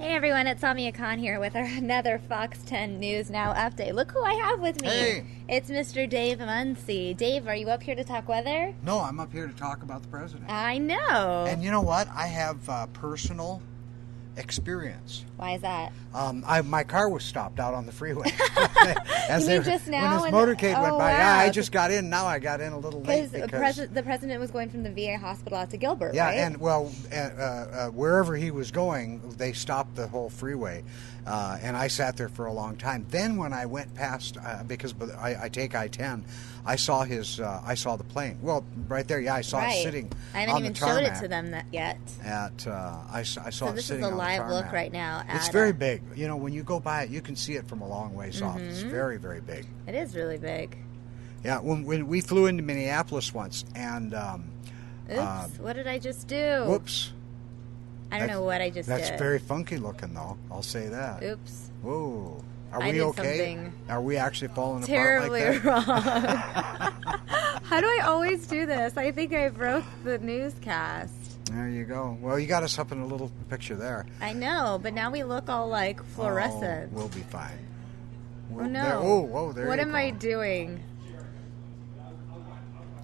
Hey everyone, it's Amia Khan here with another Fox 10 News Now update. Look who I have with me. Hey. It's Mr. Dave Muncie. Dave, are you up here to talk weather? No, I'm up here to talk about the president. I know. And you know what? I have personal experience. Why is that? My car was stopped out on the freeway. You mean just now? When this motorcade went by. wow. Yeah, I just got in. Now I got in a little late Because the president was going from the VA hospital out to Gilbert, yeah, right? and wherever he was going, they stopped the whole freeway. And I sat there for a long time. Then when I went past, because I take I-10, I saw the plane. Well, right there, yeah, I saw it sitting I haven't on even the showed tarmac it to them yet. I saw it sitting on the tarmac. So this is a live look right now. It's very big. You know, when you go by it, you can see it from a long ways off. It's very, very big. It is really big. Yeah, when we flew into Minneapolis once, and Oops, what did I just do? whoops. I don't know what I just did. That's very funky looking, though. I'll say that. Oops. Whoa. Are I we did okay? something Are we actually falling terribly apart like that? wrong. How do I always do this? I think I broke the newscast. There you go. Well, you got us up in a little picture there. I know, but now we look all like fluorescent. Oh, we'll be fine. Oh no! There, whoa! There what you am go. I doing?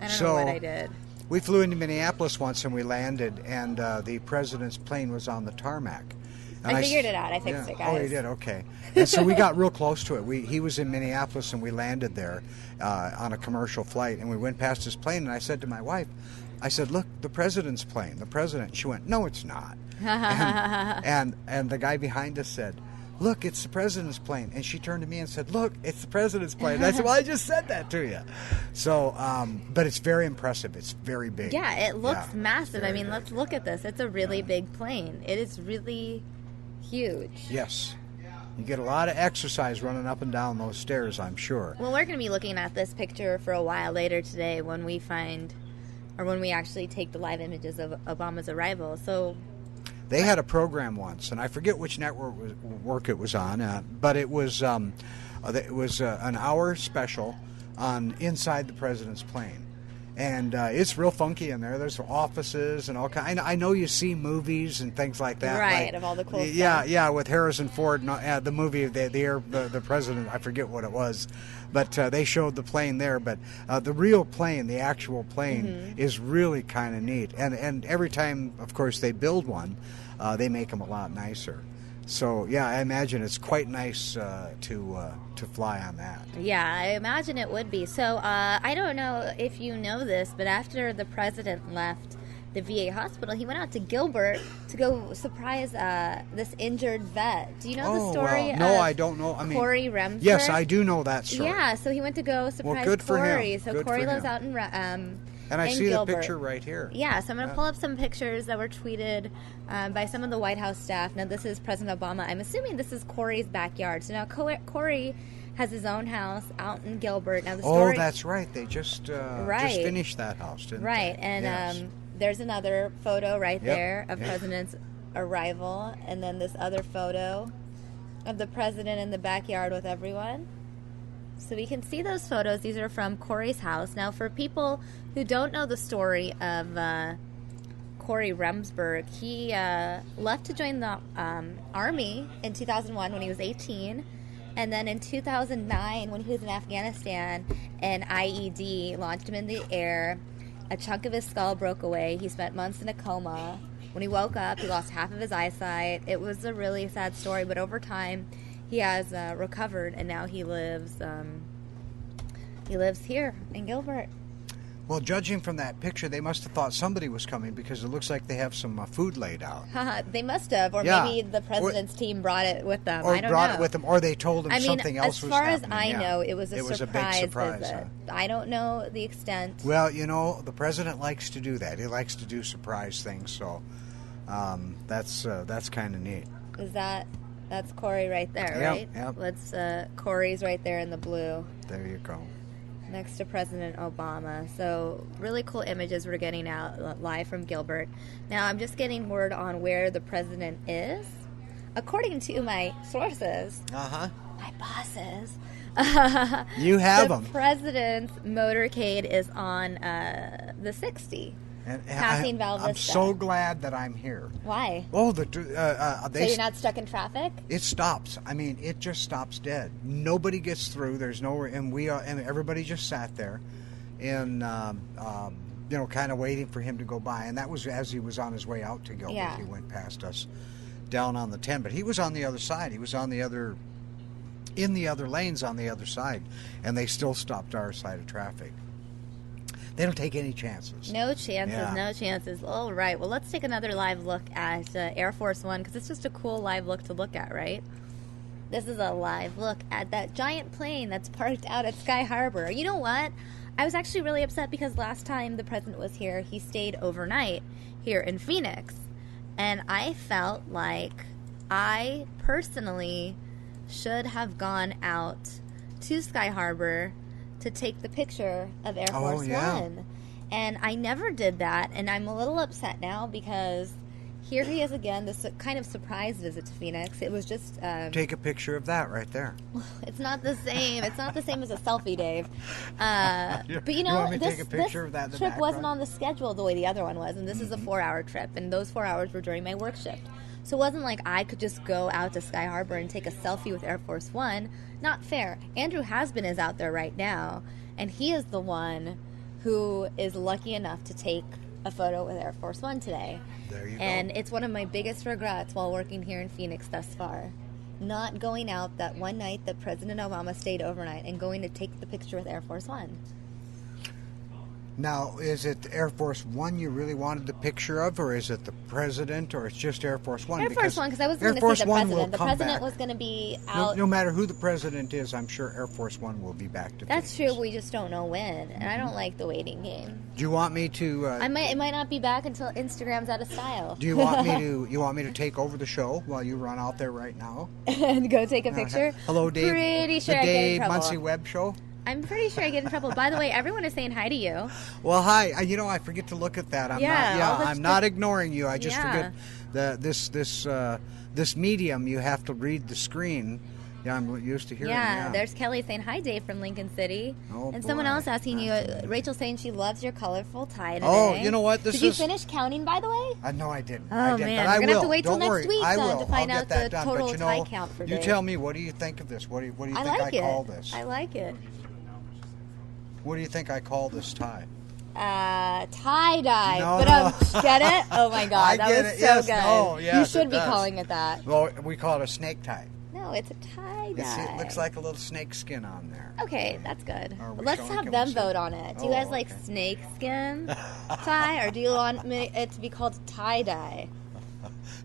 I don't know what I did. We flew into Minneapolis once and we landed, and the president's plane was on the tarmac. And I figured it out. I fixed it, guys. Oh, you did? Okay. And so we got real close to it. He was in Minneapolis, and we landed there on a commercial flight, and we went past his plane, and I said to my wife, I said, look, the president's plane, the president. She went, no, it's not. and the guy behind us said, look, it's the president's plane. And she turned to me and said, look, it's the president's plane. And I said, well, I just said that to you. So, but it's very impressive. It's very big. Yeah, it looks massive. I very mean, big. let's look at this. It's a really big plane. It is really huge. Yes. You get a lot of exercise running up and down those stairs, I'm sure. Well, we're going to be looking at this picture for a while later today when we actually take the live images of Obama's arrival. So they had a program once, and I forget which network it was on, but it was an hour special on inside the president's plane. And it's real funky in there. There's offices and all kinds. I know you see movies and things like that. Right, like, of all the cool stuff. Yeah, with Harrison Ford and the movie, the president, I forget what it was. But they showed the plane there. But the real plane, the actual plane, is really kind of neat. And every time, of course, they build one, they make them a lot nicer. So, yeah, I imagine it's quite nice to fly on that. Yeah, I imagine it would be. So, I don't know if you know this, but after the president left the VA hospital, he went out to Gilbert to go surprise this injured vet. Do you know the story? Well, no, I don't know. I mean, Cory Remsburg? Yes, I do know that story. Yeah, so he went to go surprise good for Cory. him. So Good Cory for lives him. out in And I see Gilbert. the picture right here. Yeah, so I'm going to pull up some pictures that were tweeted by some of the White House staff. Now, this is President Obama. I'm assuming this is Cory's backyard. So now Cory has his own house out in Gilbert. Now, the story, that's right. They just finished that house, didn't they? right, and Yes. there's another photo right Yep, there of yep. President's arrival, and then this other photo of the president in the backyard with everyone. So we can see those photos. These are from Cory's house. Now, for people who don't know the story of Cory Remsburg, he left to join the Army in 2001 when he was 18. And then in 2009, when he was in Afghanistan, an IED launched him in the air. A chunk of his skull broke away. He spent months in a coma. When he woke up, he lost half of his eyesight. It was a really sad story, but over time, he has recovered, and now he lives here in Gilbert. Well, judging from that picture, they must have thought somebody was coming because it looks like they have some food laid out. They must have, or Yeah. maybe the president's team brought it with them. Or I don't brought know. it with them, or they told him something else was happening. As far as I know, it was a big surprise. visit. Huh? I don't know the extent. Well, you know, the president likes to do that. He likes to do surprise things, so that's kind of neat. That's Cory right there, Yep, right? yep. Let's Cory's right there in the blue. There you go. Next to President Obama. So really cool images we're getting out live from Gilbert. Now I'm just getting word on where the president is. According to my sources, my bosses, You have them. The president's motorcade is on the 60. And passing Val Vista. I'm so glad that I'm here. Why? Oh, So you're not stuck in traffic? It stops. I mean, it just stops dead. Nobody gets through. There's nowhere, and everybody just sat there, and kind of waiting for him to go by. And that was as he was on his way out to Gilbert. Yeah. He went past us down on the 10, but he was on the other side. He was on the other, in the other lanes on the other side, and they still stopped our side of traffic. They don't take any chances. No chances, Yeah. no chances. All right. Well, let's take another live look at Air Force One, because it's just a cool live look to look at, right? This is a live look at that giant plane that's parked out at Sky Harbor. You know what? I was actually really upset because last time the president was here, he stayed overnight here in Phoenix. And I felt like I personally should have gone out to Sky Harbor to take the picture of Air Force One. And I never did that, and I'm a little upset now because here he is again, this kind of surprise visit to Phoenix. It was just... Take a picture of that right there. It's not the same. It's not the same as a selfie, Dave. But you want me to take a picture of that in the trip wasn't background? on the schedule the way the other one was, and this is a 4-hour trip, and those 4 hours were during my work shift. So it wasn't like I could just go out to Sky Harbor and take a selfie with Air Force One. Not fair. Andrew Hasbin is out there right now, and he is the one who is lucky enough to take a photo with Air Force One today. There you And go. it's one of my biggest regrets while working here in Phoenix thus far. Not going out that one night that President Obama stayed overnight and going to take the picture with Air Force One. Now, is it Air Force One you really wanted the picture of, or is it the president, or it's just Air Force One? Air Force One, because I was going to see the president. The president was going to be out. No matter who the president is, I'm sure Air Force One will be back to That's Phoenix. true. We just don't know when, and I don't like the waiting game. Do you want me to? It might not be back until Instagram's out of style. Do you want me to? You want me to take over the show while you run out there right now and go take a picture? Hello, Dave. Pretty sure the I get in Dave trouble. Muncie Web Show. I'm pretty sure I get in trouble. By the way, everyone is saying hi to you. Well, hi. I forget to look at that. I'm not ignoring you. I just forget this medium. You have to read the screen. Yeah, I'm used to hearing. Yeah, there's Kelly saying hi, Dave from Lincoln City, and someone else asking you. Rachel saying she loves your colorful tie today. Oh, you know what? Did you finish counting, by the way? No, I didn't. Oh didn't, man, but we're gonna have to wait till Don't next worry. week to find out the done. total But, tie count for Dave. You tell me, what do you think of this? What do you think like I call this? I like it. What do you think I call this tie? Tie-dye. No, But get it? Oh my god, that was so good. No, yes, you should be does. calling it that. Well, we call it a snake tie. No, it's a tie-dye. It looks like a little snake skin on there. Okay, that's good. Are we Let's showing? have Can them we see? vote on it. Do you guys like okay. snake skin tie, or do you want it to be called tie-dye?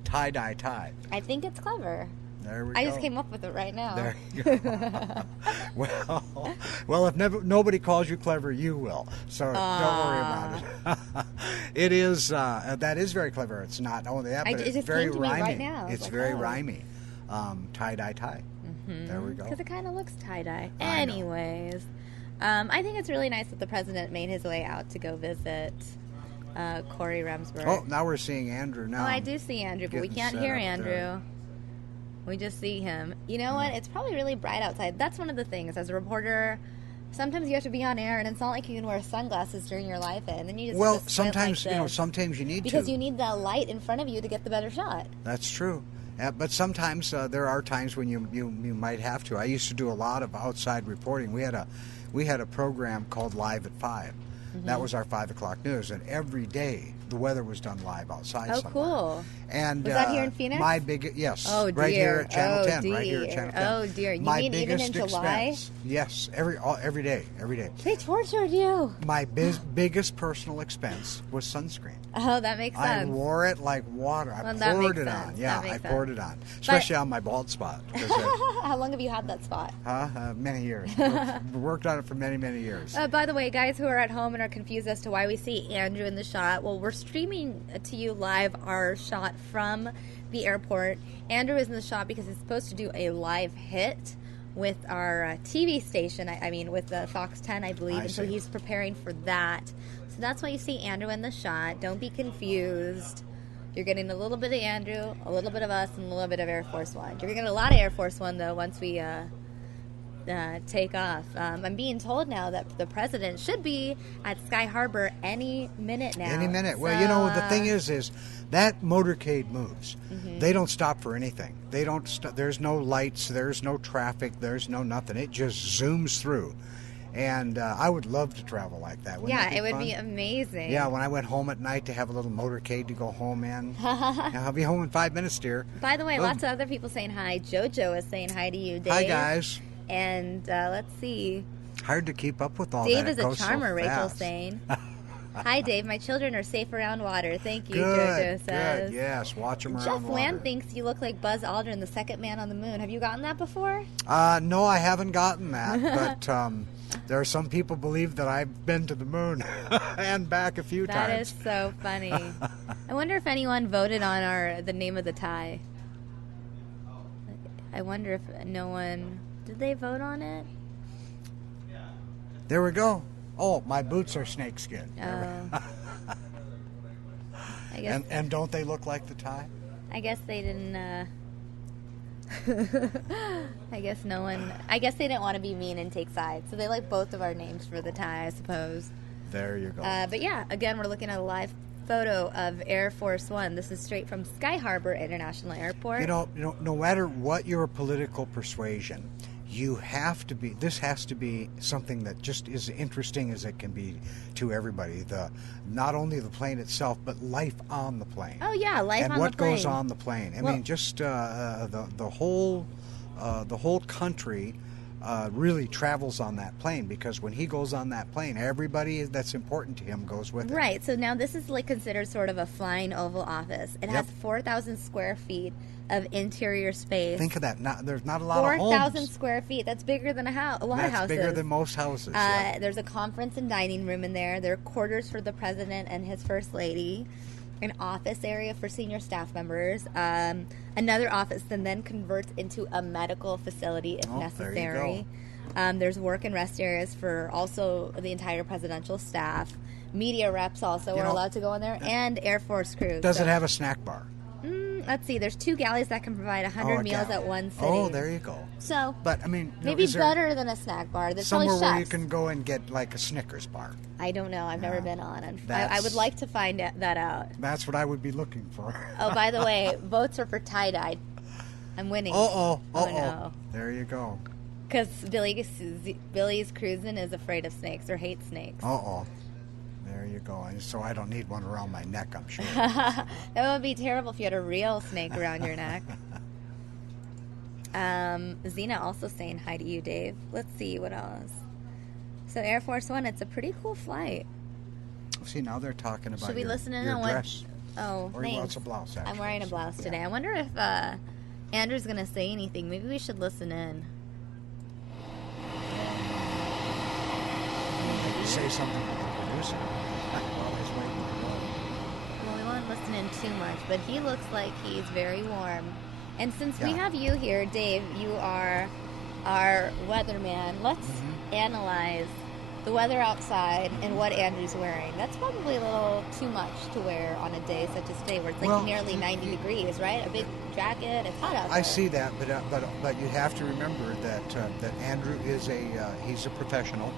Tie-dye tie. I think it's clever. There we go. I just came up with it right now. There you go. well, if nobody calls you clever, you will. So don't worry about it. It is that is very clever. It's not only that, but it it's just very came to me rhyming. right now. It's like, very rhymey. Tie-dye tie. There we go. Because it kind of looks tie-dye. I know. Anyways, I think it's really nice that the president made his way out to go visit Cory Remsburg. Oh, now we're seeing Andrew now. Oh, I do see Andrew, but we Getting can't set hear up Andrew. there. We just see him. You know what? It's probably really bright outside. That's one of the things. As a reporter, sometimes you have to be on air, and it's not like you can wear sunglasses during your live in. Then you just have to squint sometimes like this. sometimes you need because to. you need the light in front of you to get the better shot. That's true. But sometimes there are times when you might have to. I used to do a lot of outside reporting. We had a program called Live at 5. That was our 5 o'clock news, and every day the weather was done live outside. Oh, somewhere. cool! And was that here in Phoenix? Yes. Oh, dear. Right here at Channel 10. Dear. Right here at Channel 10. Oh dear! You my mean even biggest in July? expense, yes, every day. They tortured you. My biggest personal expense was sunscreen. Oh, that makes sense. I wore it like water. I that poured makes it sense. on. Yeah, That makes I poured sense. it on, especially on my bald spot. How long have you had that spot? Many years. Worked on it for many, many years. By the way, guys who are at home and are confused as to why we see Andrew in the shot, well, we're streaming to you live our shot from the airport. Andrew is in the shot because he's supposed to do a live hit with our TV station, with the Fox 10, I believe, and so he's preparing for that. So that's why you see Andrew in the shot. Don't be confused. You're getting a little bit of Andrew, a little bit of us, and a little bit of Air Force One. You're going to get a lot of Air Force One, though, once we take off. I'm being told now that the president should be at Sky Harbor any minute now. Any minute. Well, the thing is that motorcade moves. They don't stop for anything. They don't. There's no lights. There's no traffic. There's no nothing. It just zooms through. And I would love to travel like that. Wouldn't Yeah, it it would fun? be amazing. Yeah, when I went home at night to have a little motorcade to go home in. I'll be home in 5 minutes, dear. By the way, Boom. lots of other people saying hi. JoJo is saying hi to you, Dave. Hi, guys. And let's see. Hard to keep up with all Dave that. is It a goes so charmer, Rachel's fast. saying. Hi, Dave. My children are safe around water. Thank you, Good, JoJo says. good. Yes, watch them around Jeff water. Land thinks you look like Buzz Aldrin, the second man on the moon. Have you gotten that before? No, I haven't gotten that, but there are some people believe that I've been to the moon and back a few times. That is so funny. I wonder if anyone voted on the name of the tie. I wonder if no one... Did they vote on it? There we go. Oh, my boots are snakeskin. Oh. I guess, And don't they look like the tie? I guess they didn't... I guess no one... I guess they didn't want to be mean and take sides. So they like both of our names for the tie, I suppose. There you go. But yeah, again, we're looking at a live photo of Air Force One. This is straight from Sky Harbor International Airport. No matter what your political persuasion, this has to be something that just is interesting as it can be to everybody. Not only the plane itself, but life on the plane. Oh yeah, life and on what the plane. goes on the plane. I mean, just the whole country really travels on that plane, because when he goes on that plane, everybody that's important to him goes with him. Right. So now this is like considered sort of a flying Oval Office. It has 4,000 square feet of interior space. Think of that. There's not a lot of homes. 4,000 square feet. That's bigger than a lot of houses. That's bigger than most houses. Yeah. There's a conference and dining room in there. There are quarters for the president and his first lady. An office area for senior staff members. Another office that then converts into a medical facility if necessary. There you go. There's work and rest areas for also the entire presidential staff. Media reps also are allowed to go in there, and Air Force crews. Does it have a snack bar? Let's see. There's 2 galleys that can provide 100 meals at one sitting. Oh, there you go. So, but I mean, maybe better than a snack bar. There's somewhere probably where you chefs. can go and get like a Snickers bar. I don't know. I've never been on. I would like to find that out. That's what I would be looking for. Oh, by the way, votes are for tie-dye. I'm winning. Oh no. There you go. Because Billy's cruising is afraid of snakes or hates snakes. There you go. And so I don't need one around my neck, I'm sure. That would be terrible if you had a real snake around your neck. Zena also saying hi to you, Dave. Let's see what else. So Air Force One, it's a pretty cool flight. See, now they're talking about Should we listen in your on dress. Or it's a blouse, actually. I'm wearing a blouse today. I wonder if Andrew's going to say anything. Maybe we should listen in. Maybe say something to the producer. While he's waiting to go. Well, we won't listen in too much, but he looks like he's very warm. And since we have you here, Dave, you are our weatherman. Let's analyze the weather outside and what Andrew's wearing. That's probably a little too much to wear on a day such as today, where it's like nearly 90 degrees, right? A big jacket. It's hot out there. I see that, but you have to remember that Andrew is he's a professional.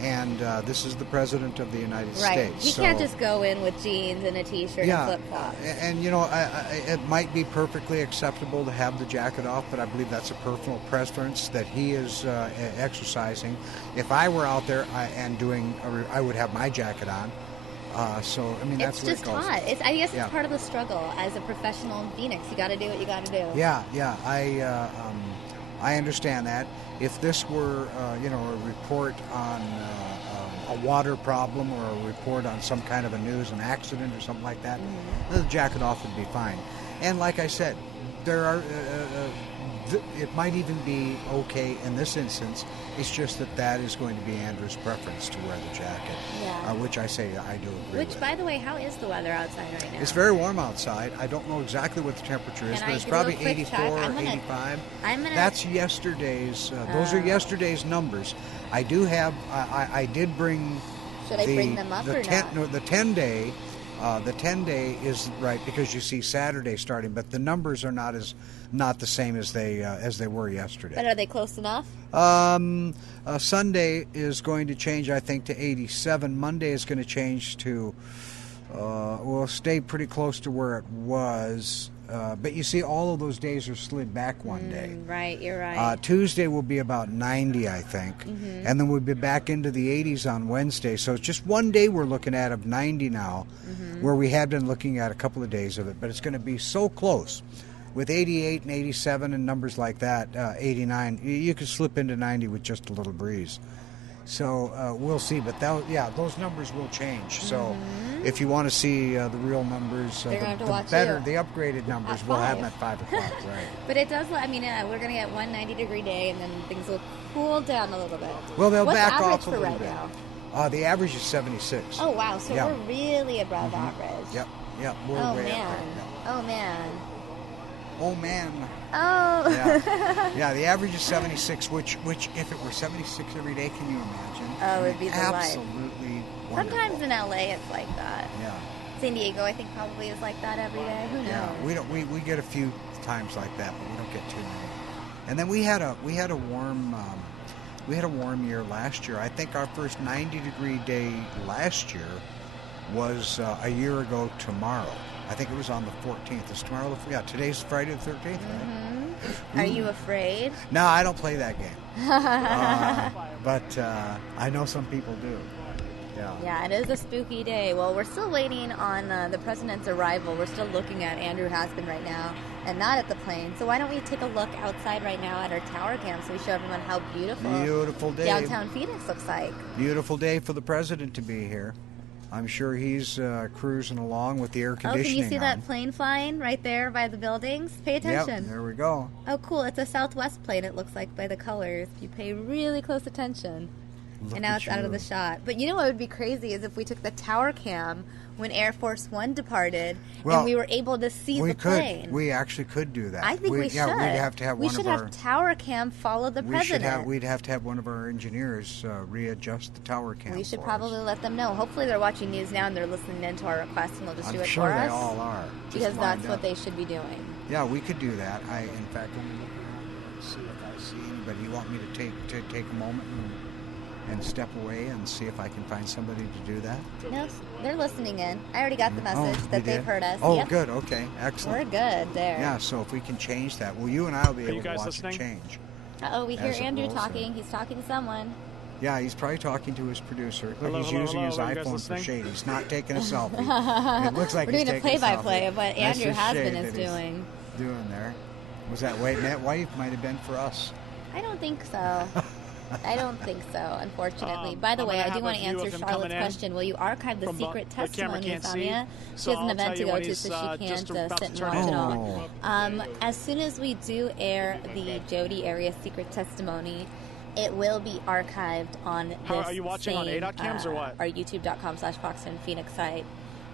And this is the President of the United States. He can't just go in with jeans and a T-shirt and flip-flops. And it might be perfectly acceptable to have the jacket off, but I believe that's a personal preference that he is exercising. If I were out there I would have my jacket on. So, I mean, that's where it goes. It's just hot. I guess it's part of the struggle as a professional in Phoenix. You got to do what you got to do. Yeah. I understand that. If this were, a report on a water problem or a report on some kind of an accident or something like that, the jacket off would be fine. And like I said, there are, it might even be okay in this instance. It's just that is going to be Andrew's preference to wear the jacket, which I do agree with. Which, by the way, how is the weather outside right now? It's very warm outside. I don't know exactly what the temperature is, but it's probably 84 or 85. That's yesterday's. Those are yesterday's numbers. I do have. I did bring. Should I bring them up or not? The 10-day, The 10-day is right because you see Saturday starting, but the numbers are not the same as they were yesterday. But are they close enough? Sunday is going to change, I think, to 87. Monday is going to change to, will stay pretty close to where it was. But you see, all of those days are slid back one day. Right, you're right. Tuesday will be about 90, I think. And then we'll be back into the 80s on Wednesday. So it's just one day we're looking at of 90 now, where we had been looking at a couple of days of it. But it's going to be so close. With 88 and 87 and numbers like that, 89, you could slip into 90 with just a little breeze. So we'll see. But those numbers will change. So if you want to see the real numbers, the upgraded numbers, we'll have them at 5 o'clock. Right. But it does, I mean, we're going to get one 90-degree day, and then things will cool down a little bit. Well, they'll What's back average off a for little right bit. Now? The average is 76. Oh, wow. So we're really above average. Yep. We're way up right now. Oh, man. Oh, man. Oh. Yeah, the average is 76, which if it were 76 every day, can you imagine? Oh, it would be the life. Absolutely wonderful. Sometimes in LA it's like that. Yeah. San Diego, I think, probably is like that every day. Who knows? Yeah, we get a few times like that, but we don't get too many. And then we had a warm year last year. I think our first 90-degree day last year was a year ago tomorrow. I think it was on the 14th. Is tomorrow? Today's Friday the 13th, right? Are you afraid? No, I don't play that game. But I know some people do. Yeah, it is a spooky day. Well, we're still waiting on the president's arrival. We're still looking at Andrew Haskin right now and not at the plane. So why don't we take a look outside right now at our tower cam so we show everyone how beautiful day. Downtown Phoenix looks like. Beautiful day for the president to be here. I'm sure he's cruising along with the air conditioning can you see on. that plane flying right there by the buildings? Pay attention. Yep, there we go. Oh, cool. It's a Southwest plane, it looks like, by the colors. You pay really close attention. And now it's out of the shot. But you know what would be crazy is if we took the tower cam when Air Force One departed and we were able to see the plane. We actually could do that. I think we should. Yeah, we'd have to have we should have tower cam follow the president. We'd have to have one of our engineers readjust the tower cam. We should probably let them know. Hopefully they're watching news now and they're listening in to our request and they'll just do it for us. I'm sure they all are. Because that's what they should be doing. Yeah, we could do that. In fact, let me look around and see if I see anybody. You want me to take a moment and step away and see if I can find somebody to do that? No, they're listening in. I already got the message that they've heard us. Oh, good. Okay, excellent. We're good there. Yeah, so if we can change that, well, you and I will be able to watch it change. Uh-oh, we hear Andrew talking. He's talking to someone. Yeah, he's probably talking to his producer. Look, he's using his iPhone for shade. He's not taking a selfie. It looks like we're doing a play-by-play of what Andrew Haskin is doing. Doing there. Was that wife might have been for us? I don't think so. I don't think so, unfortunately. By the way, I do want to answer Charlotte's question. Will you archive the secret testimony of Sonia? She has an event to go to, so she can't sit and watch it all. As soon as we do air the Jodi Arias secret testimony, it will be archived on this Are you watching on A.cams or what? Our youtube.com/FoxtonPhoenix site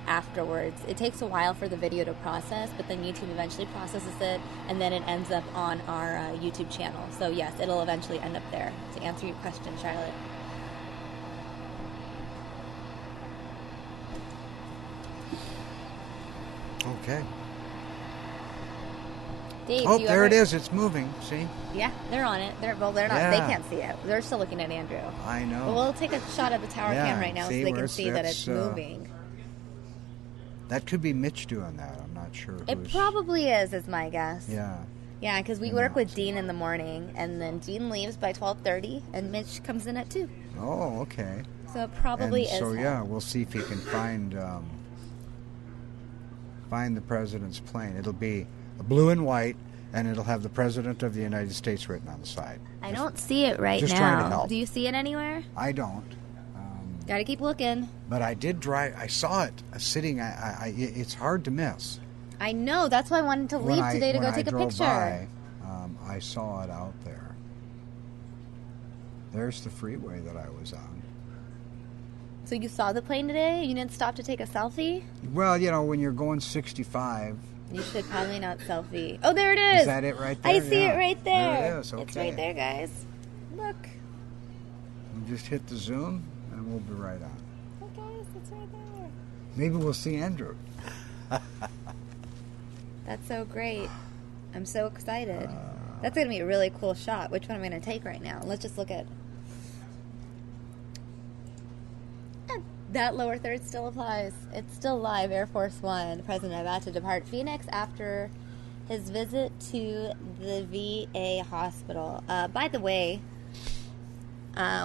afterwards. It takes a while for the video to process, but then YouTube eventually processes it, and then it ends up on our YouTube channel. So yes, it'll eventually end up there. To answer your question, Charlotte. Okay. Dave, there it is. It's moving. See? Yeah, they're on it. They're not. Yeah. They can't see it. They're still looking at Andrew. I know. But we'll take a shot at the tower cam right now so they can see that it's moving. That could be Mitch doing that. I'm not sure. It probably is my guess. Yeah. Yeah, because we work with Dean in the morning, and then Dean leaves by 12:30, and Mitch comes in at 2. Oh, okay. So it probably is. So yeah, we'll see if he can find the president's plane. It'll be blue and white, and it'll have the President of the United States written on the side. I don't see it right now. Just trying to help. Do you see it anywhere? I don't. Got to keep looking. But I did drive. I saw it sitting. It's hard to miss. I know. That's why I wanted to leave today to go take a picture. By, I saw it out there. There's the freeway that I was on. So you saw the plane today? You didn't stop to take a selfie? Well, when you're going 65... You should probably not selfie. Oh, there it is. Is that it right there? I see it right there. There it is. Okay. It's right there, guys. Look. We'll just hit the zoom, and we'll be right on. Look, guys. It's right there. Maybe we'll see Andrew. That's so great. I'm so excited. That's going to be a really cool shot. Which one I'm going to take right now? Let's just look at... That lower third still applies. It's still live. Air Force One, the president about to depart Phoenix after his visit to the VA hospital. By the way,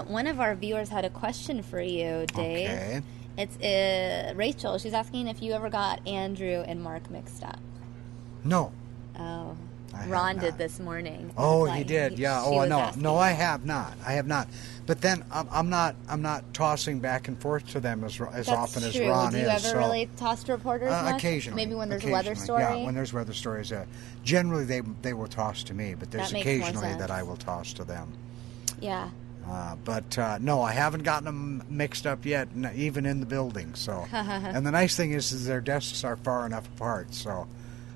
one of our viewers had a question for you, Dave. Okay. It's Rachel. She's asking if you ever got Andrew and Mark mixed up. No. Oh. I have Ron not. did this morning. Oh, Like, he did. Yeah. she Oh, was no. asking. No, I have not. I have not. But then I'm not tossing back and forth to them as That's often true. as Ron Do you is. ever really toss to reporters much? Occasionally. Maybe when there's a weather story? Yeah, when there's weather stories. Generally, they will toss to me, but there's That makes more occasionally sense. that I will toss to them. Yeah. But no, I haven't gotten them mixed up yet, even in the building. So, and the nice thing is their desks are far enough apart, so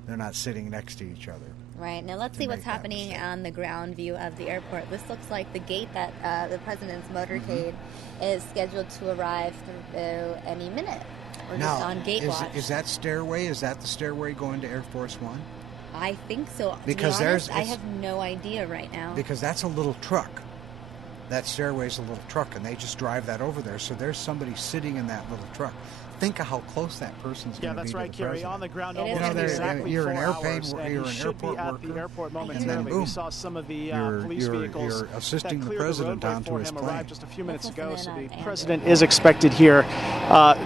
they're not sitting next to each other. Right. Now let's To see what's make that happening mistake. on the ground view of the airport. This looks like the gate that the president's motorcade is scheduled to arrive through any minute. We're just on gate watch. Is that stairway? Is that the stairway going to Air Force One? I think so. Because to be honest, there's- I it's- have no idea right now. Because that's a little truck. That stairway's a little truck, and they just drive that over there. So there's somebody sitting in that little truck. Think of how close that person's Yeah, going to be that's to right, the Carrie. president. On the ground, It is almost gonna be exactly you're 4 an airplane- hours, and you're he an should be airport at the worker, airport and then momentarily. boom. We saw some of the You're- police you're- vehicles you're assisting that the cleared president roadway onto for his him plane. arrived just a few minutes Let's ago. listen So in the on Andrew. president is expected here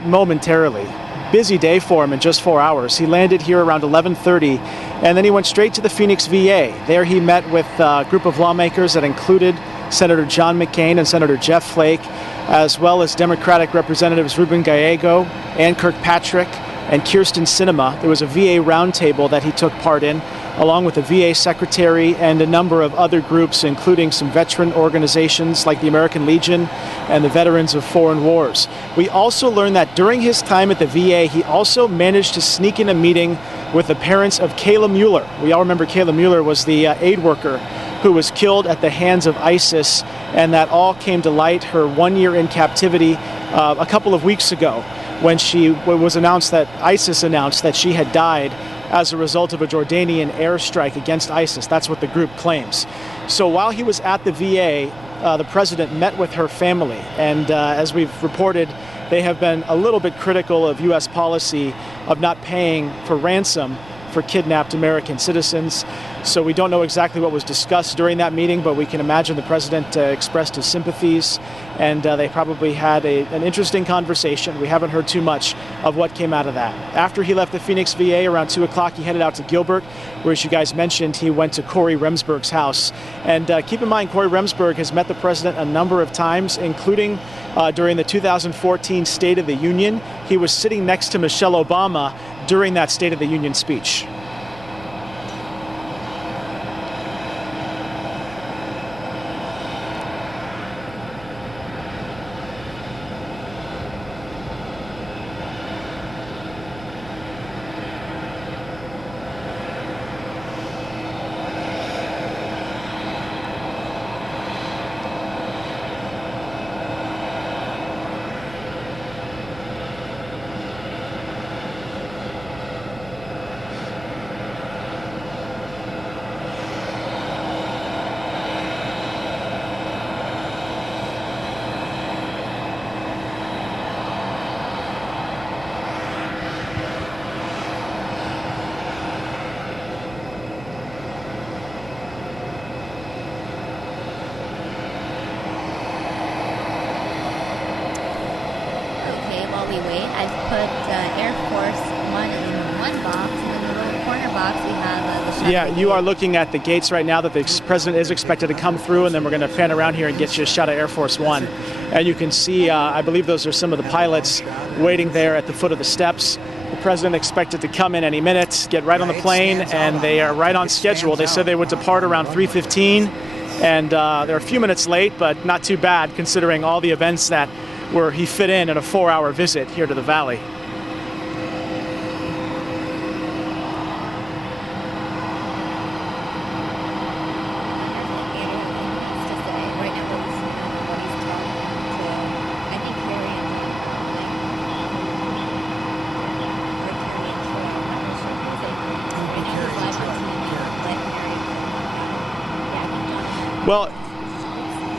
momentarily. Busy day for him in just 4 hours. He landed here around 11:30, and then he went straight to the Phoenix VA. There he met with a group of lawmakers that included Senator John McCain and Senator Jeff Flake, as well as Democratic Representatives Ruben Gallego, Ann Kirkpatrick, and Kirsten Sinema. There was a VA roundtable that he took part in, along with the VA secretary and a number of other groups, including some veteran organizations like the American Legion and the Veterans of Foreign Wars. We also learned that during his time at the VA, he also managed to sneak in a meeting with the parents of Kayla Mueller. We all remember Kayla Mueller was the aid worker who was killed at the hands of ISIS, and that all came to light, her 1 year in captivity, a couple of weeks ago, when ISIS announced that she had died as a result of a Jordanian airstrike against ISIS. That's what the group claims. So while he was at the VA, the president met with her family, and as we've reported, they have been a little bit critical of U.S. policy of not paying for ransom for kidnapped American citizens. So we don't know exactly what was discussed during that meeting, but we can imagine the president expressed his sympathies, and they probably had an interesting conversation. We haven't heard too much of what came out of that. After he left the Phoenix VA around 2 o'clock, he headed out to Gilbert, where, as you guys mentioned, he went to Cory Remsburg's house. And keep in mind, Cory Remsburg has met the president a number of times, including during the 2014 State of the Union. He was sitting next to Michelle Obama during that State of the Union speech. Okay, while we wait, I've put Air Force One in one box, and in the little corner box we have the shuttle. Yeah, you are looking at the gates right now that the president is expected to come through, and then we're going to pan around here and get you a shot of Air Force One. And you can see, I believe those are some of the pilots waiting there at the foot of the steps. The president expected to come in any minute, get right on the plane, and they are right on schedule. They said they would depart around 3:15, and they're a few minutes late, but not too bad considering all the events that he fit in a 4-hour visit here to the Valley. Well,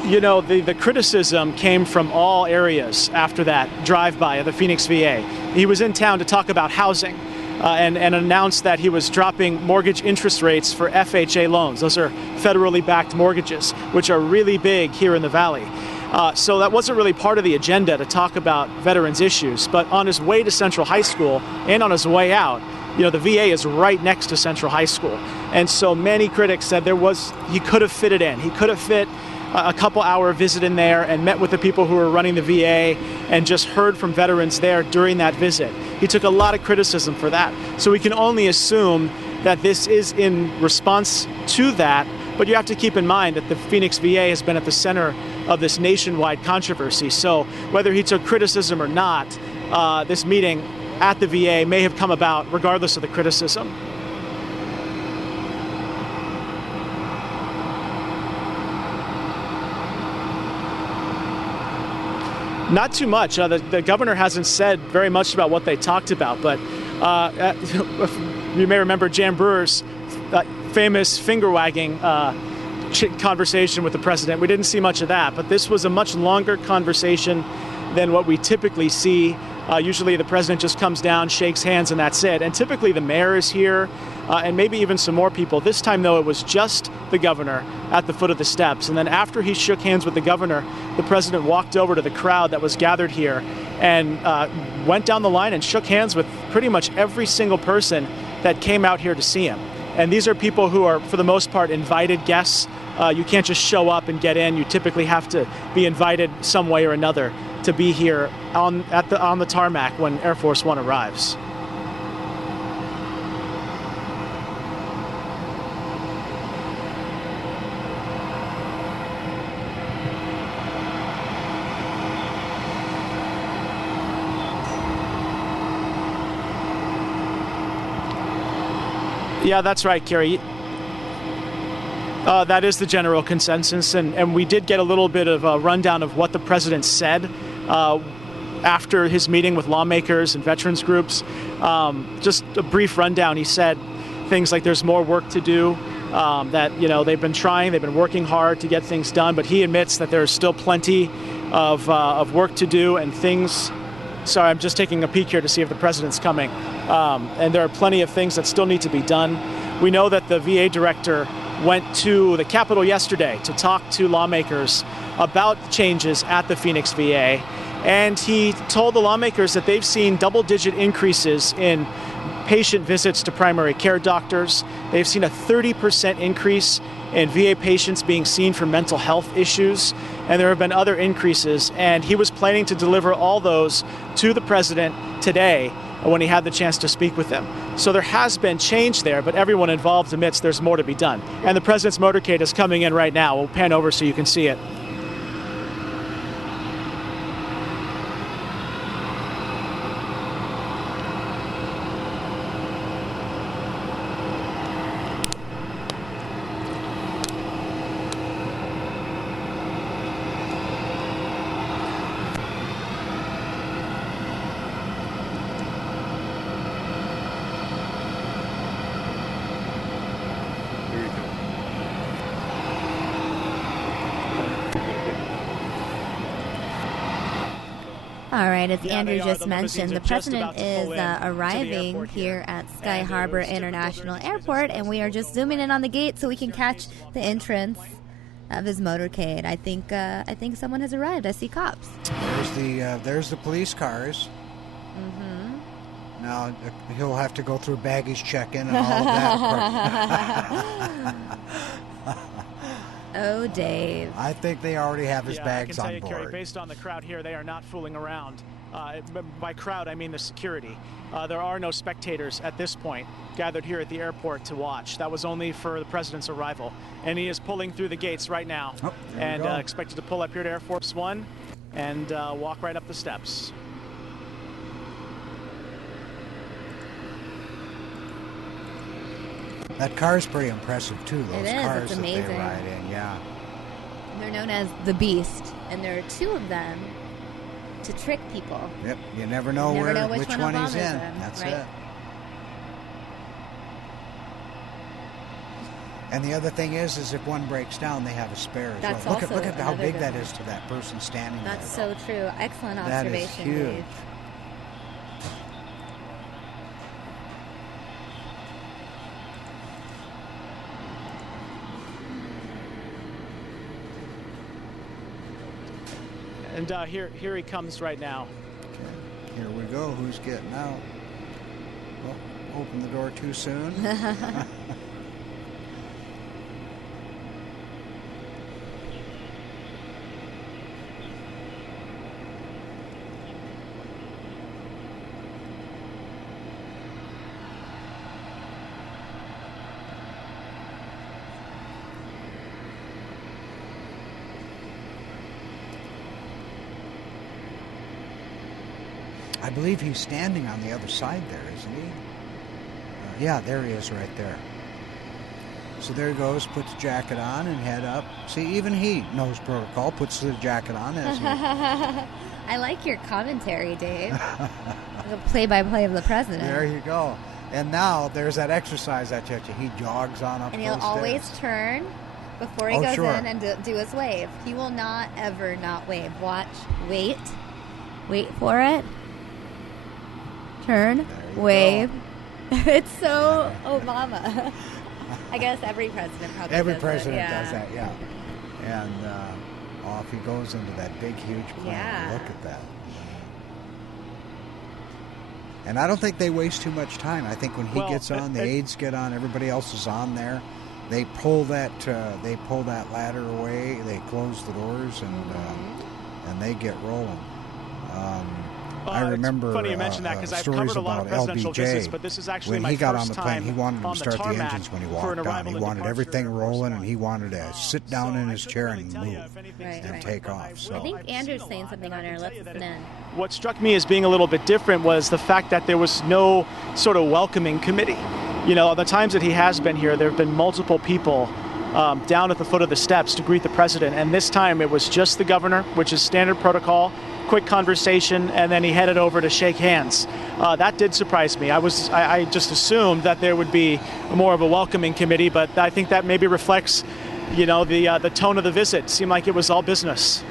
you know, the criticism came from all areas after that drive-by of the Phoenix VA. He was in town to talk about housing and announced that he was dropping mortgage interest rates for FHA loans. Those are federally backed mortgages, which are really big here in the Valley. So that wasn't really part of the agenda to talk about veterans issues. But on his way to Central High School and on his way out, you know, the VA is right next to Central High School. And so many critics said he could have fit it in. He could have fit a couple-hour visit in there and met with the people who were running the VA and just heard from veterans there during that visit. He took a lot of criticism for that. So we can only assume that this is in response to that. But you have to keep in mind that the Phoenix VA has been at the center of this nationwide controversy. So whether he took criticism or not, this meeting at the VA may have come about regardless of the criticism. Not too much. The governor hasn't said very much about what they talked about, but you may remember Jan Brewer's famous finger-wagging conversation with the president. We didn't see much of that, but this was a much longer conversation than what we typically see. Usually the president just comes down, shakes hands, and that's it. And typically the mayor is here, and maybe even some more people. This time, though, it was just the governor at the foot of the steps. And then after he shook hands with the governor, the president walked over to the crowd that was gathered here and went down the line and shook hands with pretty much every single person that came out here to see him. And these are people who are, for the most part, invited guests. You can't just show up and get in. You typically have to be invited some way or another to be here on the tarmac when Air Force One arrives. Yeah, that's right, Kerry. That is the general consensus, and we did get a little bit of a rundown of what the president said after his meeting with lawmakers and veterans groups. Just a brief rundown. He said things like there's more work to do, that, you know, they've been working hard to get things done, but he admits that there's still plenty of work to do and things. Sorry, I'm just taking a peek here to see if the president's coming. And there are plenty of things that still need to be done. We know that the VA director went to the Capitol yesterday to talk to lawmakers about changes at the Phoenix VA. And he told the lawmakers that they've seen double-digit increases in patient visits to primary care doctors. They've seen a 30% increase in VA patients being seen for mental health issues. And there have been other increases. And he was planning to deliver all those to the president today when he had the chance to speak with them. So there has been change there, but everyone involved admits there's more to be done. And the president's motorcade is coming in right now. We'll pan over so you can see it. All right, as Andrew just mentioned, the president is arriving here at Sky Harbor International Airport, and we are just zooming in on the gate so we can catch the entrance of his motorcade. I think someone has arrived. I see cops. There's the police cars. Mm-hmm. Now he'll have to go through baggage check-in and all of that. Oh, Dave. I think they already have his bags on board. Kerry, based on the crowd here, they are not fooling around. By crowd, I mean the security. There are no spectators at this point gathered here at the airport to watch. That was only for the president's arrival. And he is pulling through the gates right now. And expected to pull up here to Air Force One and walk right up the steps. That car is pretty impressive, too, those cars it's that amazing. they ride in, yeah. They're known as the Beast, and there are two of them to trick people. Yep, you never know, which one he's in. That's right. It. And the other thing is if one breaks down, they have a spare as That's well. also Look at how another big good that one. is to that person standing there. That's so true. Excellent That is observation, huge. Dave. And here he comes right now. Okay, here we go. Who's getting out? Oh, open the door too soon. I believe he's standing on the other side there, isn't he? Yeah, there he is right there. So there he goes, puts the jacket on and head up. See, even he knows protocol, puts the jacket on as he... I like your commentary, Dave. The play-by-play of the president. There you go. And now there's that exercise I taught you. He jogs on up And those he'll always stairs. turn before he goes sure. in and do his wave. He will not ever not wave. Watch. Wait. Wait for it. Turn. Wave. It's so Obama. I guess every president probably Every does president it. does that, yeah. And off he goes into that big, huge plane. Yeah. Look at that. And I don't think they waste too much time. I think when he gets on, the aides get on, everybody else is on there. They pull that ladder away. They close the doors and they get rolling. I remember it's funny you mention that because I've stories covered a lot of about presidential visits, LBJ. but this is actually When my he got on first the plane, time he wanted to on the start the tarmac engines when he for walked an on. arrival He and wanted departure everything Air Force rolling, One. and he wanted to sit down in his chair and move Right, and right. take off. So I think Andrew's saying something on air. Let's listen in. What struck me as being a little bit different was the fact that there was no sort of welcoming committee. You know, the times that he has been here, there have been multiple people down at the foot of the steps to greet the president, and this time it was just the governor, which is standard protocol, quick conversation, and then he headed over to shake hands. That did surprise me. I just assumed that there would be more of a welcoming committee, but I think that maybe reflects, you know, the tone of the visit. It seemed like it was all business.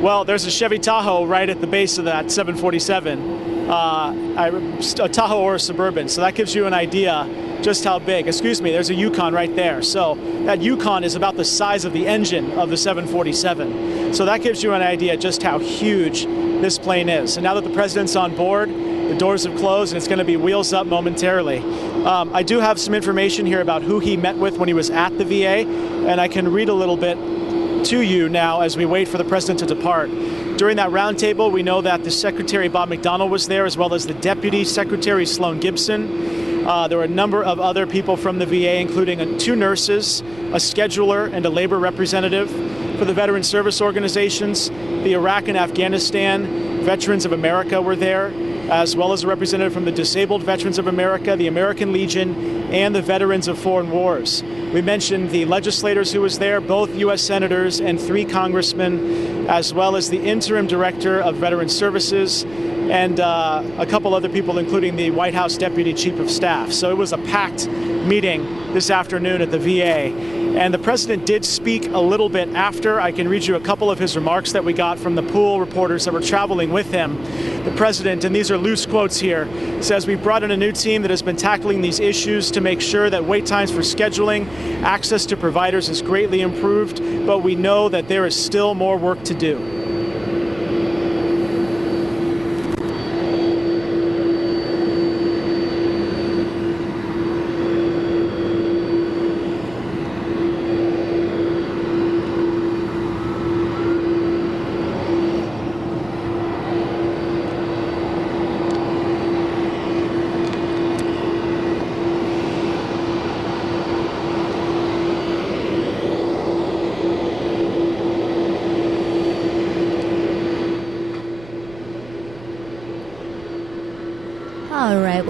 Well, there's a Chevy Tahoe right at the base of that 747, a Tahoe or a Suburban, so that gives you an idea just how big. Excuse me, there's a Yukon right there. So that Yukon is about the size of the engine of the 747. So that gives you an idea just how huge this plane is. And now that the president's on board, the doors have closed and it's going to be wheels up momentarily. I do have some information here about who he met with when he was at the VA, and I can read a little bit to you now as we wait for the president to depart. During that roundtable, we know that the Secretary Bob McDonnell was there, as well as the Deputy Secretary Sloan Gibson. There were a number of other people from the VA, including 2 nurses, a scheduler, and a labor representative. For the veteran service organizations, the Iraq and Afghanistan Veterans of America were there, as well as a representative from the Disabled Veterans of America, the American Legion, and the Veterans of Foreign Wars. We mentioned the legislators who was there, both U.S. senators and 3 congressmen, as well as the interim director of Veteran Services, and a couple other people, including the White House Deputy Chief of Staff. So it was a packed meeting this afternoon at the VA. And the president did speak a little bit after. I can read you a couple of his remarks that we got from the pool reporters that were traveling with him. The president, and these are loose quotes here, says, "We've brought in a new team that has been tackling these issues to make sure that wait times for scheduling, access to providers is greatly improved, but we know that there is still more work to do."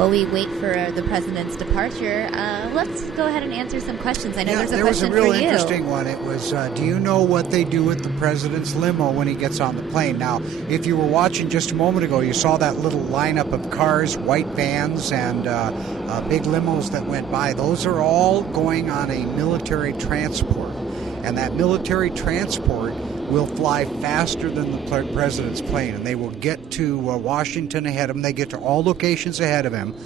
While we wait for the president's departure, let's go ahead and answer some questions. I know there's a there was question a real for you. interesting one. It was, do you know what they do with the president's limo when he gets on the plane? Now, if you were watching just a moment ago, you saw that little lineup of cars, white vans, and big limos that went by. Those are all going on a military transport. And that military transport will fly faster than the president's plane, and they will get to Washington ahead of him. They get to all locations ahead of him,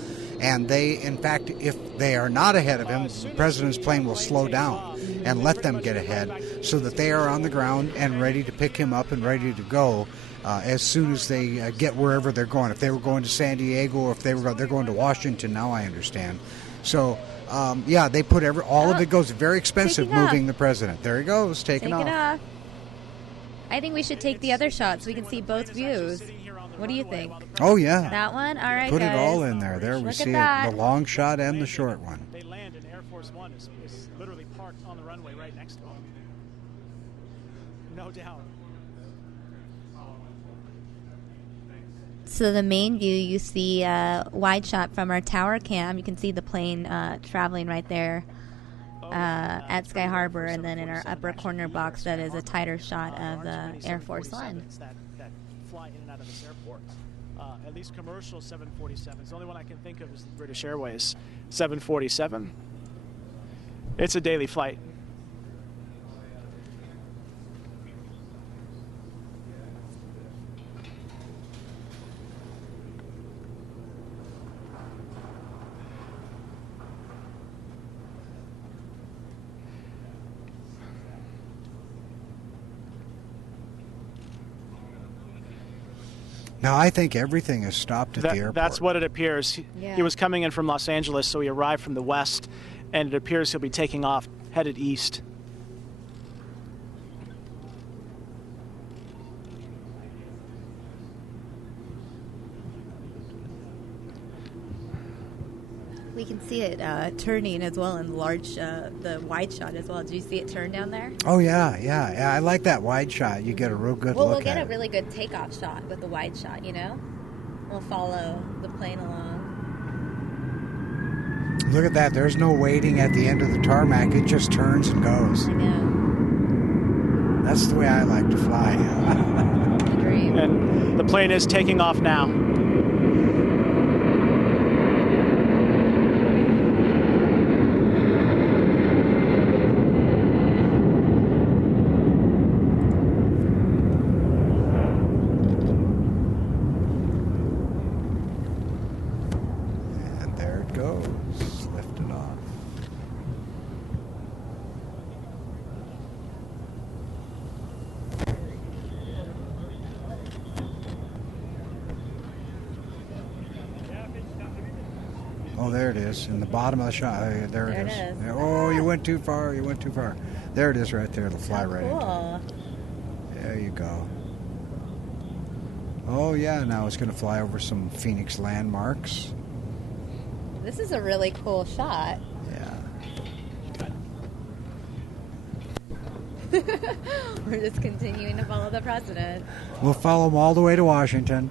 and they, in fact, if they are not ahead of him, the president's plane will slow down and let them get ahead so that they are on the ground and ready to pick him up and ready to go as soon as they get wherever they're going. If they were going to San Diego, or if they're going to Washington now, I understand. So, they put all of it goes very expensive moving the president. There he goes, taking off. I think we should take the other shot so we can see both views. What do you think? Oh, yeah. That one? All right, Put guys. it all in there. There we see it, the long shot and the short one. They land, and Air Force One is literally parked on the runway right next to them. No doubt. So the main view, you see wide shot from our tower cam. You can see the plane traveling right there at Sky Harbor, and then in our upper corner box, that is a tighter shot of the Air Force One. That fly in and out of this airport. At least commercial 747s. The only one I can think of is the British Airways 747. It's a daily flight. Now, I think everything is stopped at the airport. That's what it appears. He was coming in from Los Angeles, so he arrived from the west, and it appears he'll be taking off, headed east. We can see it turning as well in the wide shot as well. Did you see it turn down there? Oh, yeah. I like that wide shot. You get a real good look at it. We'll get a really good takeoff shot with the wide shot, you know? We'll follow the plane along. Look at that. There's no waiting at the end of the tarmac. It just turns and goes. I know. That's the way I like to fly. Agreed. And the plane is taking off now. Oh, there it is, in the bottom of the shot. There it is. Oh, you went too far. There it is right there. It'll fly right into it. There you go. Oh, yeah, now it's going to fly over some Phoenix landmarks. This is a really cool shot. Yeah. We're just continuing to follow the president. We'll follow him all the way to Washington.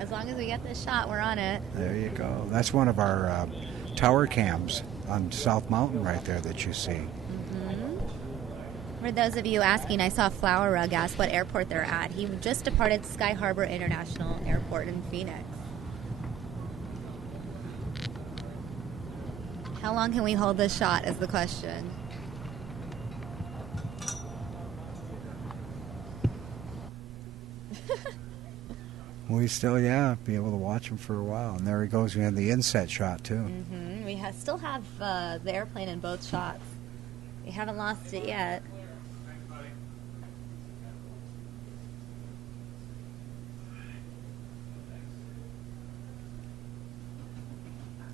As long as we get this shot, we're on it. There you go. That's one of our tower cams on South Mountain right there that you see. Mm-hmm. For those of you asking, I saw Flower Rug ask what airport they're at. He just departed Sky Harbor International Airport in Phoenix. How long can we hold this shot is the question. We still, be able to watch him for a while. And there he goes. We have the inset shot, too. Mm-hmm. We still have the airplane in both shots. We haven't lost it yet.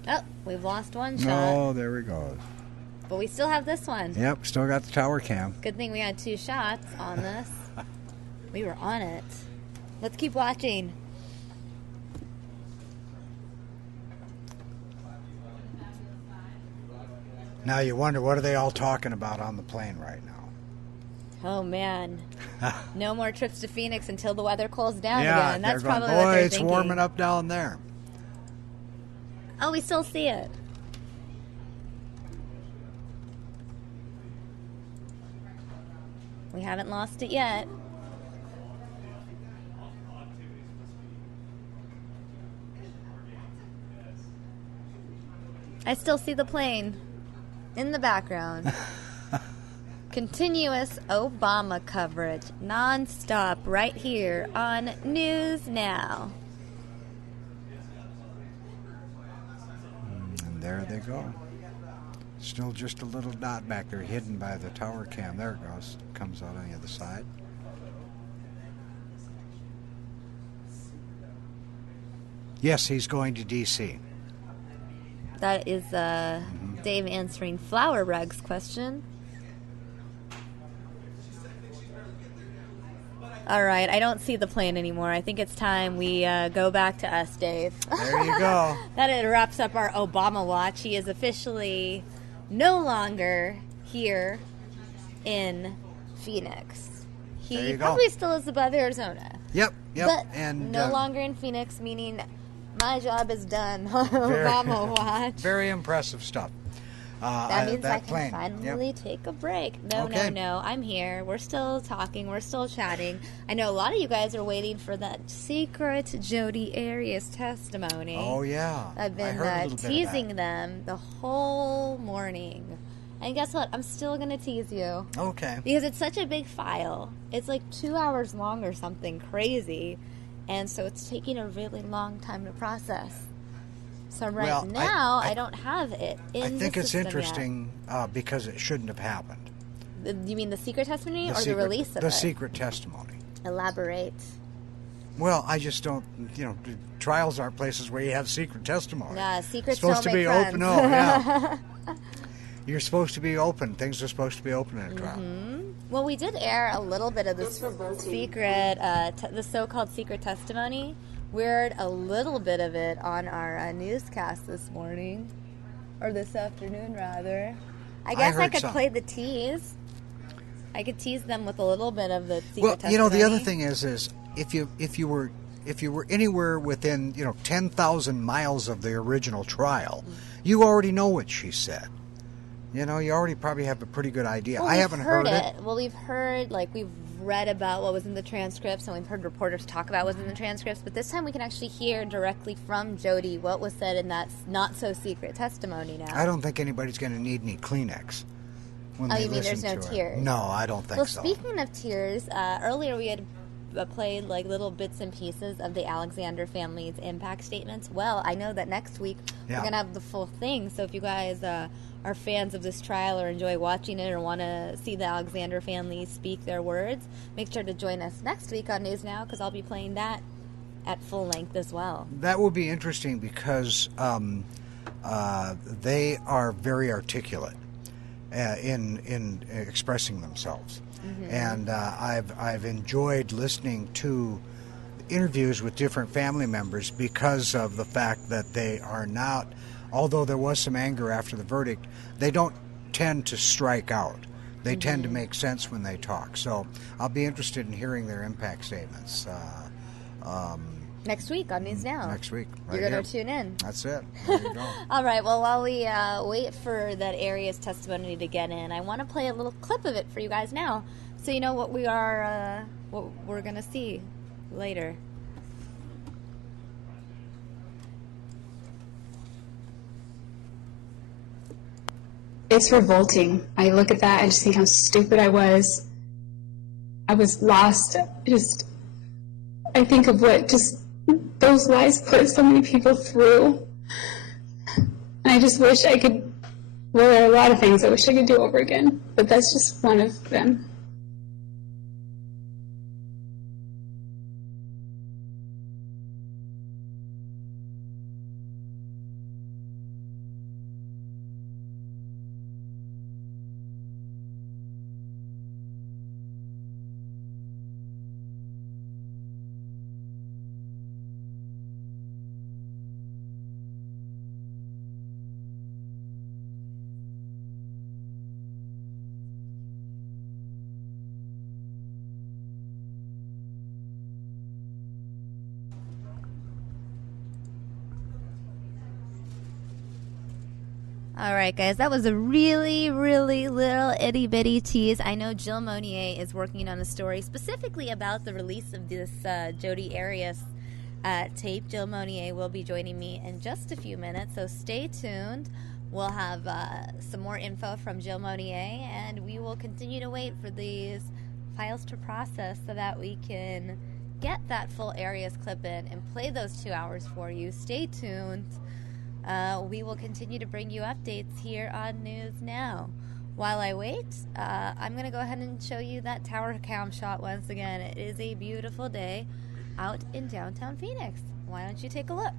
Oh, we've lost one shot. Oh, there we go. But we still have this one. Yep, still got the tower cam. Good thing we had 2 shots on this. We were on it. Let's keep watching. Now you wonder, what are they all talking about on the plane right now? Oh, man. No more trips to Phoenix until the weather cools down yeah, again. That's they're going, probably what they're it's thinking. warming up down there. Oh, we still see it. We haven't lost it yet. I still see the plane in the background. Continuous Obama coverage, non-stop, right here on News Now. And there they go. Still just a little dot back there, hidden by the tower cam. There it goes. Comes out on the other side. Yes, he's going to D.C. That is Dave answering Flower Rug's question. All right, I don't see the plane anymore. I think it's time we go back to us, Dave. There you go. That wraps up our Obama watch. He is officially no longer here in Phoenix. He probably still is above Arizona. Yep. But and no longer in Phoenix, meaning my job is done on Obama watch. Very impressive stuff. That means I can plane. finally take a break. No, I'm here. We're still talking. We're still chatting. I know a lot of you guys are waiting for that secret Jodi Arias testimony. Oh, yeah. I've been teasing them the whole morning. And guess what? I'm still going to tease you. Okay. Because it's such a big file. It's like 2 hours long or something crazy. And so it's taking a really long time to process. So now I don't have it in the system. I think it's interesting because it shouldn't have happened. You mean the secret testimony the release of it? The secret testimony. Elaborate. Well, I just don't, trials aren't places where you have secret testimony. Yeah, secrets supposed don't to be make friends. open. Oh, yeah. You're supposed to be open. Things are supposed to be open in a trial. Mm-hmm. Well, we did air a little bit of this secret, the so-called secret testimony. We aired a little bit of it on our newscast this morning, or this afternoon, rather. I guess I could play the tease. I could tease them with a little bit of the secret testimony. Well, the other thing is if you were anywhere within 10,000 miles of the original trial, you already know what she said. You already probably have a pretty good idea. Well, I haven't heard it. Well, we've read about what was in the transcripts, and we've heard reporters talk about what was in the transcripts, but this time we can actually hear directly from Jodi what was said in that not-so-secret testimony now. I don't think anybody's going to need any Kleenex when Oh, they you mean there's listen no to tears? it. No, I don't think so. Well, speaking of tears, earlier we had played little bits and pieces of the Alexander family's impact statements. Well, I know that next week we're going to have the full thing, so if you guys are fans of this trial or enjoy watching it or want to see the Alexander family speak their words, make sure to join us next week on News Now, because I'll be playing that at full length as well. That will be interesting because they are very articulate in expressing themselves. Mm-hmm. And I've enjoyed listening to interviews with different family members because of the fact that they are not, although there was some anger after the verdict, they don't tend to strike out. They tend to make sense when they talk. So I'll be interested in hearing their impact statements. Next week on News Now. Next week. Right You're going to tune in. That's it. There you go. All right. Well, while we wait for that Arias testimony to get in, I want to play a little clip of it for you guys now, so you know what we're going to see later. It's revolting. I look at that and just think how stupid I was. I was lost. I think of what those lies put so many people through. And I just wish I could, well, there are a lot of things I wish I could do over again, but that's just one of them. All right, guys, that was a really, really little itty bitty tease. I know Jill Monier is working on a story specifically about the release of this Jodi Arias tape. Jill Monier will be joining me in just a few minutes, so stay tuned. We'll have some more info from Jill Monier, and we will continue to wait for these files to process so that we can get that full Arias clip in and play those 2 hours for you. Stay tuned. We will continue to bring you updates here on News Now. While I wait, I'm going to go ahead and show you that tower cam shot once again. It is a beautiful day out in downtown Phoenix. Why don't you take a look?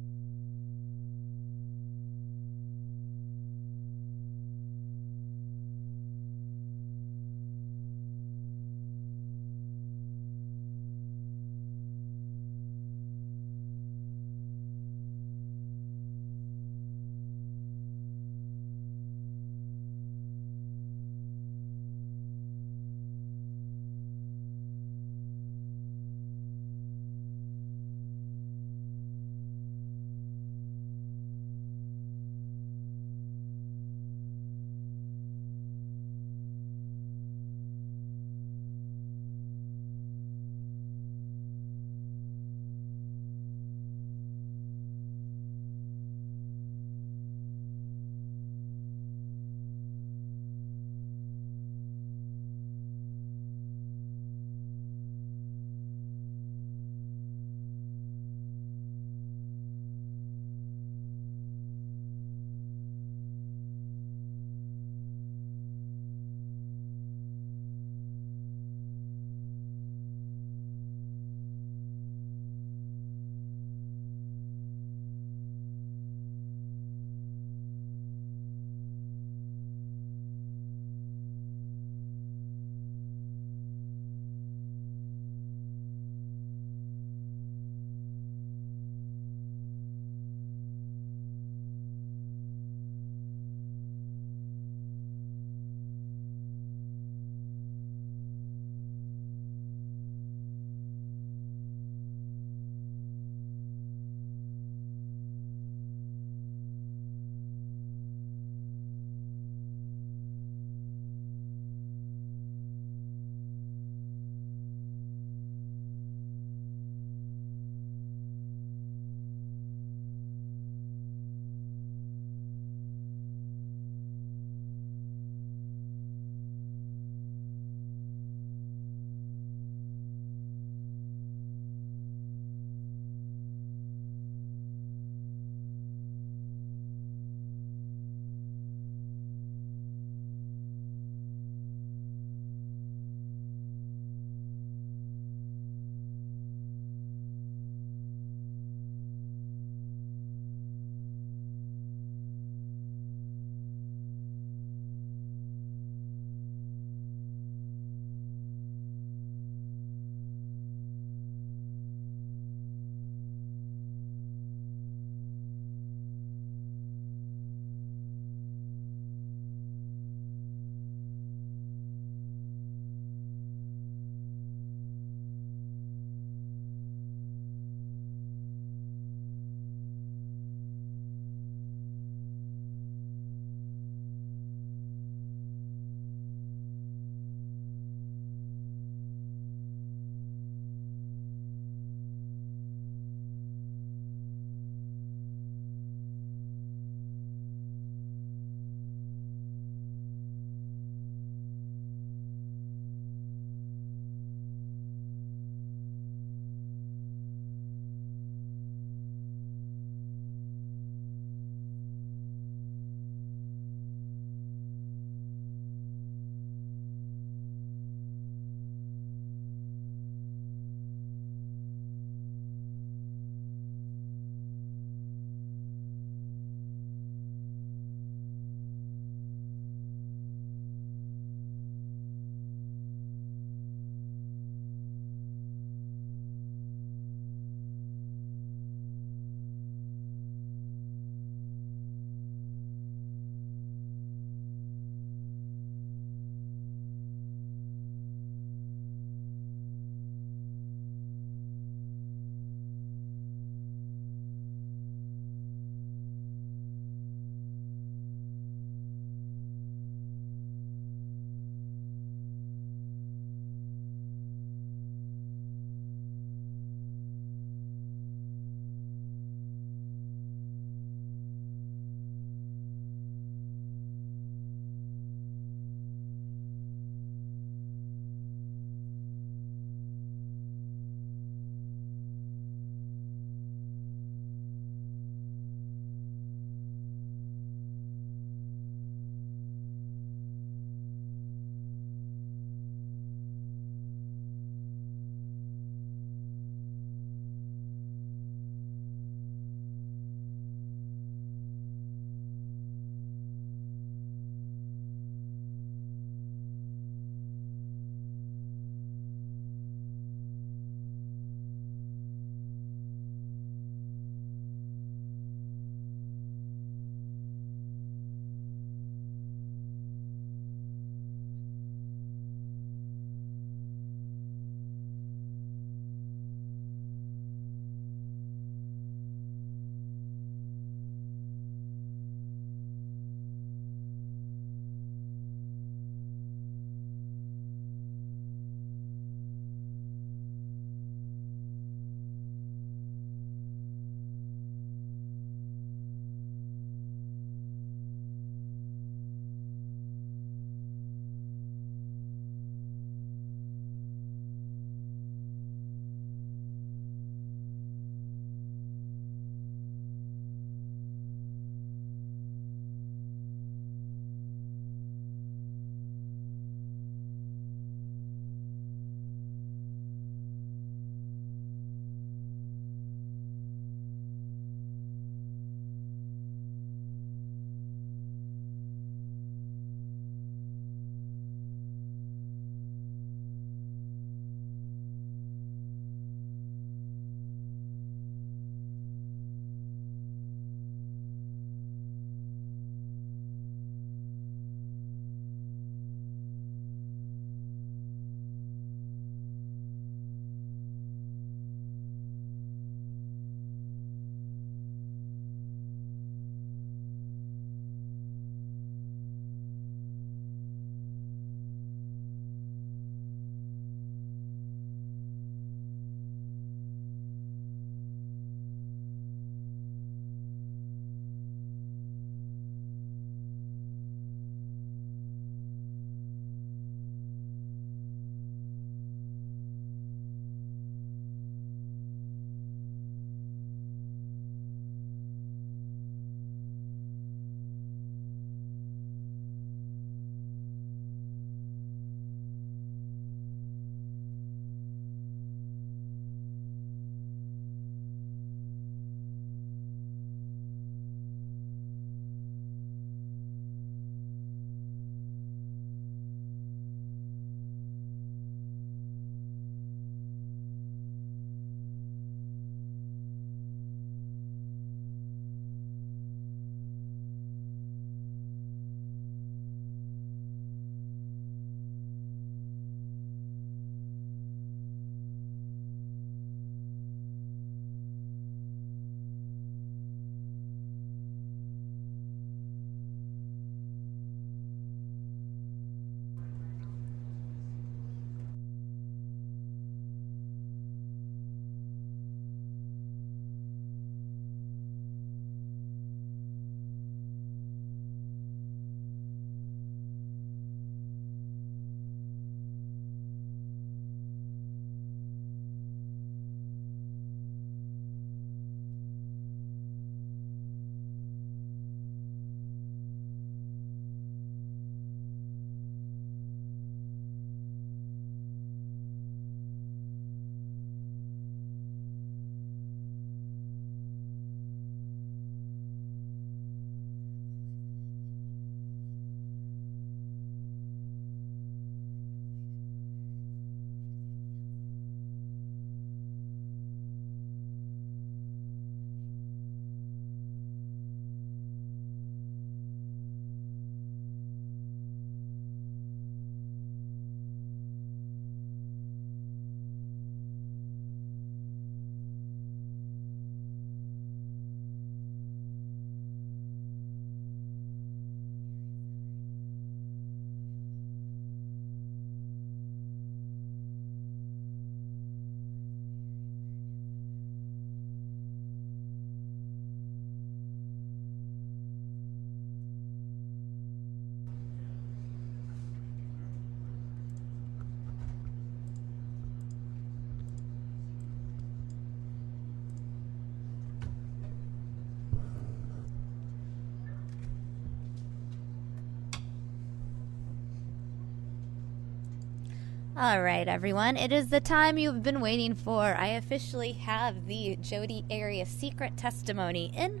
All right, everyone. It is the time you've been waiting for. I officially have the Jodi Arias secret testimony in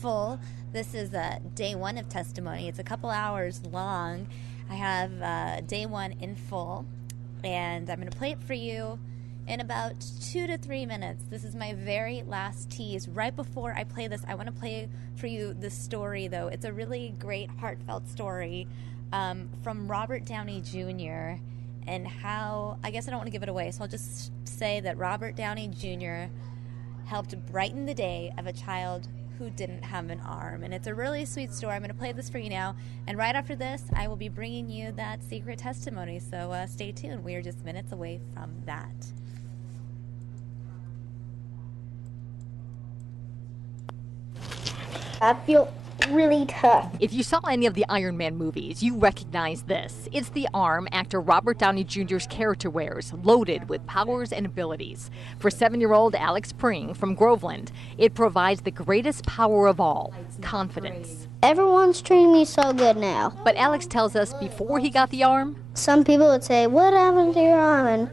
full. This is day one of testimony. It's a couple hours long. I have day one in full, and I'm going to play it for you in about 2 to 3 minutes. This is my very last tease. Right before I play this, I want to play for you the story, though. It's a really great, heartfelt story from Robert Downey Jr., and how, I guess I don't want to give it away, so I'll just say that Robert Downey Jr. helped brighten the day of a child who didn't have an arm. And it's a really sweet story. I'm going to play this for you now. And right after this, I will be bringing you that secret testimony. So stay tuned. We are just minutes away from that. I feel really tough. If you saw any of the Iron Man movies, you recognize this. It's the arm actor Robert Downey Jr.'s character wears, loaded with powers and abilities. For 7-year-old Alex Pring from Groveland, it provides the greatest power of all, confidence. Everyone's treating me so good now. But Alex tells us before he got the arm, Some people would say, what happened to your arm? And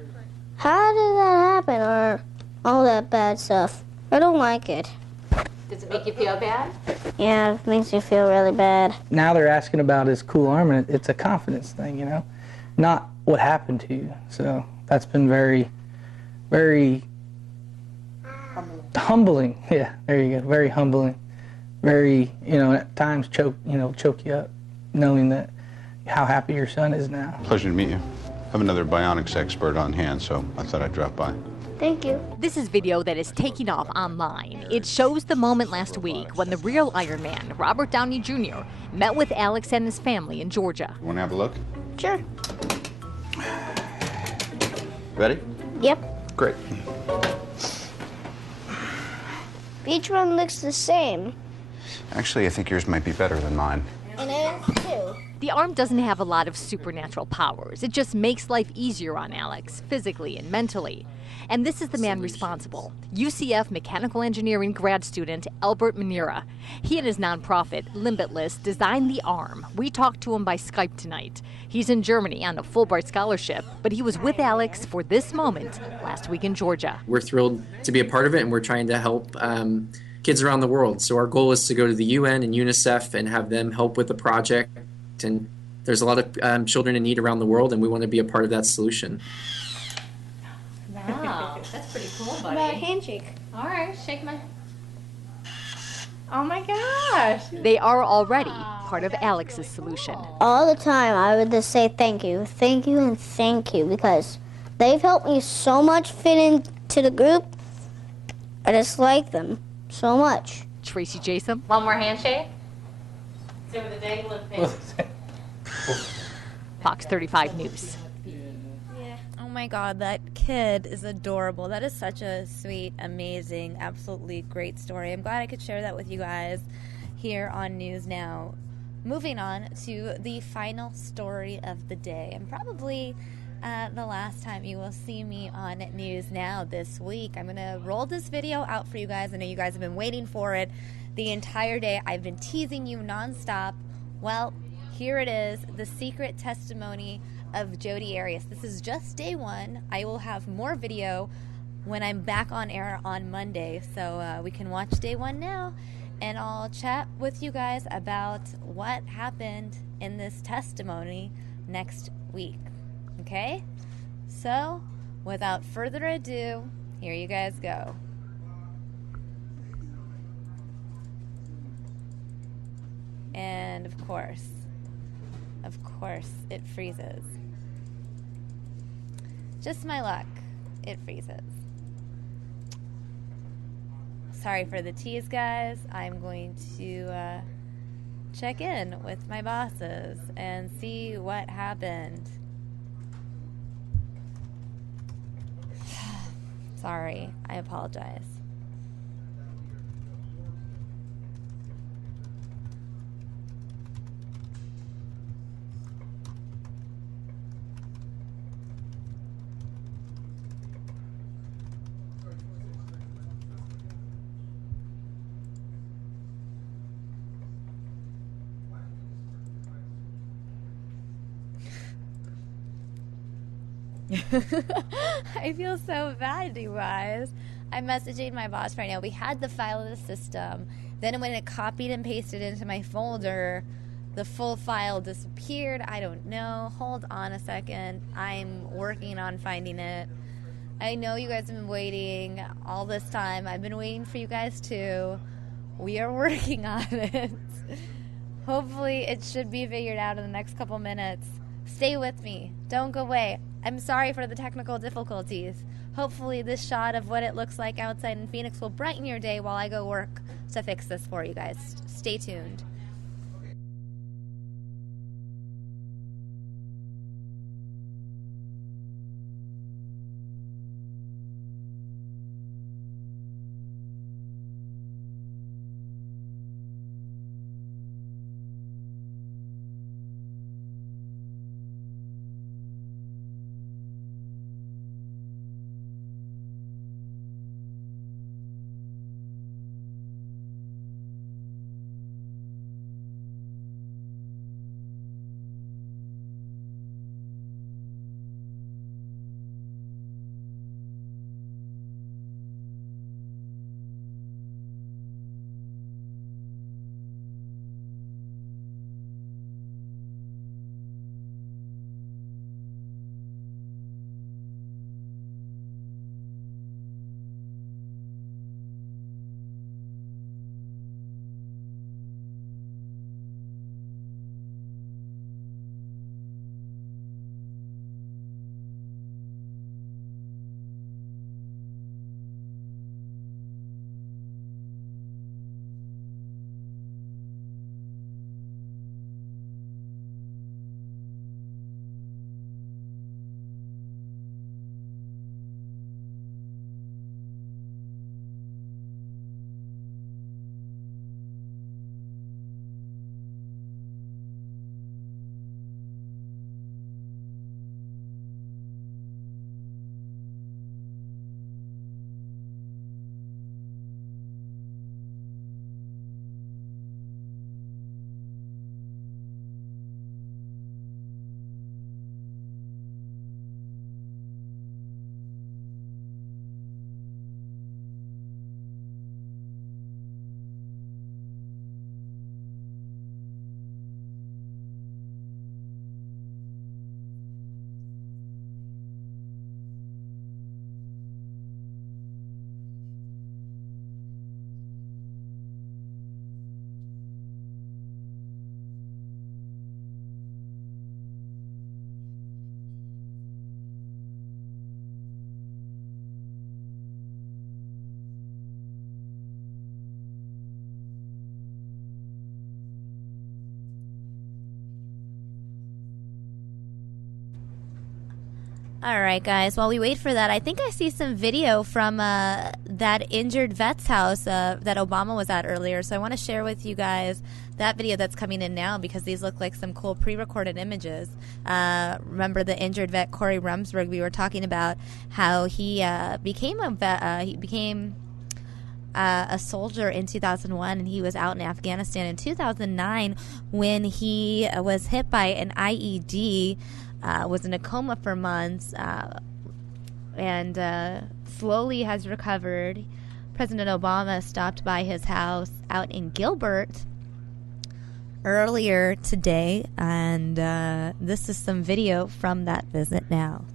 how did that happen? Or all that bad stuff. I don't like it. does it make you feel bad? Yeah, it makes me feel really bad. Now they're asking about his cool arm, and it's a confidence thing, you know, not what happened to you. So that's been very, very humbling. Yeah, there you go. Very humbling. Very, you know, at times choke you up, knowing that how happy your son is now. Pleasure to meet you. I have another bionics expert on hand, so I thought I'd drop by. Thank you. This is video that is taking off online. It shows the moment last week when the real Iron Man, Robert Downey Jr., met with Alex and his family in Georgia. You want to have a look? Sure. Ready? Yep. Great. Each one looks the same. Actually, I think yours might be better than mine. And it is too. The arm doesn't have a lot of supernatural powers. It just makes life easier on Alex, physically and mentally. And this is the man responsible, UCF mechanical engineering grad student Albert Manera. He and his nonprofit, Limitless, designed the arm. We talked to him by Skype tonight. He's in Germany on a Fulbright scholarship, but he was with Alex for this moment last week in Georgia. We're thrilled to be a part of it, and we're trying to help kids around the world. So our goal is to go to the UN and UNICEF and have them help with the project. And there's a lot of children in need around the world, and we want to be a part of that solution. Wow, that's pretty cool, buddy. About a handshake. All right, shake my... Oh my gosh. They are already part of Alex's solution. All the time I would just say thank you, and thank you, because they've helped me so much fit into the group. I just like them so much. Tracy Jason. One more handshake. Say with a dangling face. Fox 35 News. Oh my God, that kid is adorable. That is such a sweet, amazing, absolutely great story. I'm glad I could share that with you guys here on News Now. Moving on to the final story of the day, and probably the last time you will see me on News Now this week. I'm going to roll this video out for you guys. I know you guys have been waiting for it the entire day. I've been teasing you nonstop. Well, here it is, the secret testimony of Jodi Arias. This is just day one. I will have more video when I'm back on air on Monday, so we can watch day one now, and I'll chat with you guys about what happened in this testimony next week. Okay? So, without further ado, here you guys go. And of course, it freezes. Just my luck, it freezes. Sorry for the tease, guys. I'm going to check in with my bosses and see what happened. Sorry, I apologize. I feel so bad, you guys. I'm messaging my boss right now. We had the file in the system. Then when it copied and pasted into my folder, the full file disappeared. I don't know. Hold on a second. I'm working on finding it. I know you guys have been waiting all this time. I've been waiting for you guys too. We are working on it. Hopefully it should be figured out in the next couple minutes. Stay with me. Don't go away. I'm sorry for the technical difficulties. Hopefully this shot of what it looks like outside in Phoenix will brighten your day while I go work to fix this for you guys. Stay tuned. All right, guys. While we wait for that, I think I see some video from that injured vet's house that Obama was at earlier. So I want to share with you guys that video that's coming in now because these look like some cool pre-recorded images. Remember the injured vet, Cory Remsburg? We were talking about how he became a vet. He became a soldier in 2001, and he was out in Afghanistan in 2009 when he was hit by an IED. Was in a coma for months and slowly has recovered. President Obama stopped by his house out in Gilbert earlier today, and this is some video from that visit now.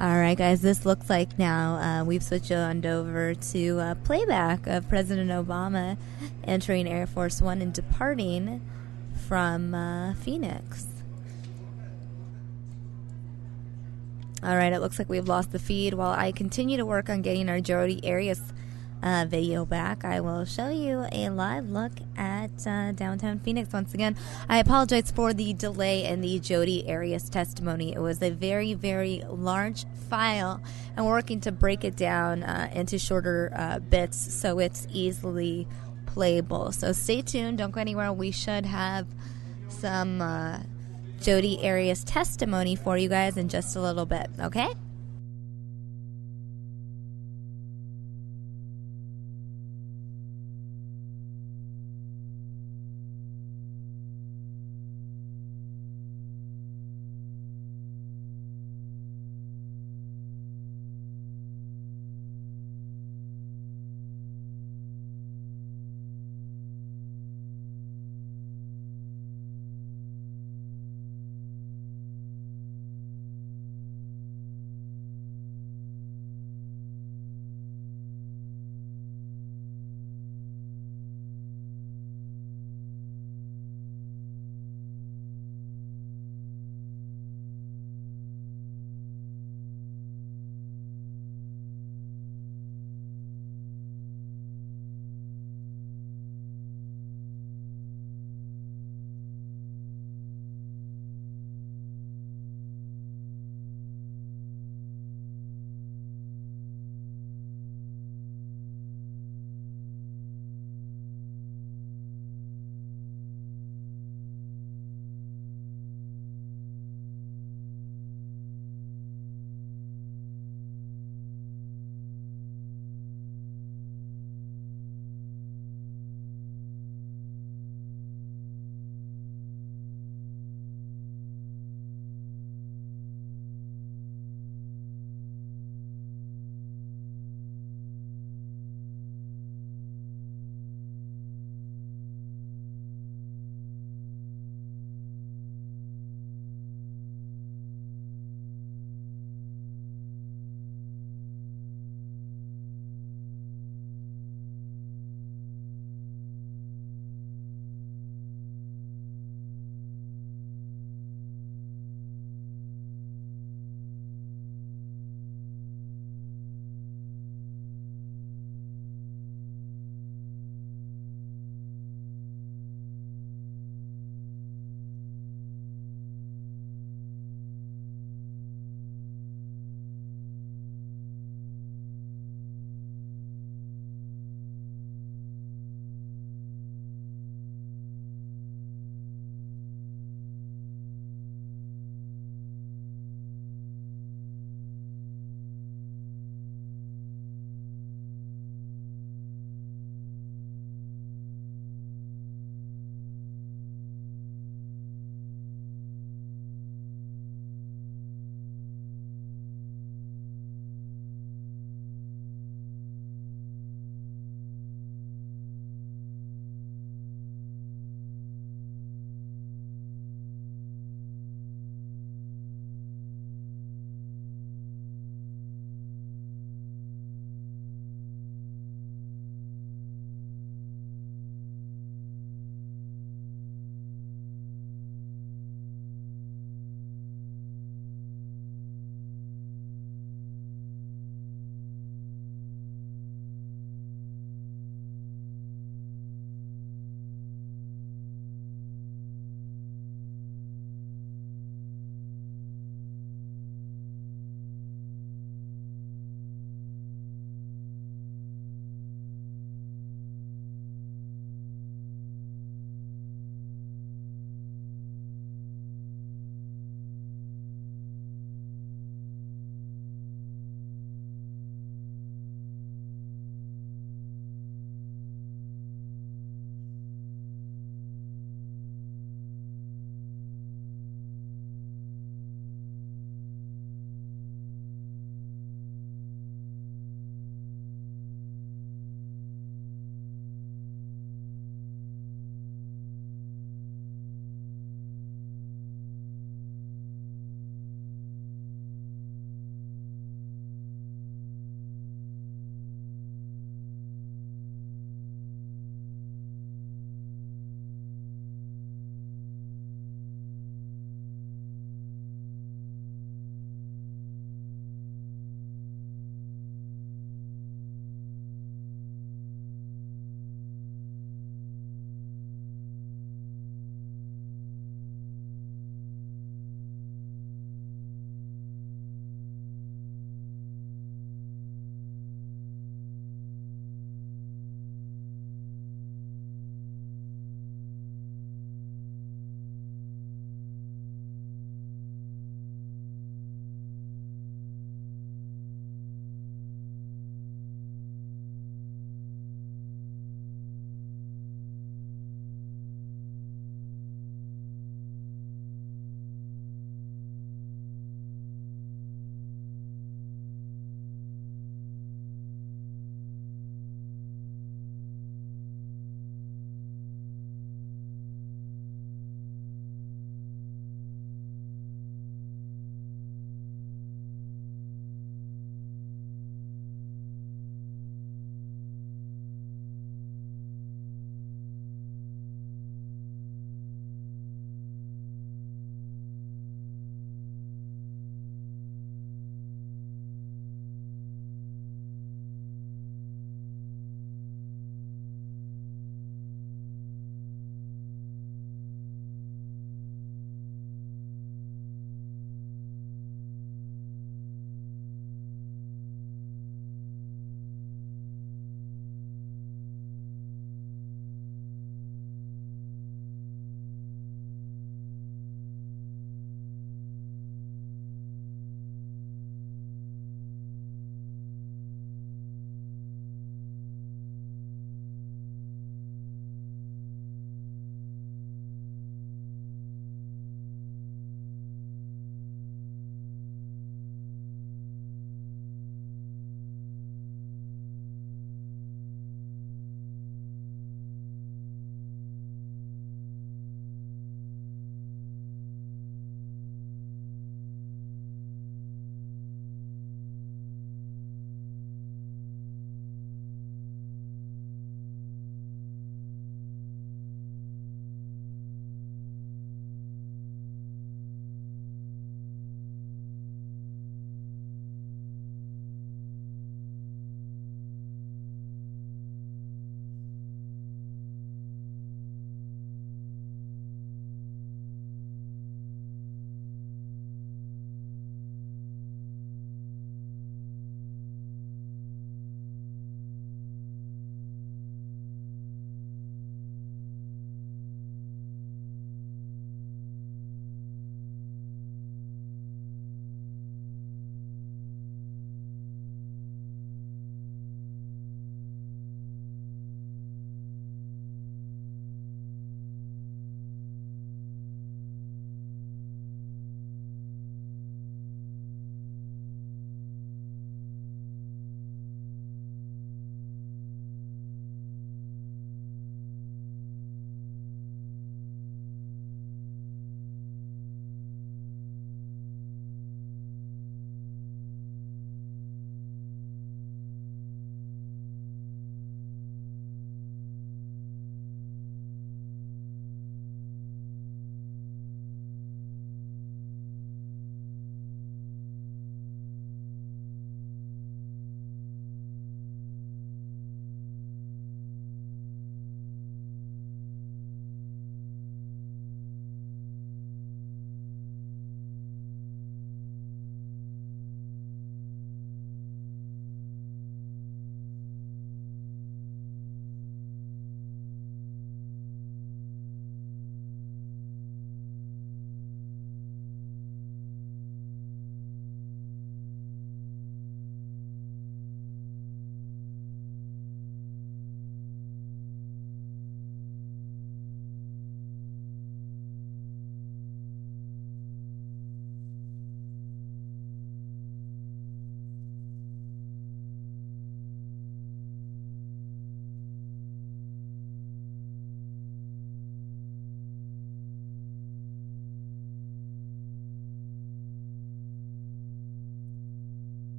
All right, guys, this looks like now we've switched on over to playback of President Obama entering Air Force One and departing from Phoenix. All right, it looks like we've lost the feed. While I continue to work on getting our Jodi Arias video back, I will show you a live look at downtown Phoenix once again. I apologize for the delay in the Jodi Arias testimony. It was a very, very large file, and we're working to break it down into shorter bits so it's easily playable. So stay tuned. Don't go anywhere. We should have some Jodi Arias testimony for you guys in just a little bit, okay?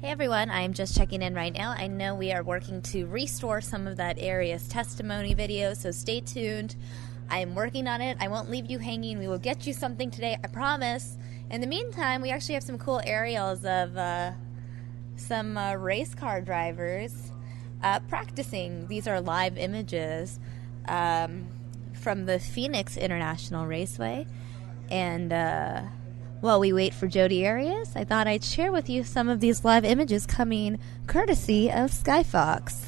Hey everyone, I'm just checking in right now. I know we are working to restore some of that Arias testimony video, so stay tuned. I am working on it. I won't leave you hanging. We will get you something today, I promise. In the meantime, we actually have some cool aerials of some race car drivers practicing. These are live images from the Phoenix International Raceway. And while we wait for Jodi Arias, I thought I'd share with you some of these live images coming courtesy of Skyfox.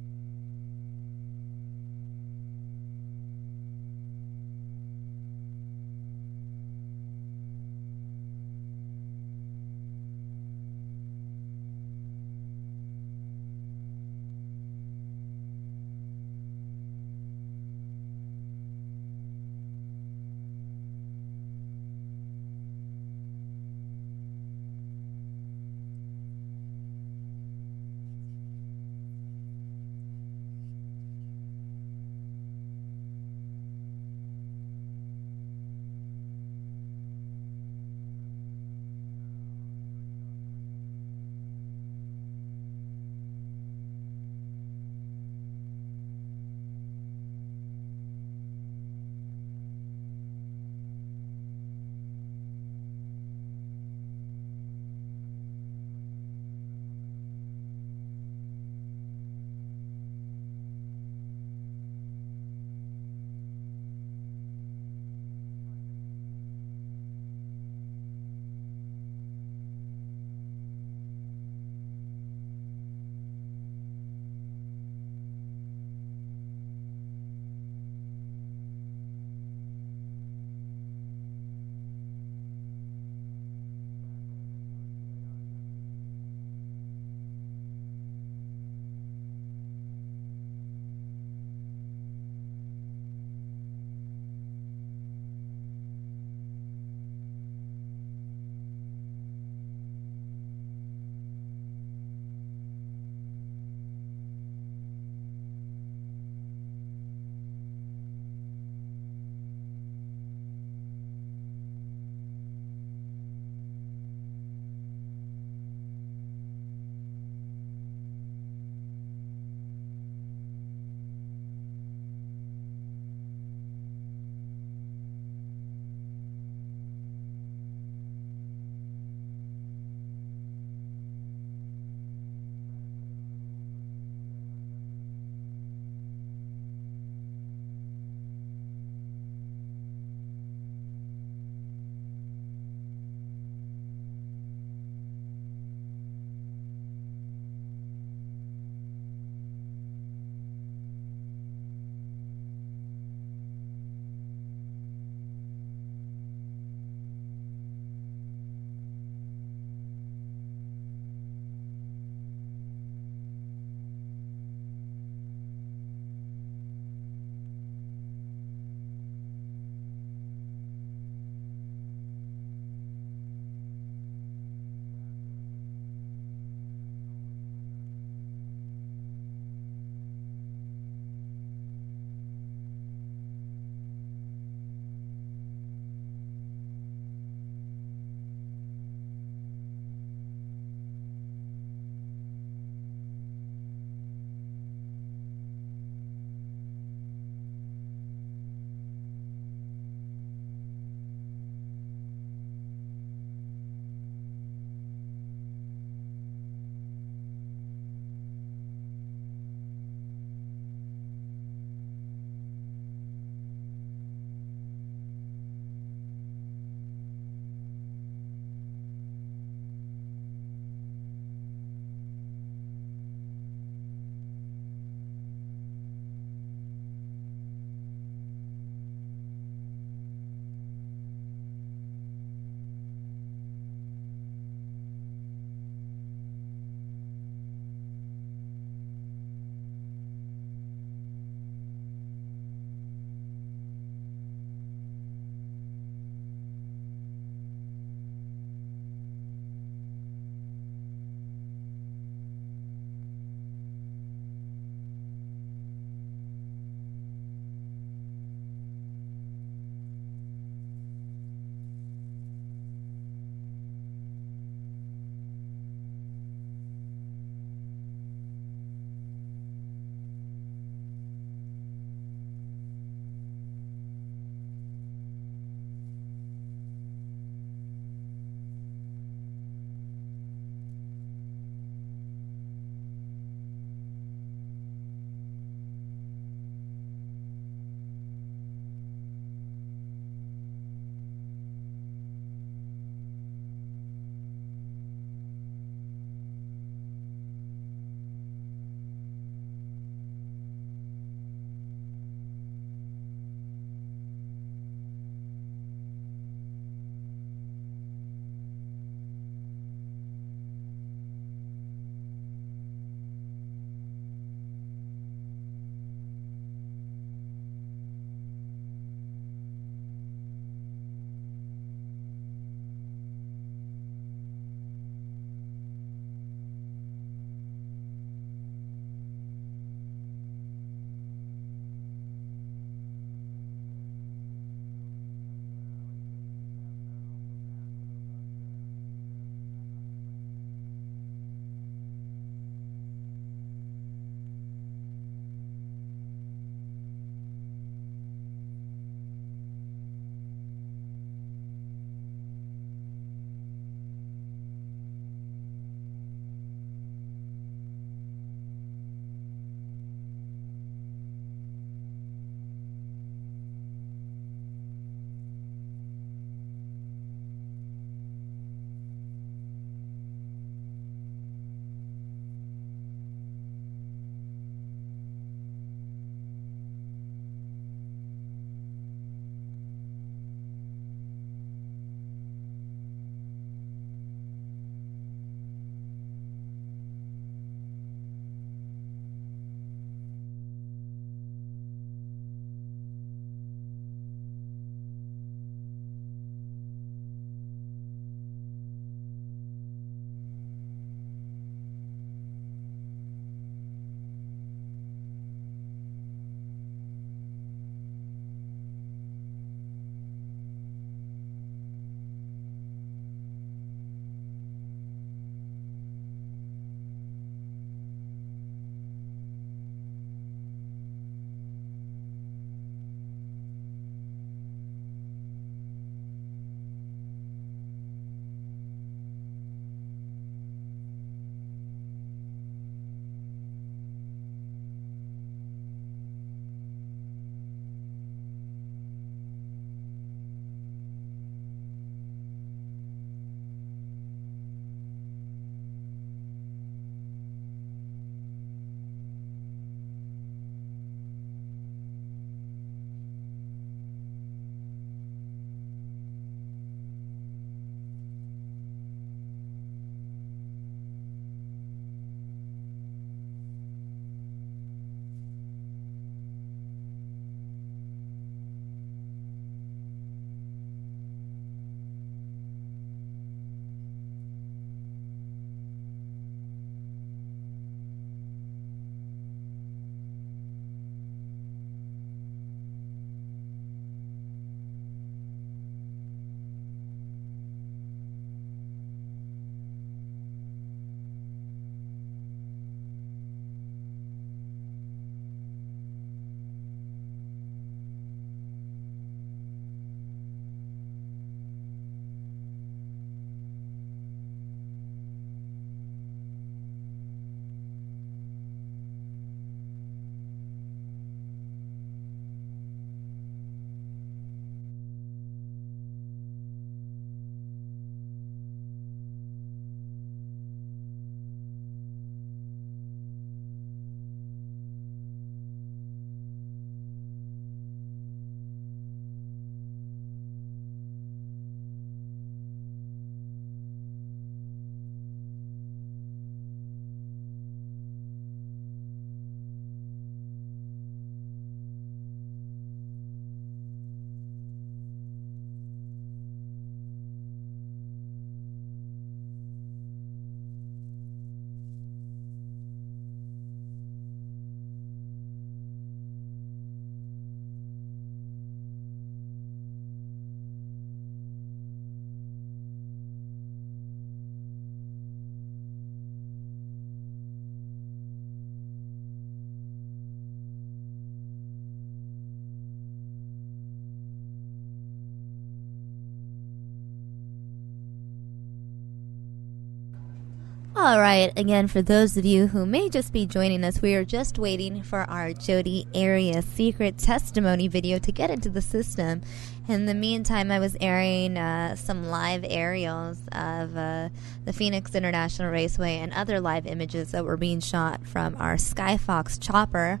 All right, again, for those of you who may just be joining us, we are just waiting for our Jodi Arias secret testimony video to get into the system. In the meantime, I was airing some live aerials of the Phoenix International Raceway and other live images that were being shot from our Skyfox chopper.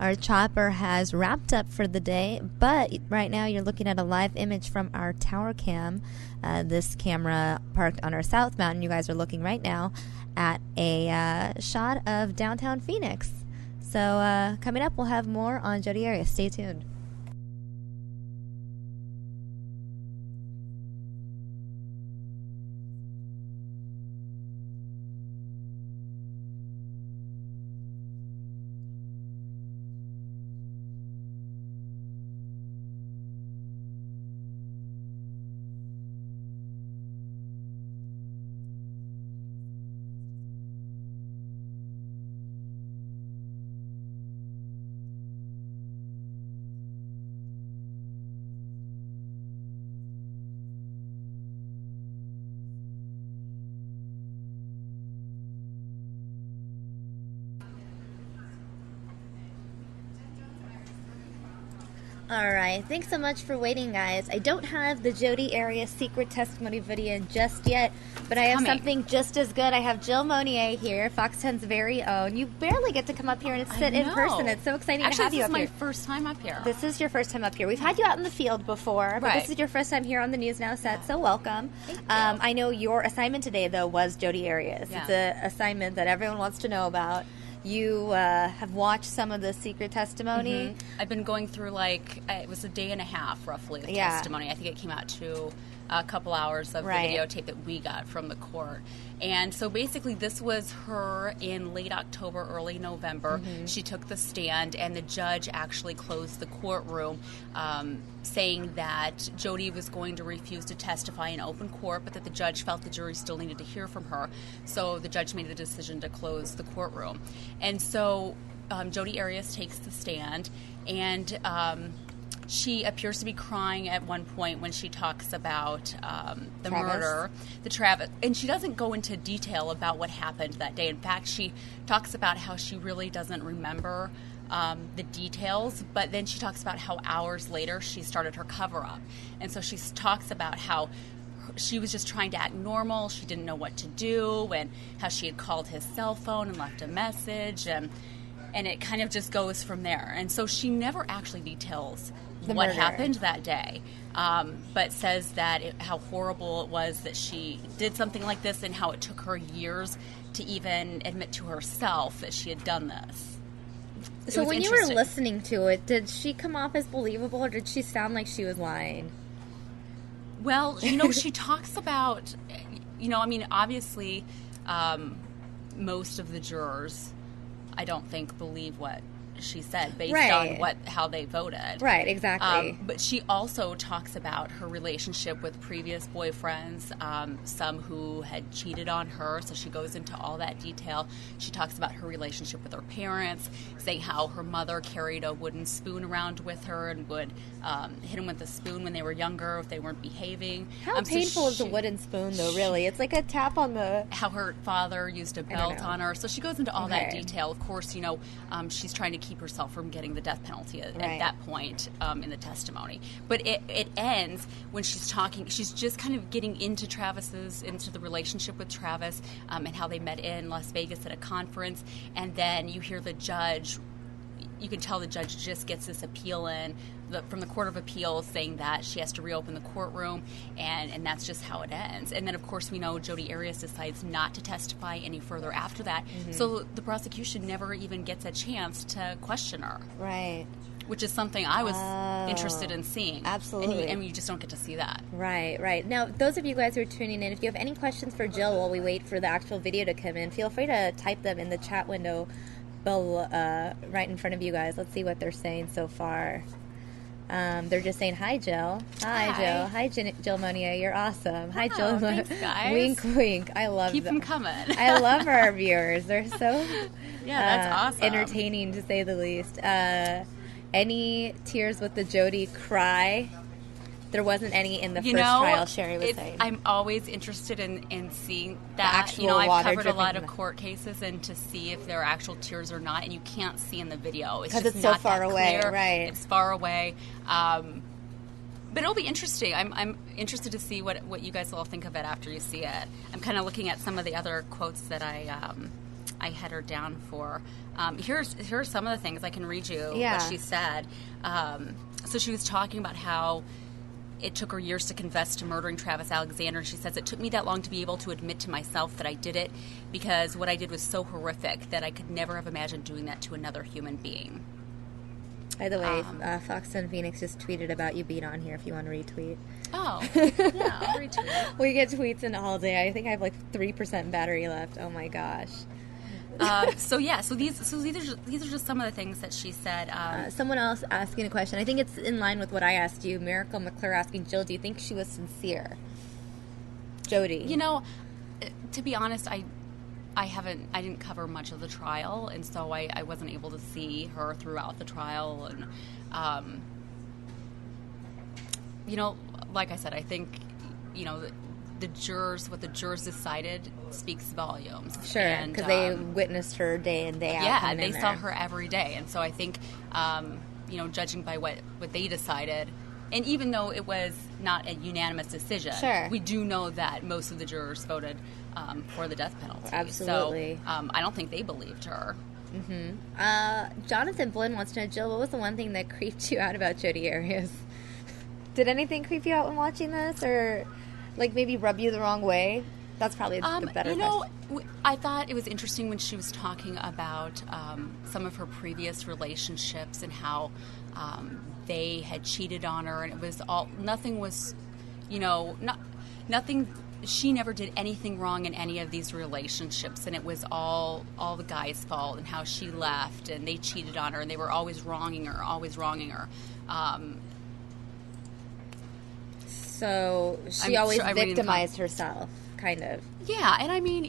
Our chopper has wrapped up for the day, but right now you're looking at a live image from our tower cam. This camera parked on our south mountain. You guys are looking right now at a shot of downtown Phoenix. So coming up, we'll have more on Jodi Arias. Stay tuned. All right, thanks so much for waiting, guys. I don't have the Jodi Arias secret testimony video just yet, but I have something just as good. I have Jill Monier here, Fox 10's very own. You barely get to come up here and sit in person. It's so exciting to have you up here. This is my first time up here. This is your first time up here. We've had you out in the field before, but this is your first time here on the News Now set, so welcome. Thank you. I know your assignment today, though, was Jodi Arias. Yeah. It's an assignment that everyone wants to know about. You have watched some of the secret testimony. Mm-hmm. I've been going through it was a day and a half roughly of testimony. I think it came out to a couple hours of the videotape that we got from the court. And so basically this was her in late October, early November. Mm-hmm. She took the stand and the judge actually closed the courtroom saying that Jodi was going to refuse to testify in open court, but that the judge felt the jury still needed to hear from her. So the judge made the decision to close the courtroom. And so Jodi Arias takes the stand, and she appears to be crying at one point when she talks about the murder, the Travis. And she doesn't go into detail about what happened that day. In fact, she talks about how she really doesn't remember the details, but then she talks about how hours later she started her cover-up. And so she talks about how she was just trying to act normal, she didn't know what to do, and how she had called his cell phone and left a message, and it kind of just goes from there. And so she never actually details what happened that day, but says that how horrible it was that she did something like this and how it took her years to even admit to herself that she had done this. So when you were listening to it, did she come off as believable, or did she sound like she was lying? Well, she talks about, obviously most of the jurors, I don't think, believe what she said based on how they voted. Right, exactly. But she also talks about her relationship with previous boyfriends, some who had cheated on her, so she goes into all that detail. She talks about her relationship with her parents, saying how her mother carried a wooden spoon around with her and would hit them with the spoon when they were younger if they weren't behaving. How painful is a wooden spoon, though, really? It's like a tap on the... How her father used a belt on her. So she goes into all that detail. Of course, she's trying to keep herself from getting the death penalty at that point in the testimony. But it ends when she's talking. She's just kind of getting into the relationship with Travis, and how they met in Las Vegas at a conference. And then you hear the judge. You can tell the judge just gets this appeal in from the Court of Appeals saying that she has to reopen the courtroom, and that's just how it ends. And then, of course, we know Jodi Arias decides not to testify any further after that. Mm-hmm. So the prosecution never even gets a chance to question her. Right. Which is something I was interested in seeing. Absolutely. And you just don't get to see that. Right. Now, those of you guys who are tuning in, if you have any questions for Jill while we wait for the actual video to come in, feel free to type them in the chat window right in front of you guys. Let's see what they're saying so far. They're just saying, hi, Jill. Hi, Jill. Hi, Jill Monier. You're awesome. Hi, Jill. Thanks, guys. Wink, wink. I love Keep them coming. I love our viewers. They're so that's awesome. Entertaining, to say the least. Any tears with the Jodi cry? there wasn't any in the first trial, Sherry was saying. I'm always interested in seeing that. Actual I've water covered a dripping lot from of it. court cases, and to see if there are actual tears or not, and you can't see in the video. Because just it's so not far that away, clear. right. It's far away. But it'll be interesting. I'm interested to see what you guys all think of it after you see it. I'm kind of looking at some of the other quotes that I had her down for. Here are some of the things I can read you what she said. So she was talking about how it took her years to confess to murdering Travis Alexander. And she says, it took me that long to be able to admit to myself that I did it because what I did was so horrific that I could never have imagined doing that to another human being. By the way, Fox and Phoenix just tweeted about you being on here if you want to retweet. Oh, yeah, I'll retweet. We get tweets in all day. I think I have like 3% battery left. Oh my gosh. So these are just some of the things that she said. Someone else asking a question. I think it's in line with what I asked you. Miracle McClure asking Jill, do you think she was sincere? Jodi. You know, to be honest, I didn't cover much of the trial, and so I wasn't able to see her throughout the trial. And you know, like I said, I think what the jurors decided speaks volumes. Sure, because they witnessed her day in, day out. Yeah, they saw her every day, and so I think, judging by what they decided, and even though it was not a unanimous decision, we do know that most of the jurors voted for the death penalty. Absolutely. So I don't think they believed her. Mm-hmm. Jonathan Flynn wants to know, Jill, what was the one thing that creeped you out about Jodi Arias? Did anything creep you out when watching this, or like maybe rub you the wrong way? That's probably the better question. I thought it was interesting when she was talking about some of her previous relationships and how they had cheated on her, and it was nothing. She never did anything wrong in any of these relationships, and it was all the guy's fault, and how she left, and they cheated on her, and they were always wronging her. So she always victimized herself, kind of. Yeah, and I mean,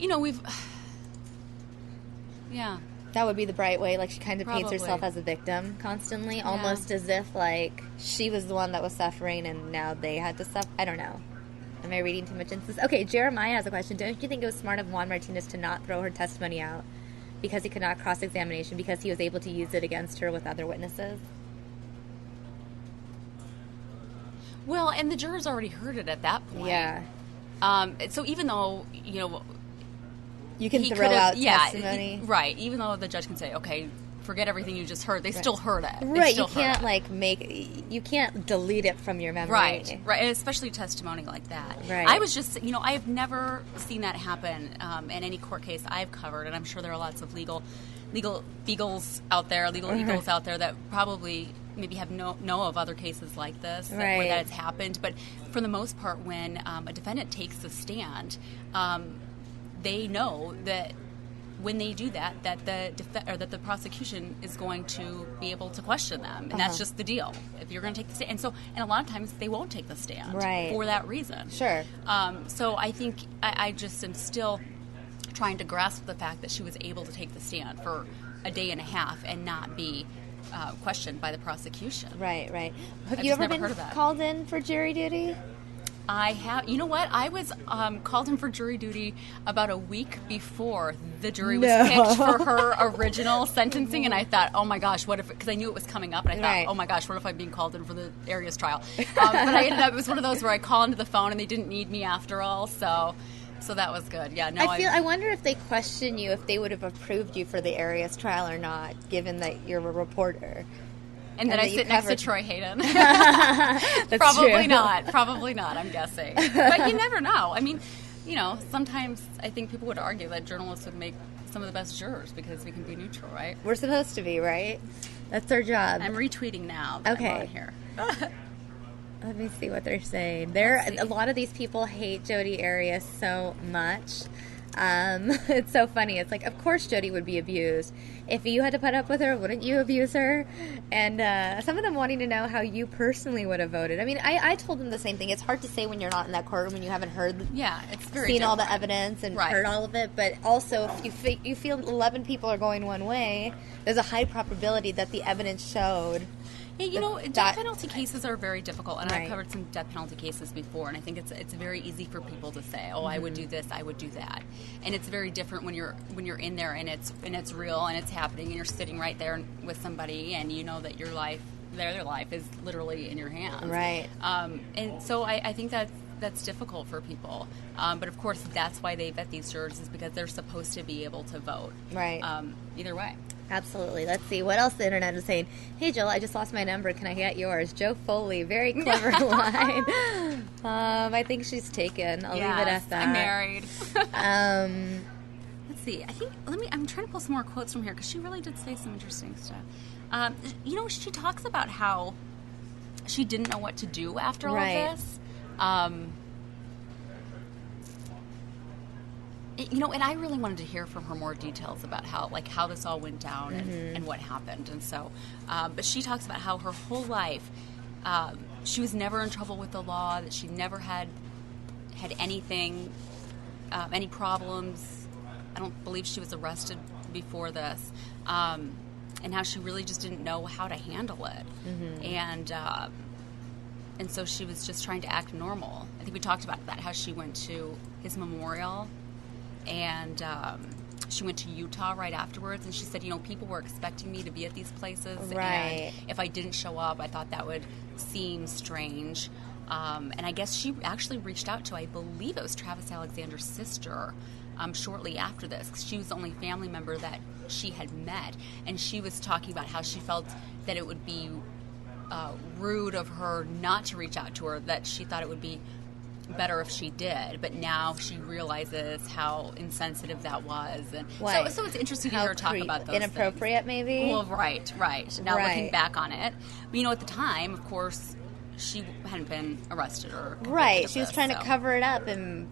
yeah. That would be the bright way. Like, she kind of paints herself as a victim constantly, almost as if, like, she was the one that was suffering and now they had to suffer. I don't know. Am I reading too much into this? Okay, Jeremiah has a question. Don't you think it was smart of Juan Martinez to not throw her testimony out because he could not cross-examination, because he was able to use it against her with other witnesses? Well, and the jurors already heard it at that point. Yeah. So even though, you can throw out testimony. Right. Even though the judge can say, okay, forget everything you just heard, they still heard it. Right. You can't, you can't delete it from your memory. Right. Right. And especially testimony like that. Right. I was just, I have never seen that happen in any court case I've covered, and I'm sure there are lots of legal eagles out there that probably maybe have know of other cases like this where that has happened. But for the most part, when a defendant takes the stand, they know that when they do that that the prosecution is going to be able to question them, and that's just the deal. If you're going to take the stand, and a lot of times they won't take the stand for that reason. Sure. So I think I just am still trying to grasp the fact that she was able to take the stand for a day and a half and not be questioned by the prosecution. Right. Have you ever been called in for jury duty? I have. You know what? I was called in for jury duty about a week before the jury was picked for her original sentencing, and I thought, oh my gosh, what if? Because I knew it was coming up, and I thought, oh my gosh, what if I'm being called in for the Arias trial? But I ended up. It was one of those where I call into the phone, and they didn't need me after all. So that was good. Yeah. No. I wonder if they question you if they would have approved you for the Arias trial or not, given that you're a reporter. And then I sit next to Troy Hayden. That's Probably true. not, I'm guessing. But you never know. I mean, sometimes I think people would argue that journalists would make some of the best jurors because we can be neutral, right? We're supposed to be, right? That's our job. I'm retweeting now that I'm on here. Let me see what they're saying. A lot of these people hate Jodi Arias so much. It's so funny. It's like, of course Jodi would be abused. If you had to put up with her, wouldn't you abuse her? And some of them wanting to know how you personally would have voted. I mean, I told them the same thing. It's hard to say when you're not in that courtroom, when you haven't seen all the evidence and heard all of it. But also, if you feel 11 people are going one way, there's a high probability that the evidence showed You know, death penalty cases are very difficult, and I've covered some death penalty cases before, and I think it's very easy for people to say, "Oh, I would do this, I would do that," and it's very different when you're in there and it's real and it's happening, and you're sitting right there with somebody, and you know that their life is literally in your hands. Right. And so I think that's difficult for people. But of course, that's why they vet these jurors, is because they're supposed to be able to vote. Right. Either way. Absolutely. Let's see. What else the internet is saying? Hey, Jill, I just lost my number. Can I get yours? Joe Foley. Very clever line. I think she's taken. I'll leave it at that. I'm married. Let's see. I'm trying to pull some more quotes from here, because she really did say some interesting stuff. You know, she talks about how she didn't know what to do after all of this. You know, and I really wanted to hear from her more details about how this all went down and what happened. And so, but she talks about how her whole life, she was never in trouble with the law, that she never had anything, any problems. I don't believe she was arrested before this. And how she really just didn't know how to handle it. And so she was just trying to act normal. I think we talked about that, how she went to his memorial, and she went to Utah right afterwards, and she said, you know, people were expecting me to be at these places, and if I didn't show up, I thought that would seem strange. And I guess she actually reached out to, I believe it was Travis Alexander's sister, shortly after this, because she was the only family member that she had met, and she was talking about how she felt that it would be rude of her not to reach out to her, that she thought it would be better if she did, but now she realizes how insensitive that was, and so it's interesting to hear her talk about those inappropriate things. Maybe. Well, right. Now looking back on it, but, you know, at the time, of course, she hadn't been arrested or convicted. She was trying to cover it up, and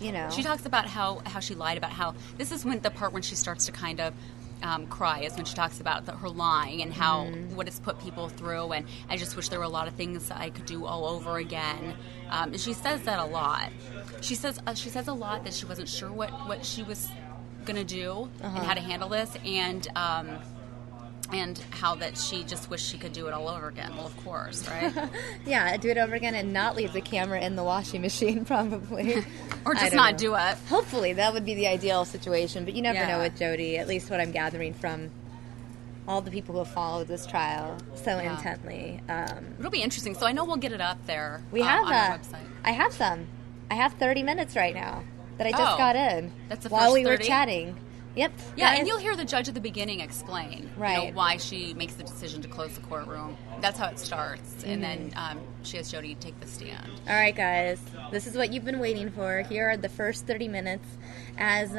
you know, she talks about how she lied about how this is when the part when she starts to kind of cry is when she talks about her lying and how what it's put people through, and I just wish there were a lot of things that I could do all over again. And she says that a lot. She says a lot that she wasn't sure what she was gonna do and how to handle this, and how that she just wished she could do it all over again. Well, of course, right? Yeah, do it over again and not leave the camera in the washing machine, probably. Or just not do it. Hopefully, that would be the ideal situation, but you never know with Jodi, at least what I'm gathering from all the people who have followed this trial so intently. It'll be interesting. So I know we'll get it up there we have on our website. I have some. I have 30 minutes right now that I just got in. That's the while first we 30? were chatting. Yep. Yeah, and you'll hear the judge at the beginning explain right. you know, why she makes the decision to close the courtroom. That's how it starts. And then she has Jodi take the stand. All right, guys. This is what you've been waiting for. Here are the first 30 minutes. As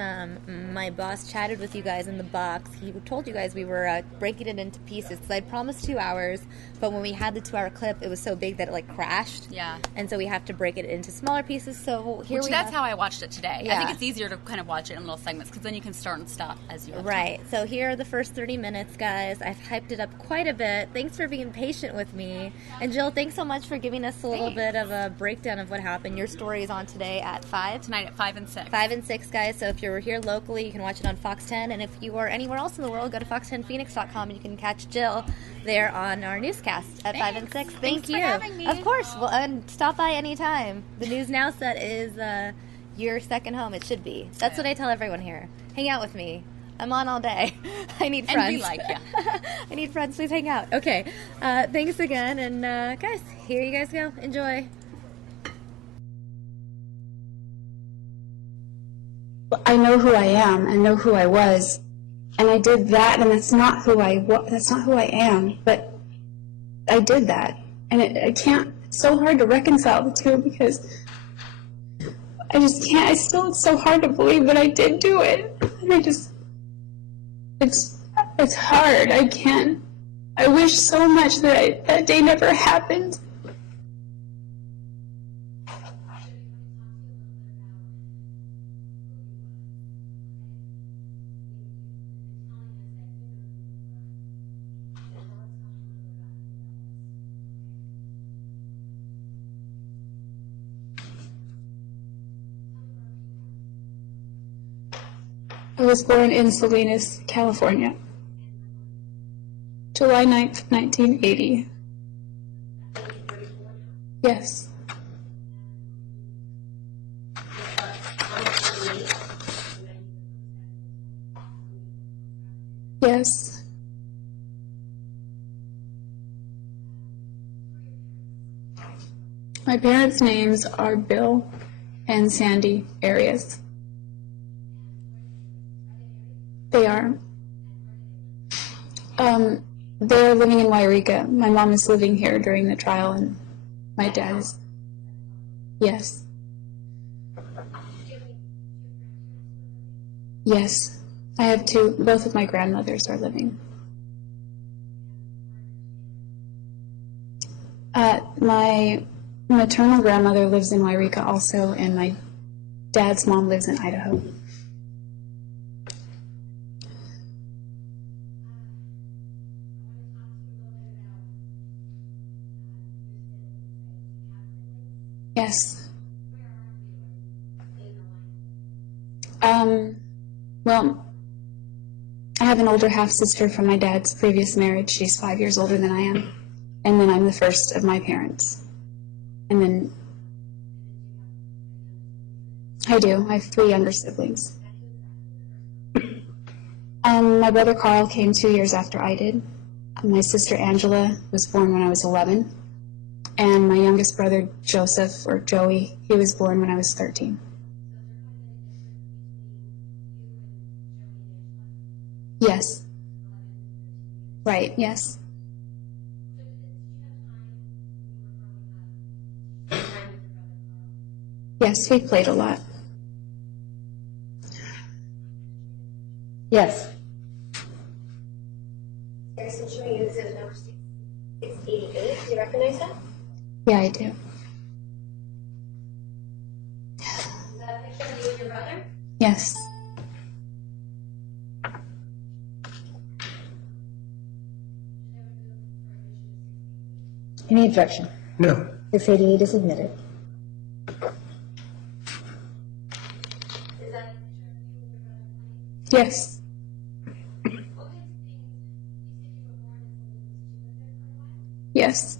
my boss chatted with you guys in the box, he told you guys we were breaking it into pieces. Because I promised 2 hours, but when we had the 2-hour clip, it was so big that it crashed. Yeah. And so we have to break it into smaller pieces. So here that's how I watched it today. Yeah. I think it's easier to kind of watch it in little segments because then you can start and stop as you have Right. time. So here are the first 30 minutes, guys. I've hyped it up quite a bit. Thanks for being patient with me. And Jill, thanks so much for giving us a little bit of a breakdown of what happened. Your story is on today at 5. Tonight at 5 and 6. 5 and 6, guys. So if you're here locally, you can watch it on Fox 10. And if you are anywhere else in the world, go to fox10phoenix.com and you can catch Jill there on our newscast at 5 and 6. Thank you. For having me. Of course. Well, and stop by anytime. The News Now set is your second home. It should be. That's what I tell everyone here. Hang out with me. I'm on all day. I need friends. And we like you. I need friends. Please hang out. Okay. Thanks again. And guys, here you guys go. Enjoy. I know who I am. I know who I was, and I did that. And that's not who that's not who I am. But I did that, and I can't. It's so hard to reconcile the two because I just can't. It's so hard to believe that I did do it. And it's hard. I can't. I wish so much that that day never happened. I was born in Salinas, California. July 9th, 1980. Yes. Yes. My parents' names are Bill and Sandy Arias. They are. They're living in Wairika. My mom is living here during the trial, and my dad is. Yes. Yes. I have two. Both of my grandmothers are living. My maternal grandmother lives in Wairika also, and my dad's mom lives in Idaho. Yes. Well, I have an older half-sister from my dad's previous marriage. She's 5 years older than I am. And then I'm the first of my parents. And then I do. I have 3 younger siblings. My brother Carl came 2 years after I did. My sister Angela was born when I was 11. And my youngest brother Joseph, or Joey, he was born when I was 13. Yes. Right, yes. Yes, we played a lot. Yes. Harrison showing you this is number 688. Do you recognize that? Yeah, I do. Is that a picture of you and your brother? Yes. Any objection? No. 688 is admitted. Yes. Yes.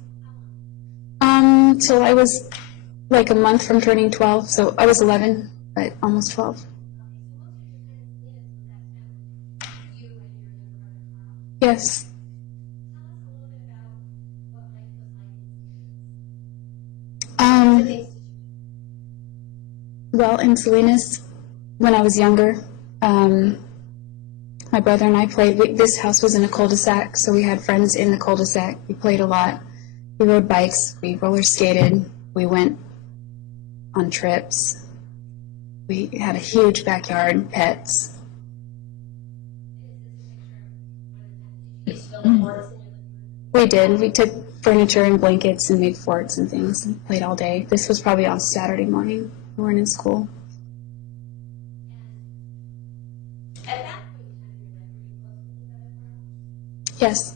So I was like a month from turning 12, so I was 11, but almost 12. Yes. Well, in Salinas, when I was younger, my brother and I played. This house was in a cul-de-sac, so we had friends in the cul-de-sac. We played a lot. We rode bikes. We roller skated. We went on trips. We had a huge backyard, pets. We did. We took furniture and blankets and made forts and things and played all day. This was probably on Saturday morning. We weren't in school. Yes.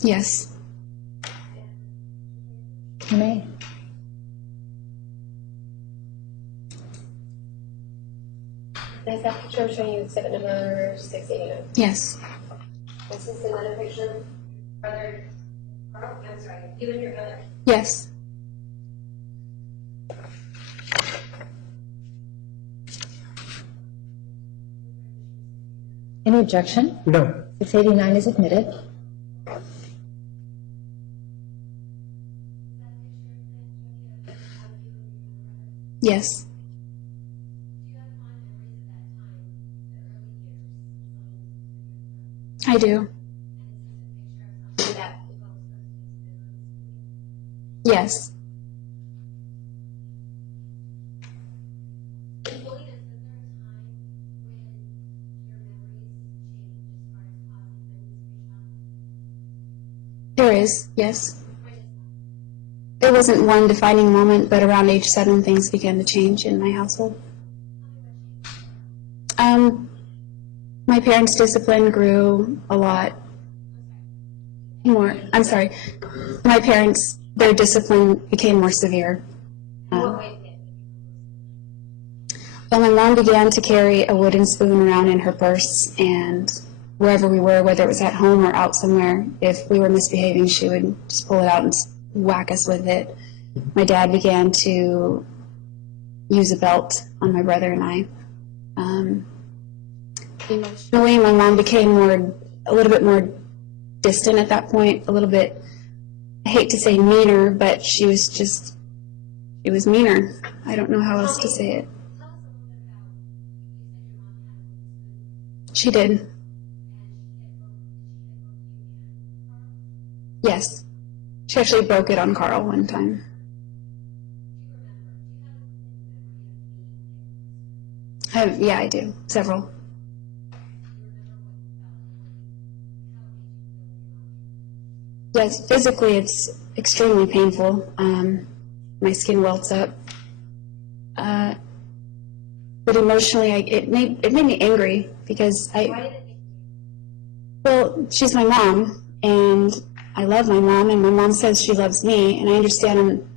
Yes. You may. Is that picture I'm showing you exhibit number 689? Yes. This is another picture of brother Carl? I'm sorry, you and your brother? Yes. Any objection? No. 689 is admitted. Yes. I do. Yes. There is, yes. There wasn't one defining moment, but around age 7, things began to change in my household. My parents' discipline grew a lot more. I'm sorry. My parents, their discipline became more severe. Well, my mom began to carry a wooden spoon around in her purse, and wherever we were, whether it was at home or out somewhere, if we were misbehaving, she would just pull it out and whack us with it. My dad began to use a belt on my brother and I. Emotionally, my mom became a little bit more distant at that point, a little bit, I hate to say meaner, but she was meaner. I don't know how else to say it. She did. Yes. She actually broke it on Carl one time. Yeah, I do. Several. Yes, physically it's extremely painful. My skin welts up. But emotionally, it made me angry because well, she's my mom, and I love my mom, and my mom says she loves me, and I understand I'm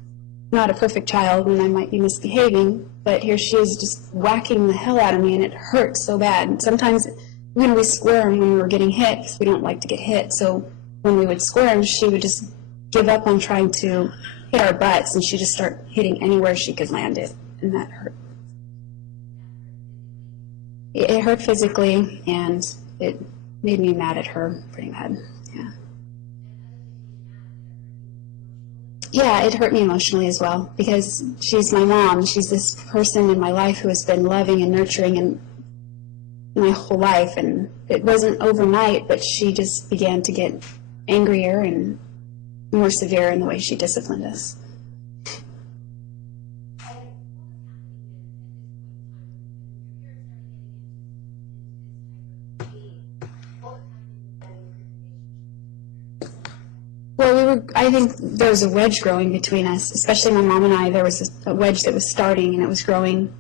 not a perfect child and I might be misbehaving, but here she is just whacking the hell out of me, and it hurts so bad. Sometimes we squirm when we were getting hit because we don't like to get hit, so when we would squirm, she would just give up on trying to hit our butts, and she'd just start hitting anywhere she could land it, and that hurt. It hurt physically, and it made me mad at her pretty bad. Yeah. Yeah, it hurt me emotionally as well, because she's my mom. She's this person in my life who has been loving and nurturing and my whole life, and it wasn't overnight, but she just began to get angrier and more severe in the way she disciplined us. Well, I think there was a wedge growing between us, especially my mom and I. There was a wedge that was starting, and it was growing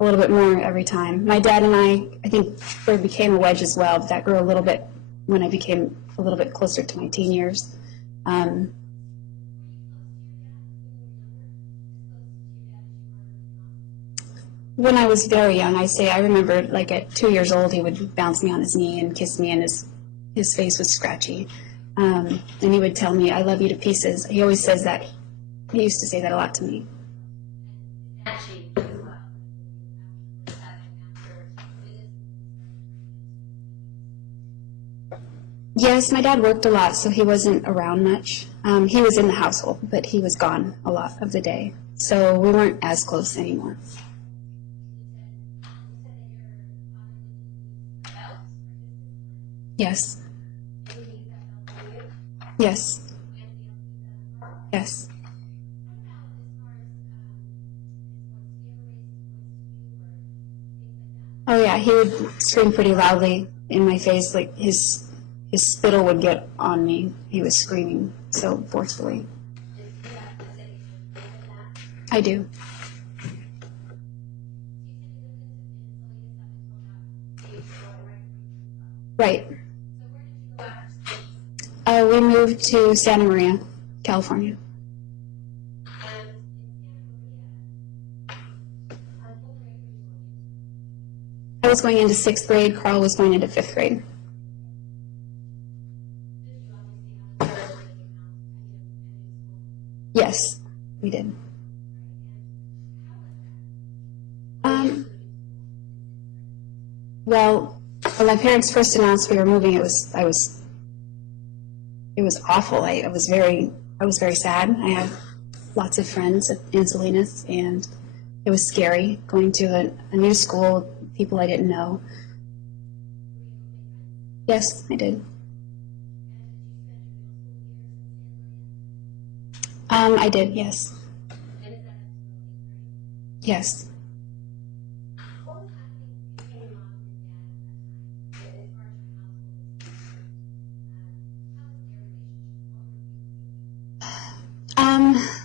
a little bit more every time. My dad and I think there became a wedge as well, but that grew a little bit when I became a little bit closer to my teen years. When I was very young, I remember like at 2 years old, he would bounce me on his knee and kiss me, and his face was scratchy. And he would tell me, "I love you to pieces." He always says that. He used to say that a lot to me. Yes, my dad worked a lot, so he wasn't around much. He was in the household, but he was gone a lot of the day. So we weren't as close anymore. Yes. Yes. Yes. Oh yeah, he would scream pretty loudly in my face, like his spittle would get on me. He was screaming so forcefully. I do. Right. We moved to Santa Maria, California. I was going into 6th grade. Carl was going into 5th grade. Yes, we did. Well, when my parents first announced we were moving, it was awful. I was very sad. I have lots of friends in Salinas, and it was scary going to a new school, people I didn't know. Yes, I did. I did, yes. Yes.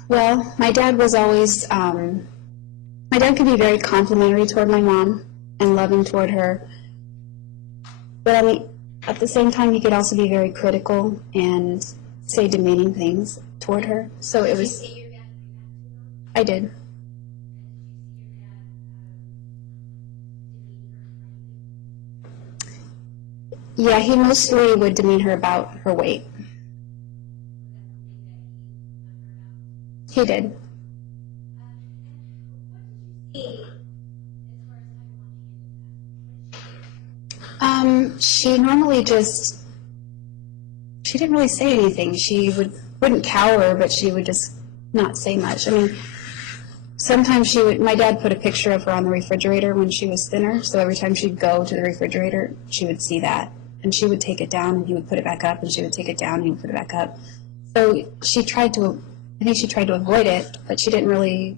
Well, my dad was always, my dad could be very complimentary toward my mom and loving toward her. But I mean, at the same time, he could also be very critical and say demeaning things toward her. So it was, I did. Yeah, he mostly would demean her about her weight. He did. She normally she didn't really say anything. She wouldn't cower, but she would just not say much. I mean, sometimes my dad put a picture of her on the refrigerator when she was thinner, so every time she'd go to the refrigerator, she would see that. And she would take it down, and he would put it back up, and she would take it down, and he would put it back up. So I think she tried to avoid it, but she didn't really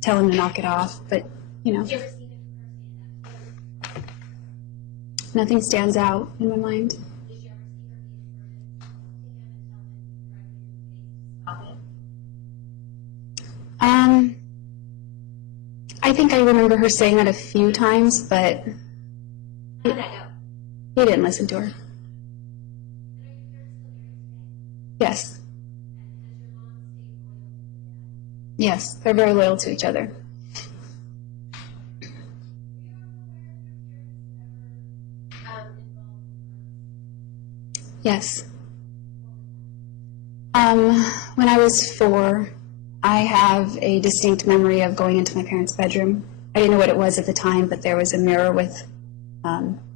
tell him to knock it off. But, nothing stands out in my mind. I think I remember her saying that a few times, but he didn't listen to her. Yes. Yes, they're very loyal to each other. Yes. When I was 4, I have a distinct memory of going into my parents' bedroom. I didn't know what it was at the time, but there was a mirror with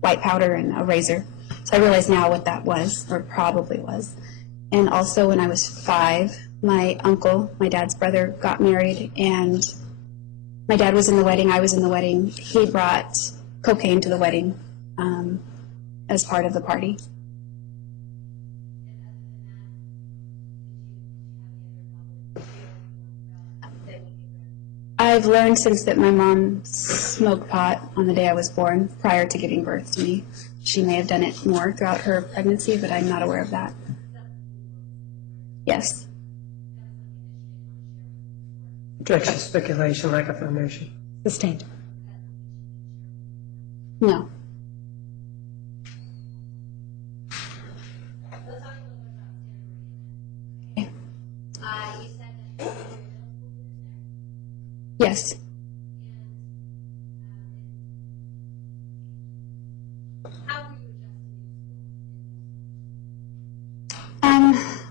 white powder and a razor. So I realize now what that was, or probably was. And also when I was 5, my uncle, my dad's brother, got married, and my dad was in the wedding, I was in the wedding. He brought cocaine to the wedding as part of the party. I've learned since that my mom smoked pot on the day I was born, prior to giving birth to me. She may have done it more throughout her pregnancy, but I'm not aware of that. Yes. Objection, speculation, lack of foundation. Sustained. No. Yes.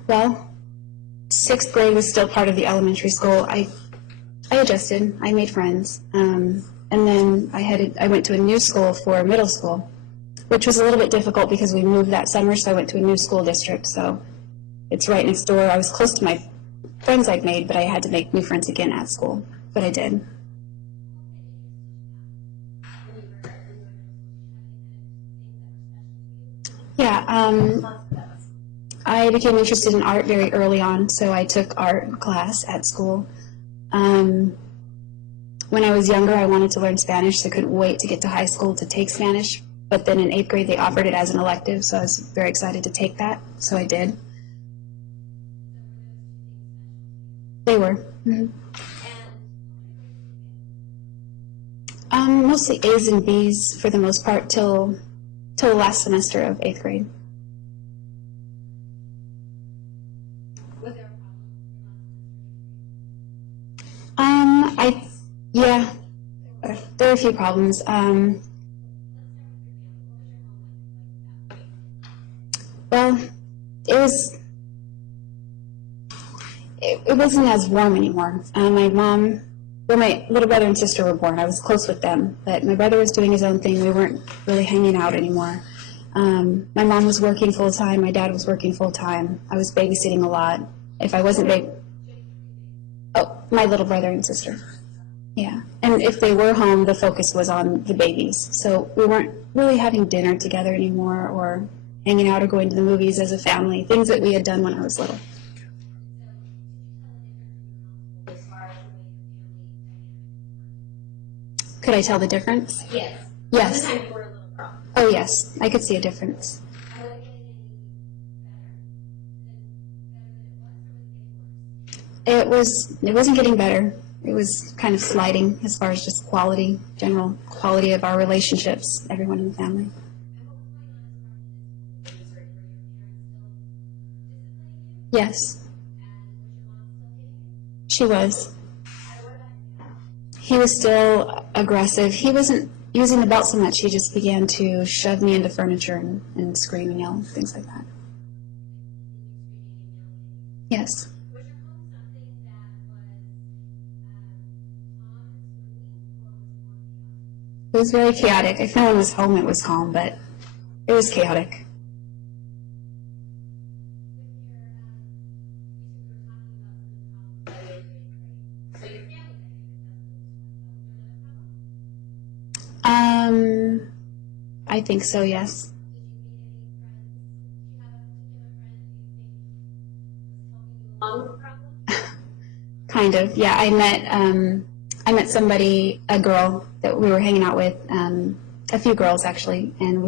Well, 6th grade was still part of the elementary school. I adjusted. I made friends. And then I went to a new school for middle school, which was a little bit difficult because we moved that summer, so I went to a new school district. So it's right next door. I was close to my friends I'd made, but I had to make new friends again at school. But I did. Yeah, I became interested in art very early on, so I took art class at school. When I was younger, I wanted to learn Spanish, so I couldn't wait to get to high school to take Spanish. But then in 8th grade, they offered it as an elective, so I was very excited to take that, so I did. They were. Mm-hmm. Mostly A's and B's for the most part till the last semester of 8th grade. Yeah, there are a few problems. Well, it wasn't as warm anymore. My little brother and sister were born. I was close with them, but my brother was doing his own thing. We weren't really hanging out anymore. My mom was working full time. My dad was working full time. I was babysitting a lot. If I wasn't my little brother and sister. Yeah, and if they were home, the focus was on the babies. So we weren't really having dinner together anymore, or hanging out or going to the movies as a family. Things that we had done when I was little. Could I tell the difference? Yes. Yes. By the time you were a little girl. Oh, yes. I could see a difference. It wasn't getting better. It was kind of sliding as far as just general quality of our relationships, everyone in the family. Yes. She was. He was still aggressive. He wasn't using the belt so much, he just began to shove me into furniture and scream and yell, things like that. Yes. It was very chaotic. If no one was home, it was calm, but it was chaotic. I think so, yes. Kind of, yeah. I met somebody, a girl that we were hanging out with, a few girls actually, and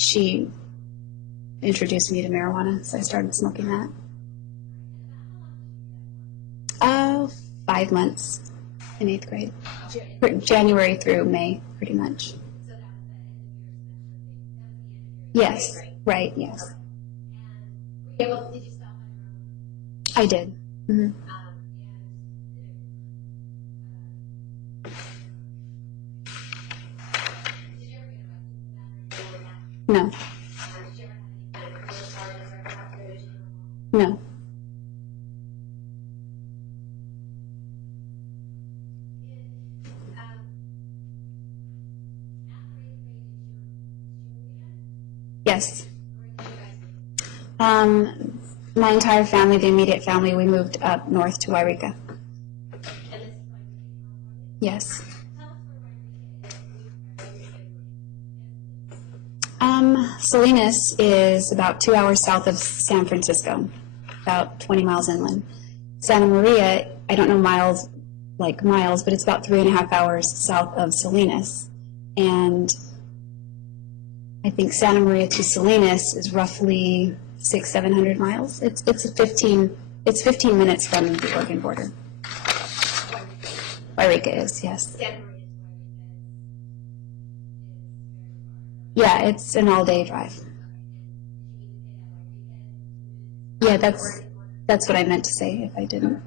she introduced me to marijuana, so I started smoking that. 5 months in 8th grade, January through May, pretty much. Yes, right, yes. I did. Mm-hmm. No. No. Yes. My entire family, the immediate family, we moved up north to Wairika. Yes. Salinas is about 2 hours south of San Francisco, about 20 miles inland. Santa Maria, I don't know miles, but it's about 3.5 hours south of Salinas. And I think Santa Maria to Salinas is roughly 600-700 miles. It's 15 minutes from the Oregon border. Wairika is, yes. Yeah, it's an all-day drive. Yeah, that's what I meant to say if I didn't.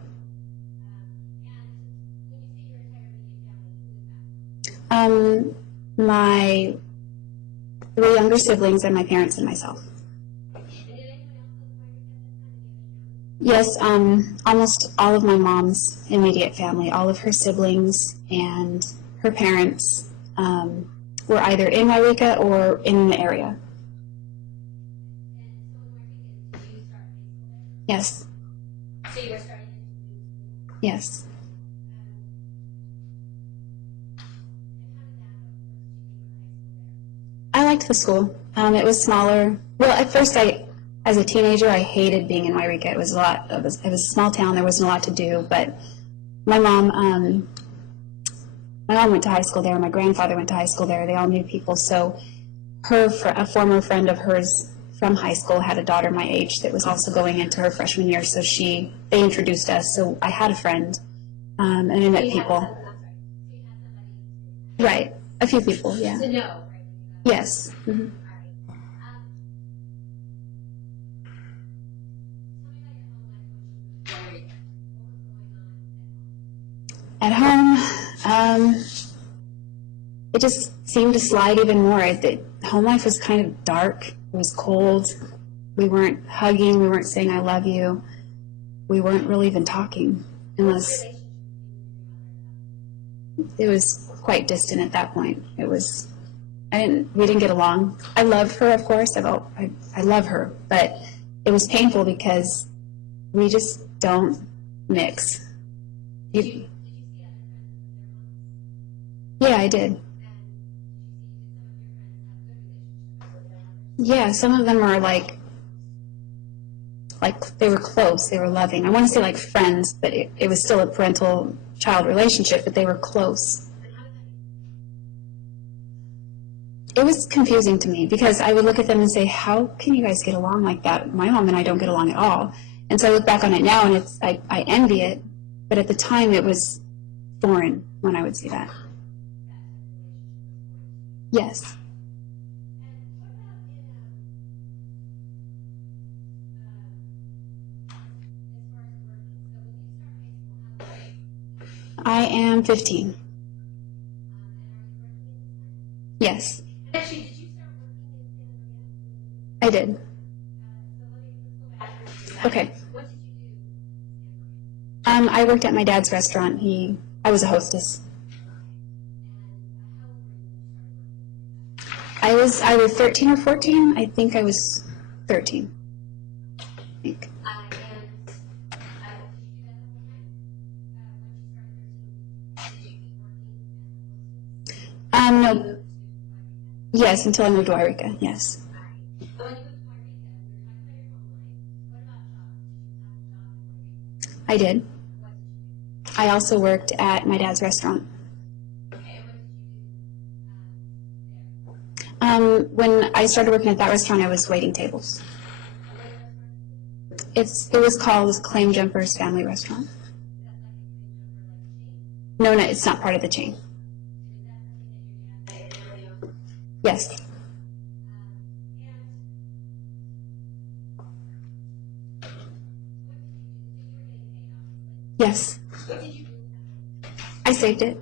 My 3 younger siblings and my parents and myself. Yes, almost all of my mom's immediate family, all of her siblings and her parents were either in Wairika or in the area. Yes. So you were starting? Yes. I liked the school. It was smaller. Well, at first, as a teenager, I hated being in Wairika. It was a small town. There wasn't a lot to do. But my mom went to high school there. My grandfather went to high school there. They all knew people. So a former friend of hers from high school had a daughter my age that was also going into her freshman year. So they introduced us. So I had a friend, and I met people. Right, a few people. Yeah. To know. Yes. Mm-hmm. At home, it just seemed to slide even more. Home life was kind of dark. It was cold. We weren't hugging. We weren't saying "I love you." We weren't really even talking, unless it was quite distant at that point. We didn't get along. I love her, of course. I love her, but it was painful because we just don't mix. Yeah, I did. Yeah, some of them are like they were close, they were loving. I want to say like friends, but it was still a parental-child relationship, but they were close. It was confusing to me because I would look at them and say, how can you guys get along like that? My mom and I don't get along at all. And so I look back on it now and I envy it, but at the time it was foreign when I would see that. Yes. I am 15. I did. Okay. I worked at my dad's restaurant. I was a hostess. I was either 13 or 14. I think I was 13. I think. No. Yes, until I moved to Eureka, yes. I did. I also worked at my dad's restaurant. When I started working at that restaurant, I was waiting tables. It was called Claim Jumpers Family Restaurant. No, it's not part of the chain. Yes. Yes. I saved it,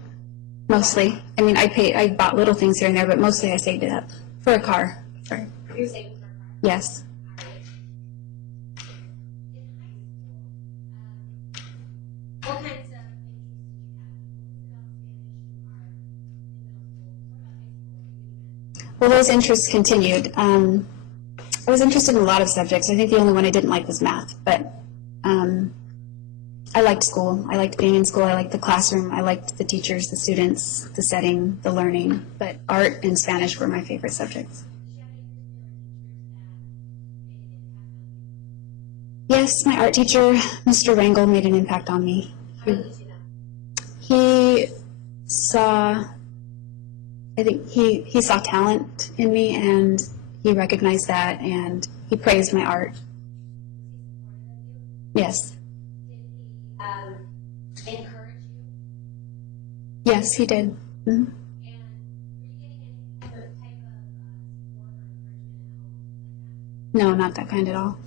mostly. I mean, I bought little things here and there, but mostly I saved it up for a car. Sorry. You're saving for a car? Yes. What kinds of Well, those interests continued. I was interested in a lot of subjects. I think the only one I didn't like was math, but I liked school. I liked being in school. I liked the classroom. I liked the teachers, the students, the setting, the learning. But art and Spanish were my favorite subjects. Yes, my art teacher, Mr. Rangel, made an impact on me. He saw, I think he saw talent in me, and he recognized that, and he praised my art. Yes. encourage you? Yes, he did. Mm-hmm. No, not that kind at all.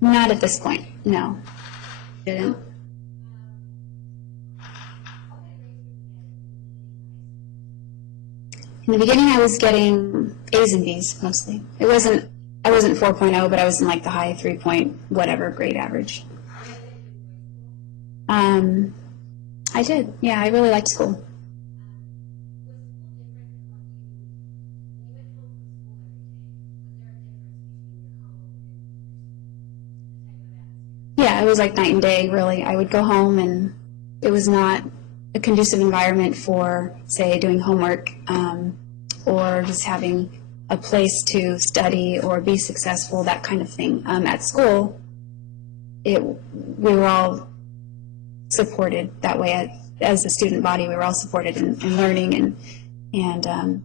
Not at this point, no. Didn't. In the beginning, I was getting A's and B's mostly. I wasn't 4.0, but I was in like the high 3 point whatever grade average. I did. Yeah, I really liked school. Yeah, it was like night and day, really. I would go home, and it was not a conducive environment for, say, doing homework or just having a place to study or be successful, that kind of thing. At school, we were all supported that way. As a student body, we were all supported in learning and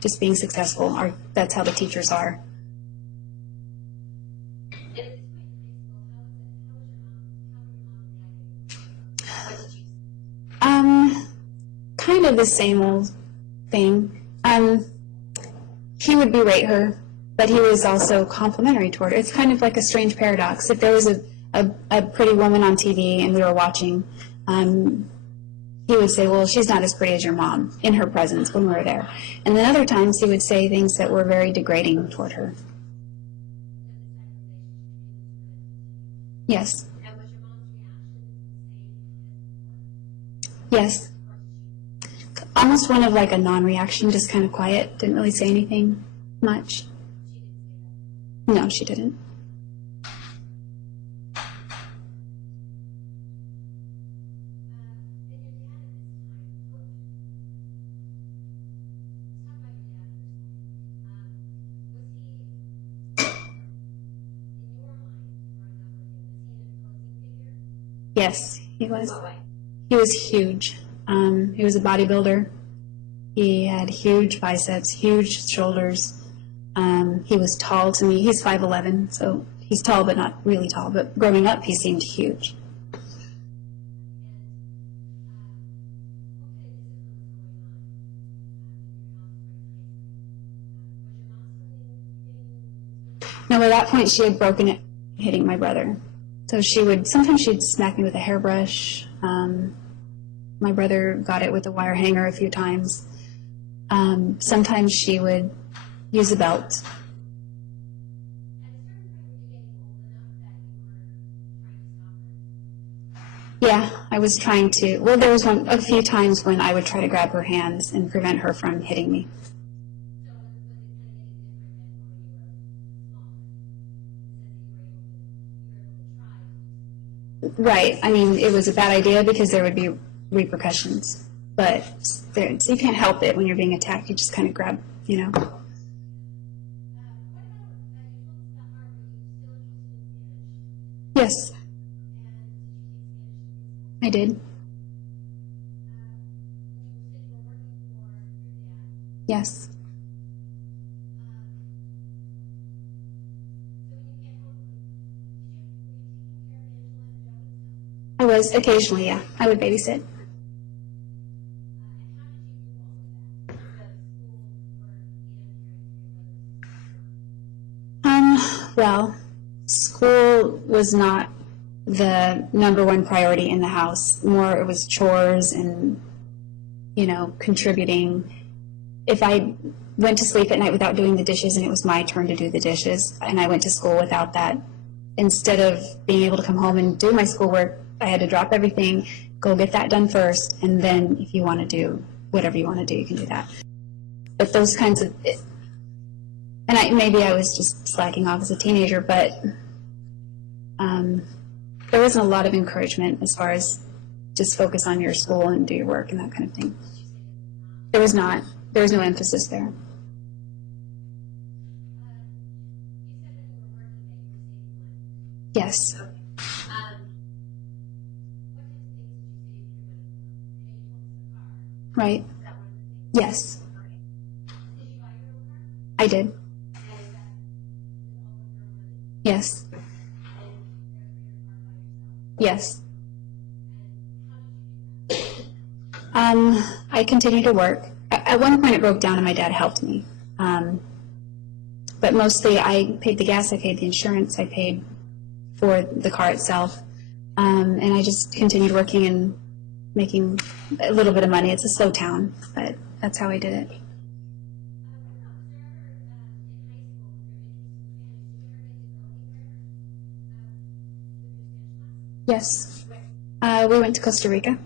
just being successful. That's how the teachers are. Kind of the same old thing. He would berate her, but he was also complimentary toward her. It's kind of like a strange paradox. If there was a pretty woman on TV and we were watching, he would say, well, she's not as pretty as your mom, in her presence when we were there. And then other times he would say things that were very degrading toward her. Yes. Yes. Almost one of like a non-reaction, just kind of quiet, didn't really say anything much. No, she didn't. Yes, he was. He was huge. He was a bodybuilder. He had huge biceps, huge shoulders. He was tall to me. He's 5'11", so he's tall, but not really tall. But growing up, he seemed huge. No, by that point, she had broken it, hitting my brother. So sometimes she'd smack me with a hairbrush. My brother got it with a wire hanger a few times. Sometimes she would use a belt. Yeah, I was trying to. Well, there was a few times when I would try to grab her hands and prevent her from hitting me. Right. I mean, it was a bad idea because there would be repercussions. But so you can't help it when you're being attacked. You just kind of grab, you know. Yes. I did. Yes. I was occasionally, yeah. I would babysit. Well, school was not the #1 priority in the house. More, it was chores and, you know, contributing. If I went to sleep at night without doing the dishes and it was my turn to do the dishes, and I went to school without that, instead of being able to come home and do my schoolwork, I had to drop everything, go get that done first, and then if you want to do whatever you want to do, you can do that. But those kinds of, and maybe I was just slacking off as a teenager, but there wasn't a lot of encouragement as far as just focus on your school and do your work and that kind of thing. There was not. There was no emphasis there. Yes. Right. Yes. I did. Yes. Yes. I continued to work. At one point it broke down and my dad helped me. But mostly I paid the gas, I paid the insurance, I paid for the car itself. And I just continued working and making a little bit of money. It's a slow town, but that's how I did it. Yes. We went to Costa Rica.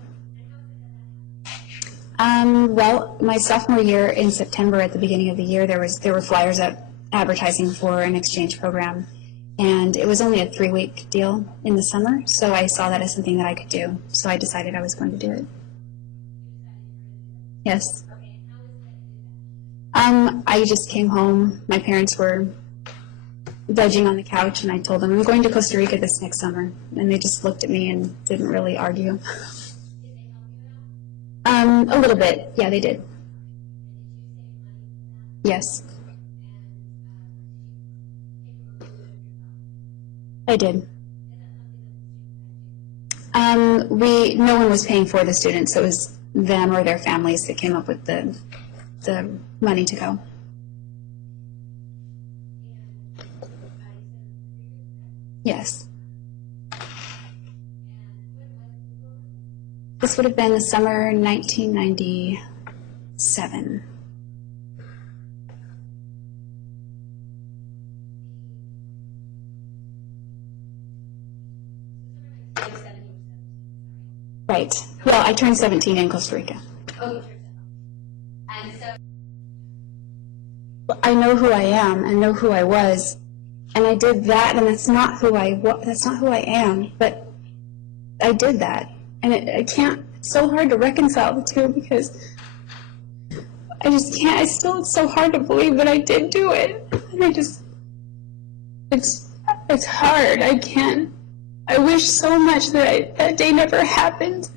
Well, my sophomore year in September, at the beginning of the year, there were flyers up advertising for an exchange program, and it was only a 3-week deal in the summer, so I saw that as something that I could do, so I decided I was going to do it. Yes. I just came home. My parents were vegging on the couch, and I told them, I'm going to Costa Rica this next summer, and they just looked at me and didn't really argue. A little bit. Yeah, they did. Yes. I did. No one was paying for the students, so it was them or their families that came up with the money to go. Yes. This would have been the summer 1997. Right. Well, I turned 17 in Costa Rica. Oh, and so I know who I am. I know who I was, and I did that. And that's not who I am. But I did that, and I can't. It's so hard to reconcile the two because I just can't. It's so hard to believe that I did do it. And it's hard. I can't. I wish so much that that day never happened.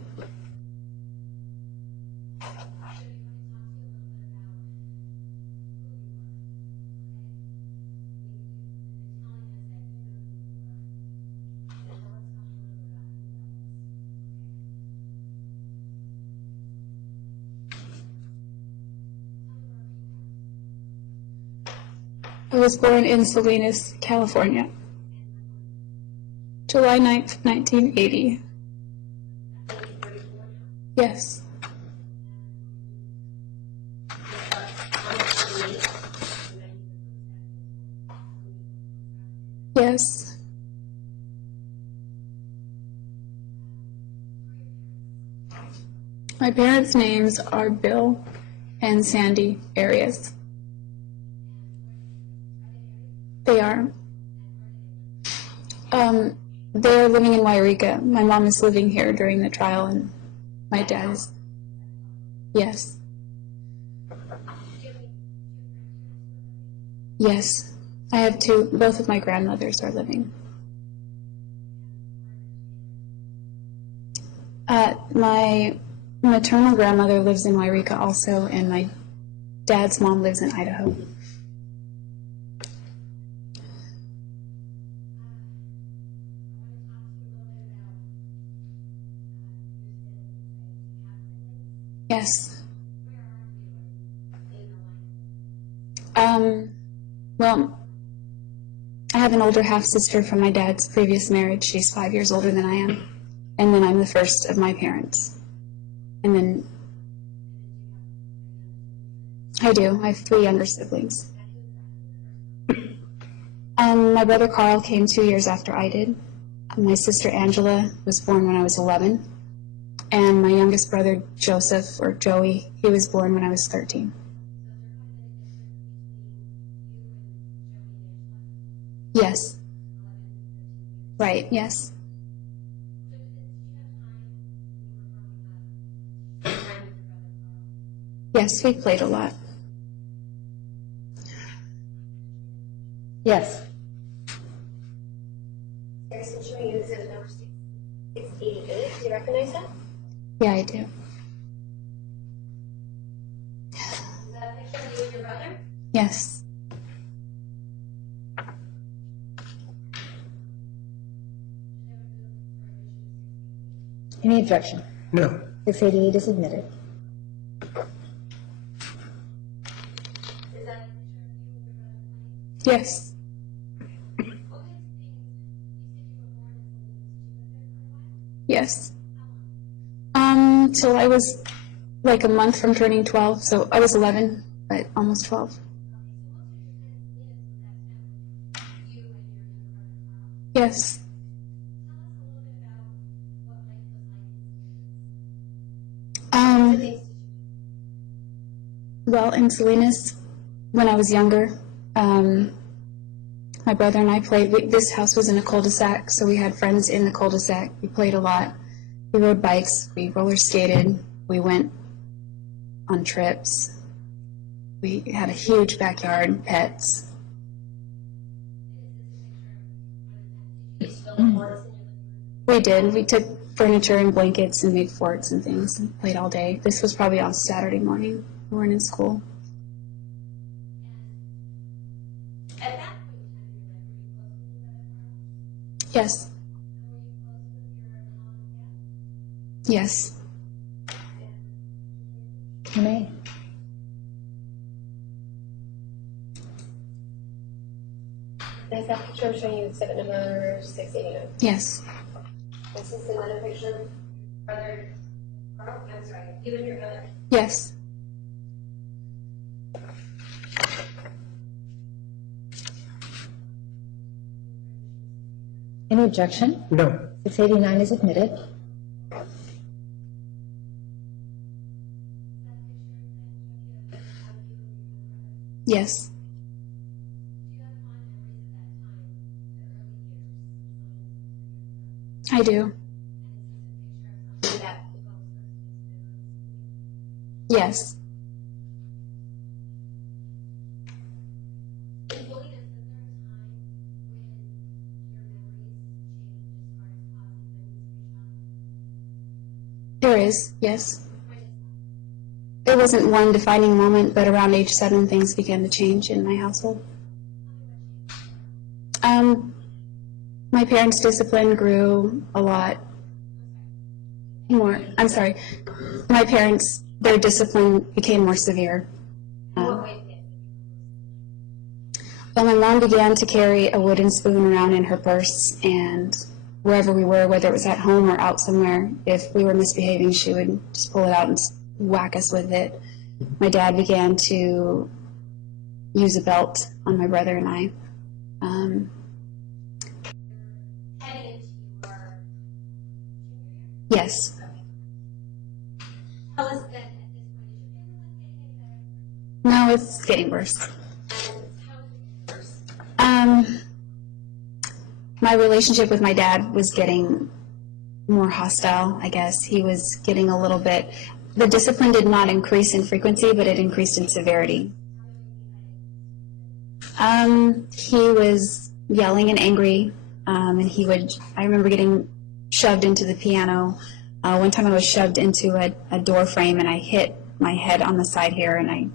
I was born in Salinas, California. July 9th, 1980. Yes. Yes. My parents' names are Bill and Sandy Arias. They are. They're living in Wairika. My mom is living here during the trial, and my dad is. Yes. Yes. I have two. Both of my grandmothers are living. My maternal grandmother lives in Wairika also, and my dad's mom lives in Idaho. Yes. Well, I have an older half-sister from my dad's previous marriage. She's 5 years older than I am. And then I'm the first of my parents. And then I do. I have 3 younger siblings. My brother Carl came 2 years after I did. My sister Angela was born when I was 11. And my youngest brother Joseph, or Joey, he was born when I was 13. Yes. Right, yes. Yes, we played a lot. Yes. Harrison showing you exhibit number 688. Do you recognize that? Yeah, I do. Is that a picture of you and your brother? Yes. Any objection? No. 688 is admitted. Is that Yes. Yes. Till I was like a month from turning 12, so I was 11, but almost 12. Yes. Well, in Salinas, when I was younger, my brother and I played. This house was in a cul-de-sac, so we had friends in the cul-de-sac. We played a lot. We rode bikes. We roller skated. We went on trips. We had a huge backyard, pets. We did. We took furniture and blankets and made forts and things and played all day. This was probably on Saturday morning. We weren't in school. Yes. Yes. You may. Is that picture I'm showing you exhibit number 689? Yes. This is another picture of brother Carl. I'm sorry, you and your brother. Yes. Any objection? No. 689 is admitted. Yes. I do. Yes. There is, yes. There wasn't one defining moment, but around age 7, things began to change in my household. My parents' discipline grew a lot more. I'm sorry. My parents, their discipline became more severe. Well, my mom began to carry a wooden spoon around in her purse, and wherever we were, whether it was at home or out somewhere, if we were misbehaving, she would just pull it out and whack us with it. My dad began to use a belt on my brother and I. Yes. How is that? No, it's getting worse. My relationship with my dad was getting more hostile, I guess. He was getting a little bit, the discipline did not increase in frequency, but it increased in severity. He was yelling and angry, and I remember getting shoved into the piano. One time I was shoved into a door frame and I hit my head on the side here and I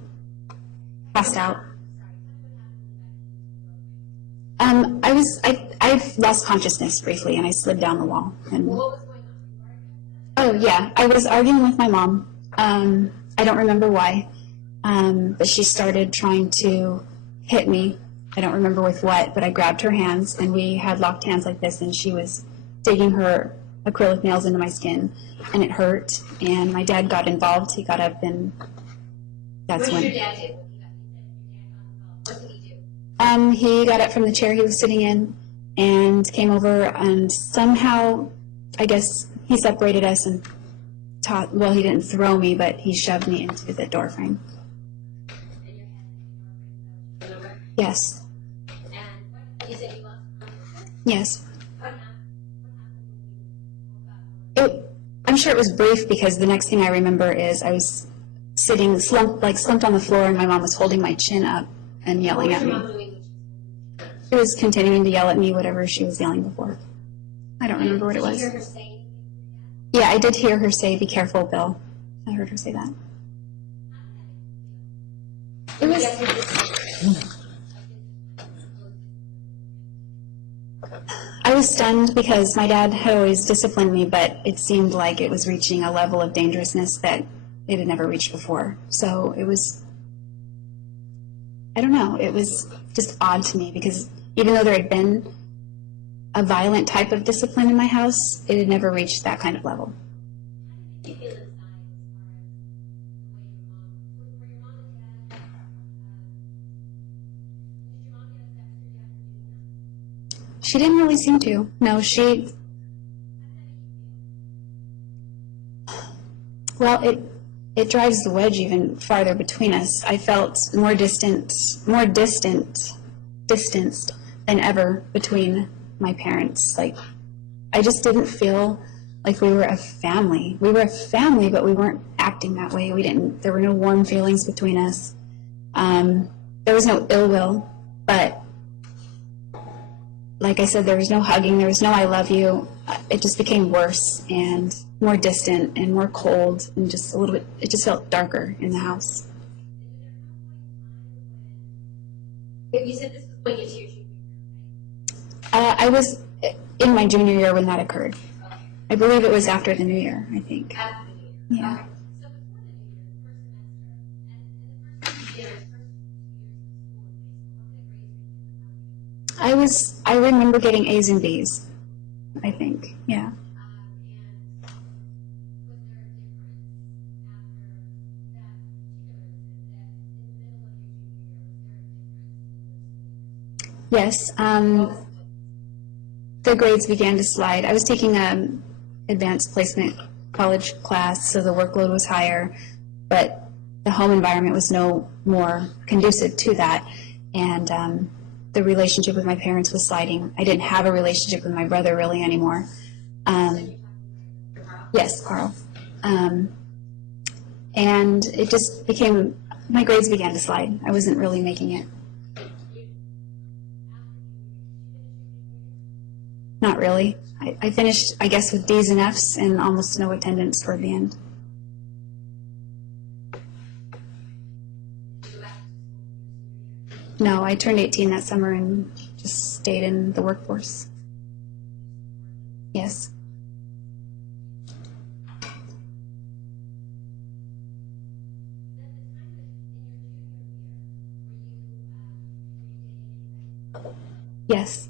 passed out. I lost consciousness briefly and I slid down the wall. Oh yeah, I was arguing with my mom. I don't remember why, but she started trying to hit me. I don't remember with what, but I grabbed her hands and we had locked hands like this and she was digging her acrylic nails into my skin and it hurt and my dad got involved. He got up and that's when... What did your dad do? What did he do? He got up from the chair he was sitting in and came over and somehow, I guess, he separated us and well, he didn't throw me, but he shoved me into the door frame. Yes. And you said you lost consciousness? Yes. What happened? I'm sure it was brief because the next thing I remember is I was sitting slumped on the floor and my mom was holding my chin up and yelling at me. She was continuing to yell at me whatever she was yelling before. I don't remember what it was. Did you hear her say? Yeah, I did hear her say, "Be careful, Bill." I heard her say that. It was... I was stunned because my dad had always disciplined me, but it seemed like it was reaching a level of dangerousness that it had never reached before. So it was, I don't know, it was just odd to me because even though there had been a violent type of discipline in my house, it had never reached that kind of level. She didn't really seem to. No, well, it drives the wedge even farther between us. I felt more distanced than ever between my parents. Like, I just didn't feel like we were a family. We were a family, but we weren't acting that way. There were no warm feelings between us. There was no ill will, but like I said, there was no hugging, there was no I love you. It just became worse and more distant and more cold and just a little bit, it just felt darker in the house. You said this was when you were junior. I was in my junior year when that occurred. Okay. I believe it was after the new year, I think. After the new year. Yeah. Okay. So before the new year, first semester, and the first 2 years of school, I remember getting A's and B's, I think, yeah. Yes, the grades began to slide. I was taking an advanced placement college class, so the workload was higher, but the home environment was no more conducive to that, and the relationship with my parents was sliding. I didn't have a relationship with my brother really anymore. Yes, Carl. And it just became, my grades began to slide. I wasn't really making it. Not really. I finished, I guess, with D's and F's and almost no attendance toward the end. No, I turned 18 that summer and just stayed in the workforce. Yes. Yes.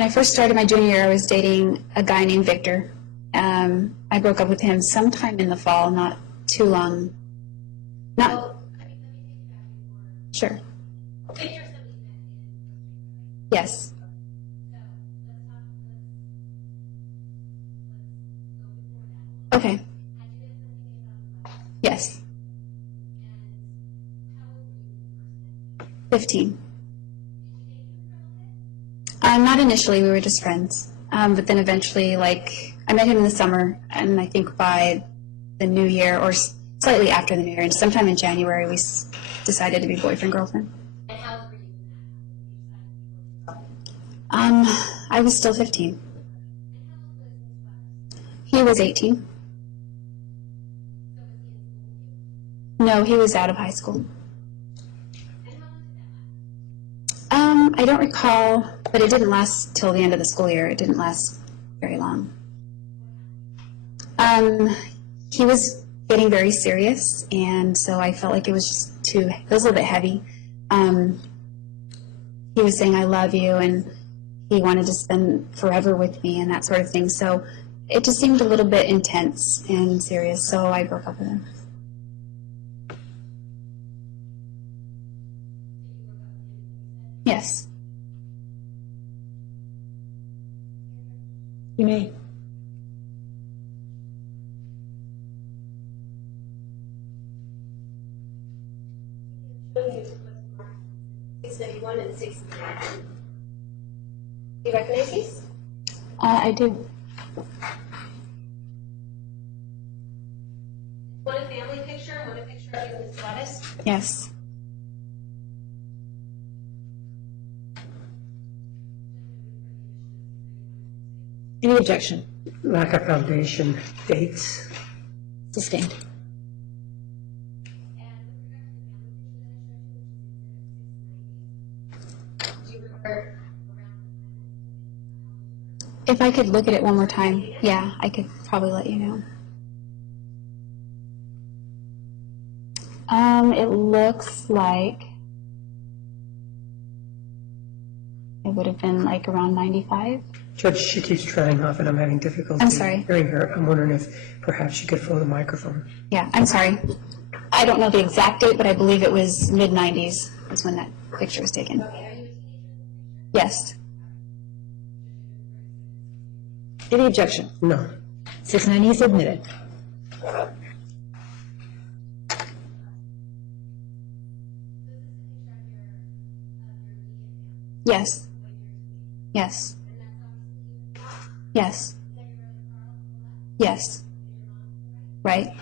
When I first started my junior year, I was dating a guy named Victor. I broke up with him sometime in the fall, not too long. Not. Sure. Yes. Okay. Yes. 15. Not initially, we were just friends. But then eventually, like, I met him in the summer, and I think by the new year, or slightly after the new year, and sometime in January, we decided to be boyfriend-girlfriend. I was still 15. He was 18. No, he was out of high school. I don't recall, but it didn't last till the end of the school year. It didn't last very long. He was getting very serious, and so I felt like it was just it was a little bit heavy. He was saying, "I love you," and he wanted to spend forever with me and that sort of thing. So it just seemed a little bit intense and serious, so I broke up with him. Yes. You may. And 6. Do you recognize these? I do. One a family picture, one a picture of you in the sweaters. Yes. Any objection? Lack of foundation. Dates? Sustained. If I could look at it one more time, yeah, I could probably let you know. It looks like it would have been like around 95. Judge, she keeps trying off and I'm having difficulty hearing her. I'm wondering if perhaps you could follow the microphone. Yeah, I'm sorry. I don't know the exact date, but I believe it was mid-90s is when that picture was taken. Yes. Any objection? No. 690 is admitted. Yes. Yes. Yes. Yes. Right.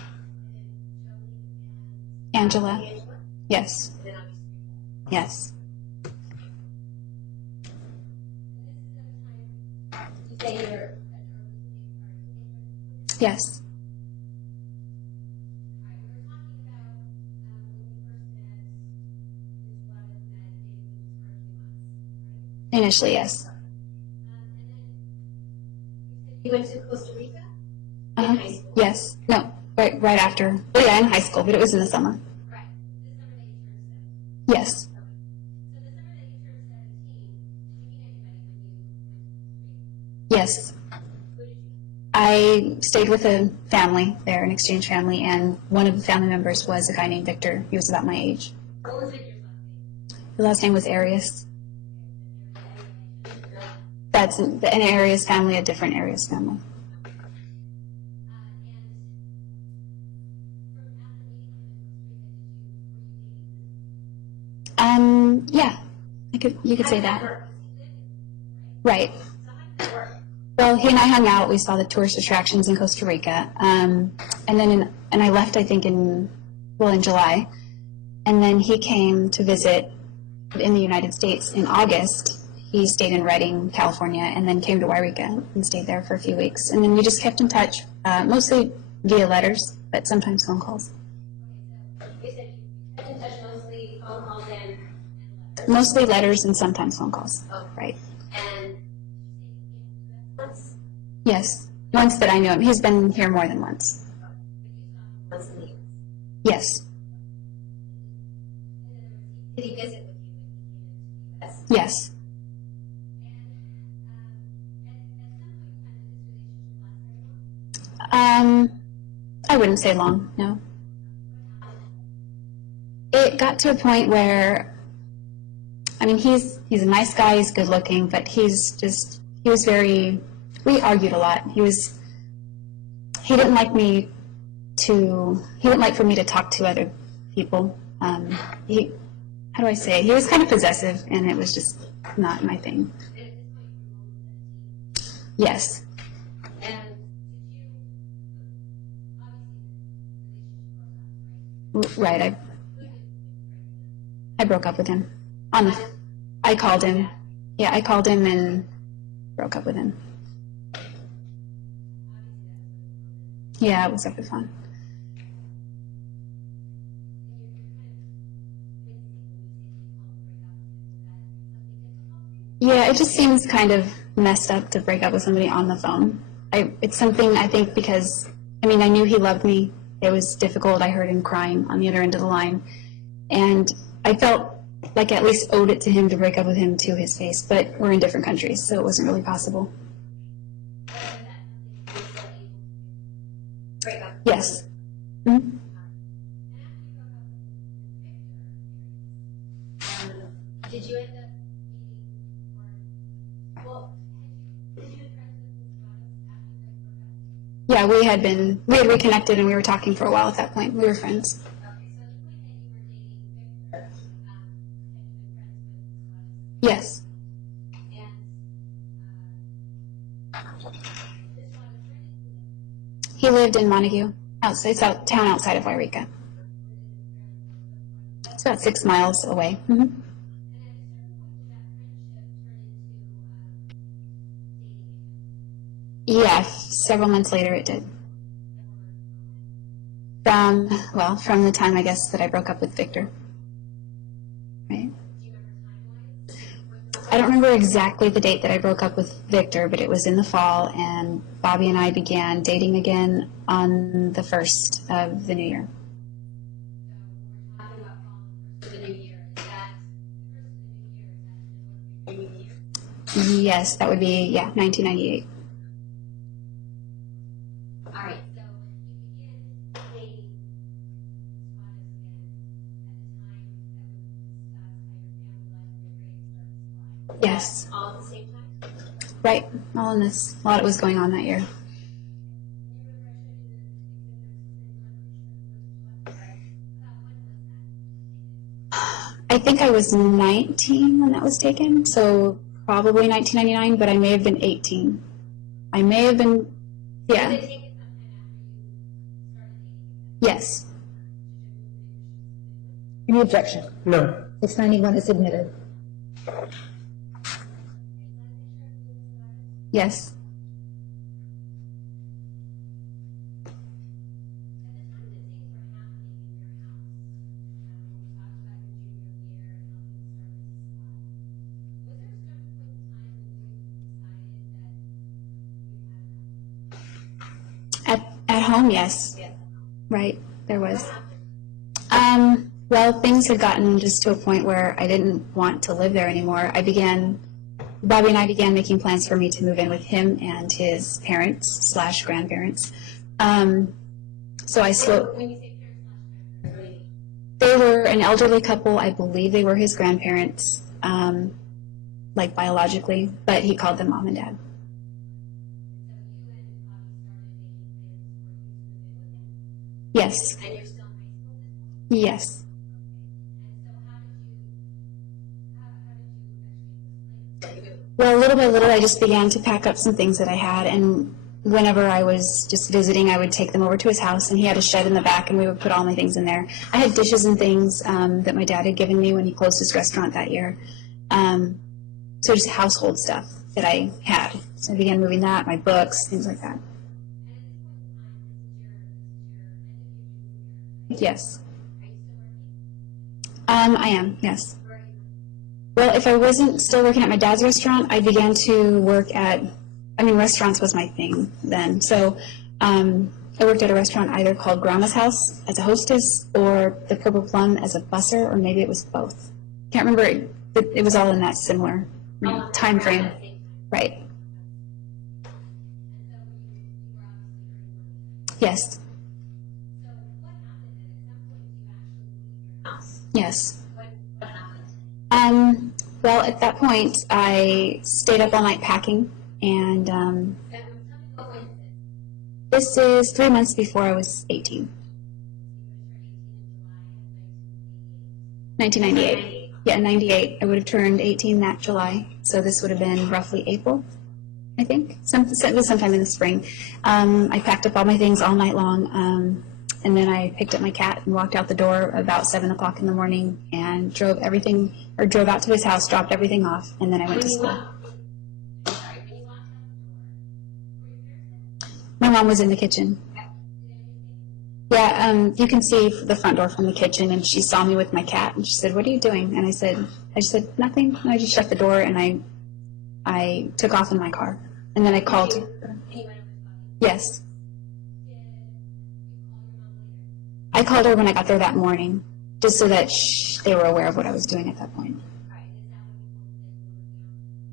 Angela. Yes. Yes. Yes. Initially, yes. You went to Costa Rica? Yes. No. Right after. Oh, yeah, in high school, but it was in the summer. Yes. Yes. I stayed with a family there, an exchange family, and one of the family members was a guy named Victor. He was about my age. What was Victor's last name? The last name was Arias. That's an Arias family, a different Arias family. Yeah, you could say that. Right. Well, he and I hung out. We saw the tourist attractions in Costa Rica, and then I left. I think in July, and then he came to visit in the United States in August. He stayed in Redding, California, and then came to Wairika and stayed there for a few weeks. And then we just kept in touch, mostly via letters, but sometimes phone calls. You said you kept in touch mostly phone calls and Mostly letters and sometimes phone calls. Oh. Right. And once? Yes. Once that I knew him. He's been here more than once. Once in the year. Yes. Did he visit with you when he came to the U.S.? Yes. I wouldn't say long, no. It got to a point where, I mean, he's a nice guy, he's good looking, but he was very, we argued a lot. He didn't like for me to talk to other people. How do I say it? He was kind of possessive, and it was just not my thing. Yes. Right, I broke up with him. I called him. Yeah, I called him and broke up with him. Yeah, it was over the phone. Yeah, it just seems kind of messed up to break up with somebody on the phone. It's something, I think, because, I mean, I knew he loved me. It was difficult. I heard him crying on the other end of the line. And I felt like I at least owed it to him to break up with him to his face. But we're in different countries, so it wasn't really possible. Yes. Mm-hmm. Did you end up Yeah, we had reconnected and we were talking for a while at that point. We were friends. Yes. He lived in Montague, it's a town outside of Wairika. It's about 6 miles away. Mm-hmm. Yeah, several months later it did. From the time, I guess, that I broke up with Victor. Right? I don't remember exactly the date that I broke up with Victor, but it was in the fall, and Bobby and I began dating again on the 1st of the new year. Yes, that would be, 1998. Yes. all at the same time? Right. All in this. A lot was going on that year. I think I was 19 when that was taken, so probably 1999, but I may have been 18. I may have been, yeah. Yes. Any objection? No. 691 is admitted. Yes. At home, yes. Right, there was. Well, things had gotten just to a point where I didn't want to live there anymore. Bobby and I began making plans for me to move in with him and his parents / grandparents. So I slowly. They were an elderly couple. I believe they were his grandparents, like biologically, but he called them mom and dad. Yes. And you're still in high school? Yes. Well, little by little, I just began to pack up some things that I had, and whenever I was just visiting, I would take them over to his house, and he had a shed in the back, and we would put all my things in there. I had dishes and things that my dad had given me when he closed his restaurant that year. So just household stuff that I had. So I began moving that, my books, things like that. Yes. I am, yes. Well, if I wasn't still working at my dad's restaurant, I began to work at, restaurants was my thing then. So I worked at a restaurant either called Grandma's House as a hostess or the Purple Plum as a busser, or maybe it was both. Can't remember. It was all in that similar time frame. Right. Yes. Yes. Well, at that point, I stayed up all night packing, and this is 3 months before I was 18. 1998. Yeah, 98. I would have turned 18 that July, so this would have been roughly April, I think. It was sometime in the spring. I packed up all my things all night long, and then I picked up my cat and walked out the door about 7 o'clock in the morning and drove out to his house, dropped everything off, and then I went to school. My mom was in the kitchen. Yeah, you can see the front door from the kitchen, and she saw me with my cat, and she said, "What are you doing?" And I just said, "Nothing." And I just shut the door, and I took off in my car. And then I called. Yes. I called her when I got there that morning, just so that they were aware of what I was doing at that point.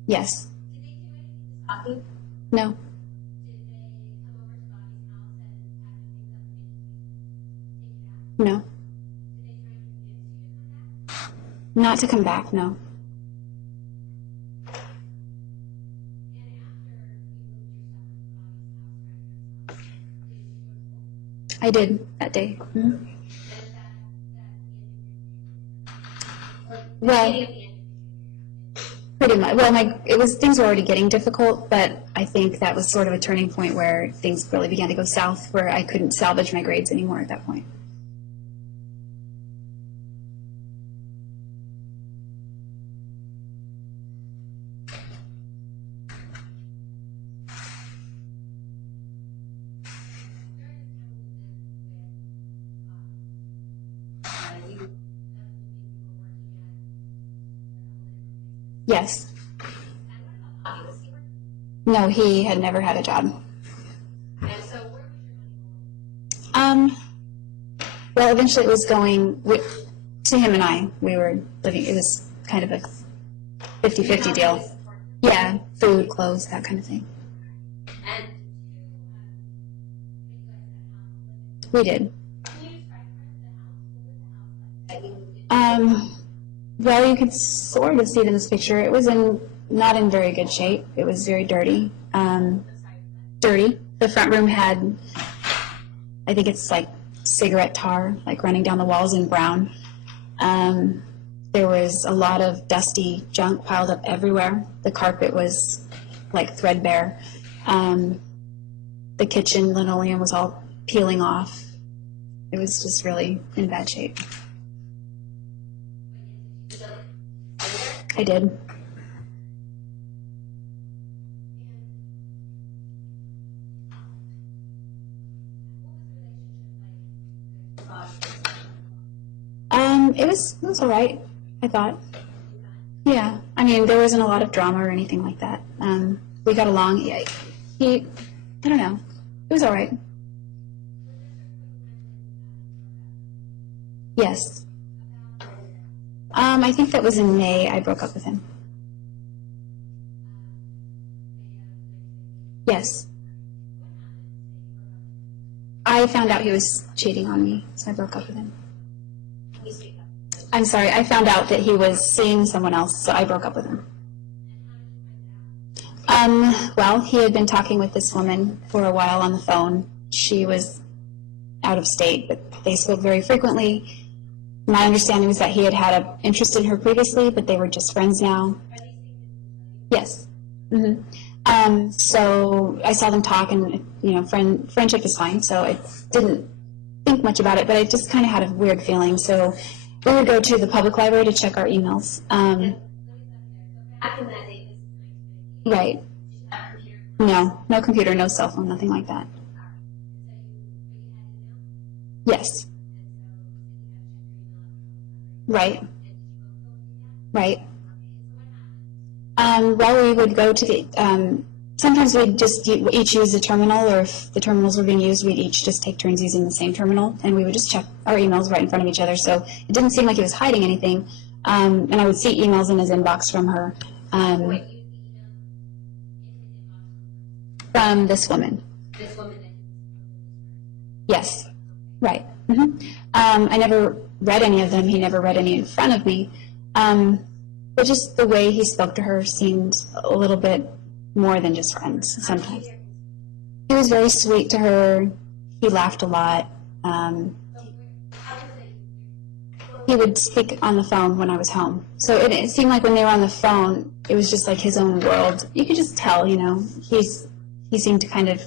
Yes. No. No. Not to come back, no. I did that day. Mm-hmm. Well, pretty much. Well, things were already getting difficult, but I think that was sort of a turning point where things really began to go south, where I couldn't salvage my grades anymore at that point. Yes. No, he had never had a job. Well, eventually it was going to him and I. We were living, it was kind of a 50-50 deal. Yeah, food, clothes, that kind of thing. We did. Well, you could sort of see it in this picture. It was not in very good shape. It was very dirty. Dirty. The front room had, I think it's like cigarette tar, like running down the walls in brown. There was a lot of dusty junk piled up everywhere. The carpet was like threadbare. The kitchen linoleum was all peeling off. It was just really in bad shape. I did. It was all right, I thought. Yeah, I mean, there wasn't a lot of drama or anything like that. We got along. I don't know. It was all right. Yes. I think that was in May I broke up with him. Yes. I found out he was cheating on me, so I broke up with him. I'm sorry, I found out that he was seeing someone else, so I broke up with him. Well, he had been talking with this woman for a while on the phone. She was out of state, but they spoke very frequently. My understanding was that he had had an interest in her previously, but they were just friends now. Yes. Mm-hmm. So I saw them talk, and friendship is fine. So I didn't think much about it, but I just kind of had a weird feeling. So we would go to the public library to check our emails. Right. No computer, no cell phone, nothing like that. Yes. Right. Well, we would go to the, sometimes we'd just each use a terminal, or if the terminals were being used, we'd each just take turns using the same terminal, and we would just check our emails right in front of each other, so it didn't seem like he was hiding anything, and I would see emails in his inbox from her, from this woman. Yes, right. I never read any of them. He never read any in front of me. But just the way he spoke to her seemed a little bit more than just friends sometimes. He was very sweet to her. He laughed a lot. He would speak on the phone when I was home. So it seemed like when they were on the phone, it was just like his own world. You could just tell, you know, he seemed to kind of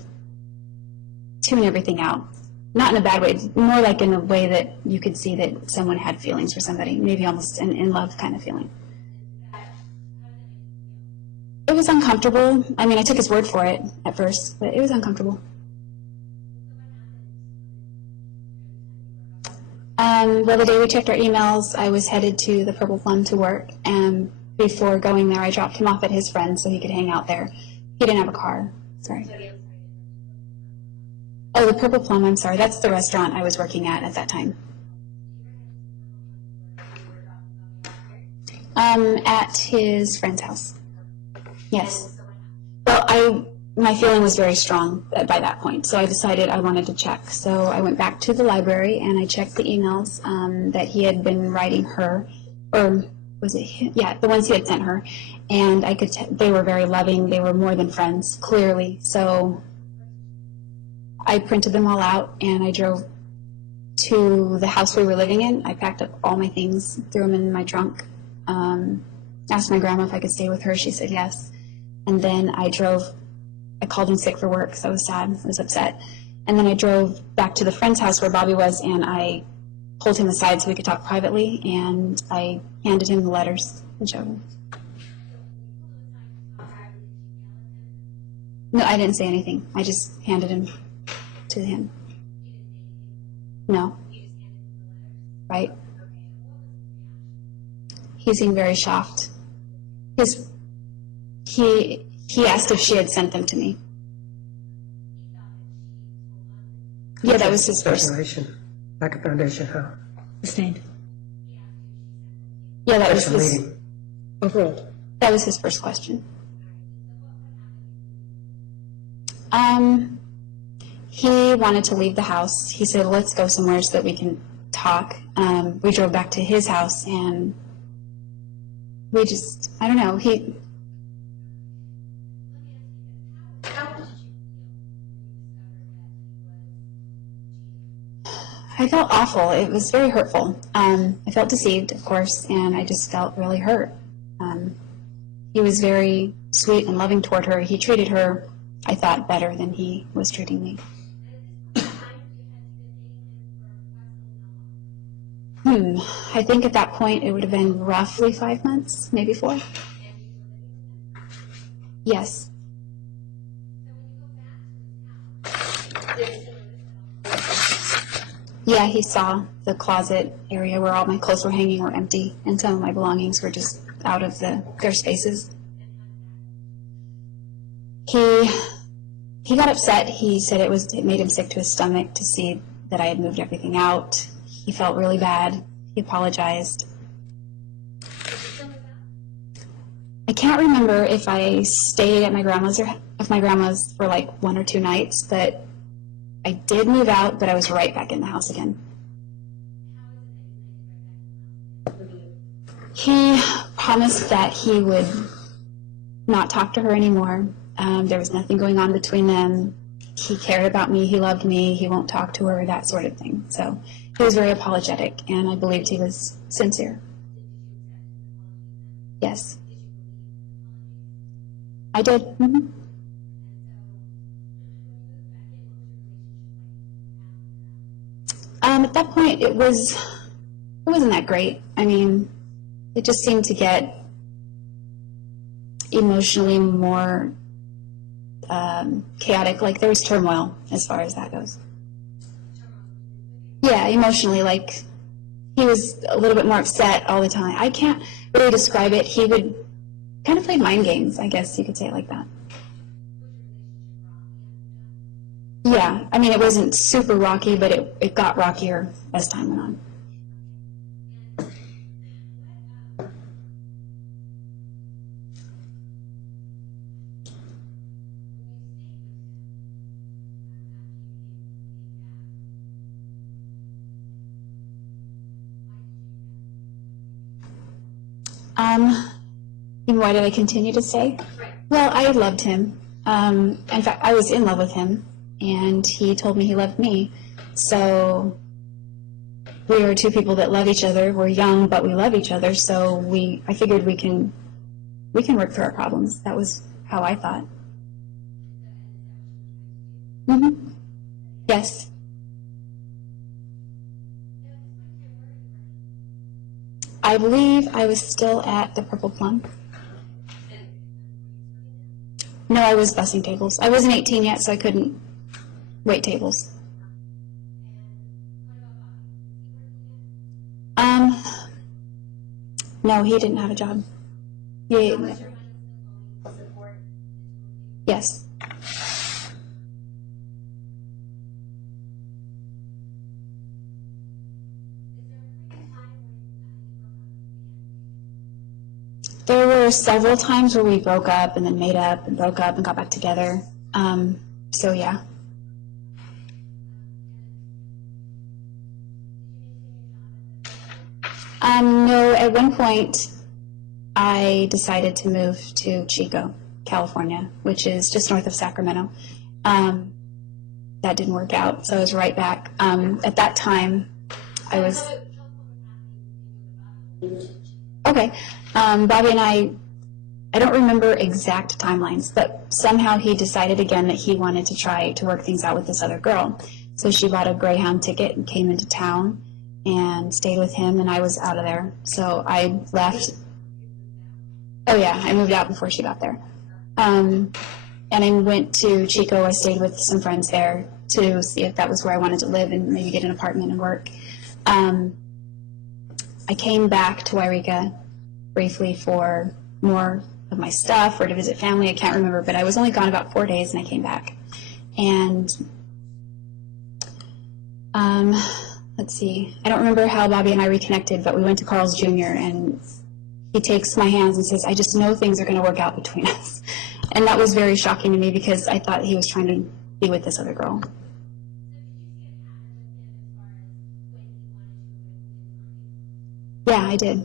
tune everything out. Not in a bad way, more like in a way that you could see that someone had feelings for somebody, maybe almost an in love kind of feeling. It was uncomfortable. I mean, I took his word for it at first, but it was uncomfortable. Well, the day we checked our emails, I was headed to the Purple Plum to work, and before going there, I dropped him off at his friend's so he could hang out there. He didn't have a car. Sorry. Oh, the Purple Plum, I'm sorry. That's the restaurant I was working at that time. At his friend's house. Yes. Well, my feeling was very strong by that point, so I decided I wanted to check. So I went back to the library and I checked the emails that he had been writing her, or was it him? Yeah, the ones he had sent her, and I could they were very loving. They were more than friends, clearly. So I printed them all out and I drove to the house we were living in. I packed up all my things, threw them in my trunk, asked my grandma if I could stay with her. She said yes. And then I called in sick for work, so I was sad, I was upset. And then I drove back to the friend's house where Bobby was, and I pulled him aside so we could talk privately, and I handed him the letters and showed him. No, I didn't say anything. I just handed him to him. No. Right? He seemed very shocked. He asked if she had sent them to me. Yeah, that was his first. Like a foundation, how? Sustained. Yeah, that was his. Overruled. That was his first question. He wanted to leave the house. He said, "Let's go somewhere so that we can talk." We drove back to his house, and we just, I don't know, I felt awful. It was very hurtful. I felt deceived, of course, and I just felt really hurt. He was very sweet and loving toward her. He treated her, I thought, better than he was treating me. I think at that point it would have been roughly 5 months, maybe 4. Yes. Yeah, he saw the closet area where all my clothes were hanging were empty, and some of my belongings were just out of their spaces. He got upset. He said it made him sick to his stomach to see that I had moved everything out. He felt really bad. He apologized. I can't remember if I stayed at my grandma's for like 1 or 2 nights, but I did move out, but I was right back in the house again. He promised that he would not talk to her anymore. There was nothing going on between them. He cared about me, he loved me, he won't talk to her, that sort of thing. So he was very apologetic, and I believed he was sincere. Yes. I did. Mm-hmm. At that point, it wasn't that great. I mean, it just seemed to get emotionally more chaotic. Like, there was turmoil as far as that goes. Yeah, emotionally, like, he was a little bit more upset all the time. I can't really describe it. He would kind of play mind games, I guess you could say it like that. Yeah, I mean, it wasn't super rocky, but it got rockier as time went on. Why did I continue to stay? Well, I loved him. In fact, I was in love with him, and he told me he loved me. So we are two people that love each other. We're young, but we love each other. So I figured we can work through our problems. That was how I thought. Yes. I believe I was still at the Purple Plum. No, I was bussing tables. I wasn't 18 yet, so I couldn't wait tables. No, he didn't have a job. Yes. There were several times where we broke up and then made up and broke up and got back together. So yeah. No, at one point I decided to move to Chico, California, which is just north of Sacramento. That didn't work out, so I was right back. At that time, I was... Okay. Bobby and I don't remember exact timelines, but somehow he decided again that he wanted to try to work things out with this other girl. So she bought a Greyhound ticket and came into town and stayed with him, and I was out of there. So I left. Oh yeah, I moved out before she got there. And I went to Chico. I stayed with some friends there to see if that was where I wanted to live and maybe get an apartment and work. I came back to Wairika briefly for more of my stuff or to visit family. I can't remember, but I was only gone about 4 days and I came back. And let's see, I don't remember how Bobby and I reconnected, but we went to Carl's Jr. and he takes my hands and says, "I just know things are going to work out between us." And that was very shocking to me because I thought he was trying to be with this other girl. Yeah, I did.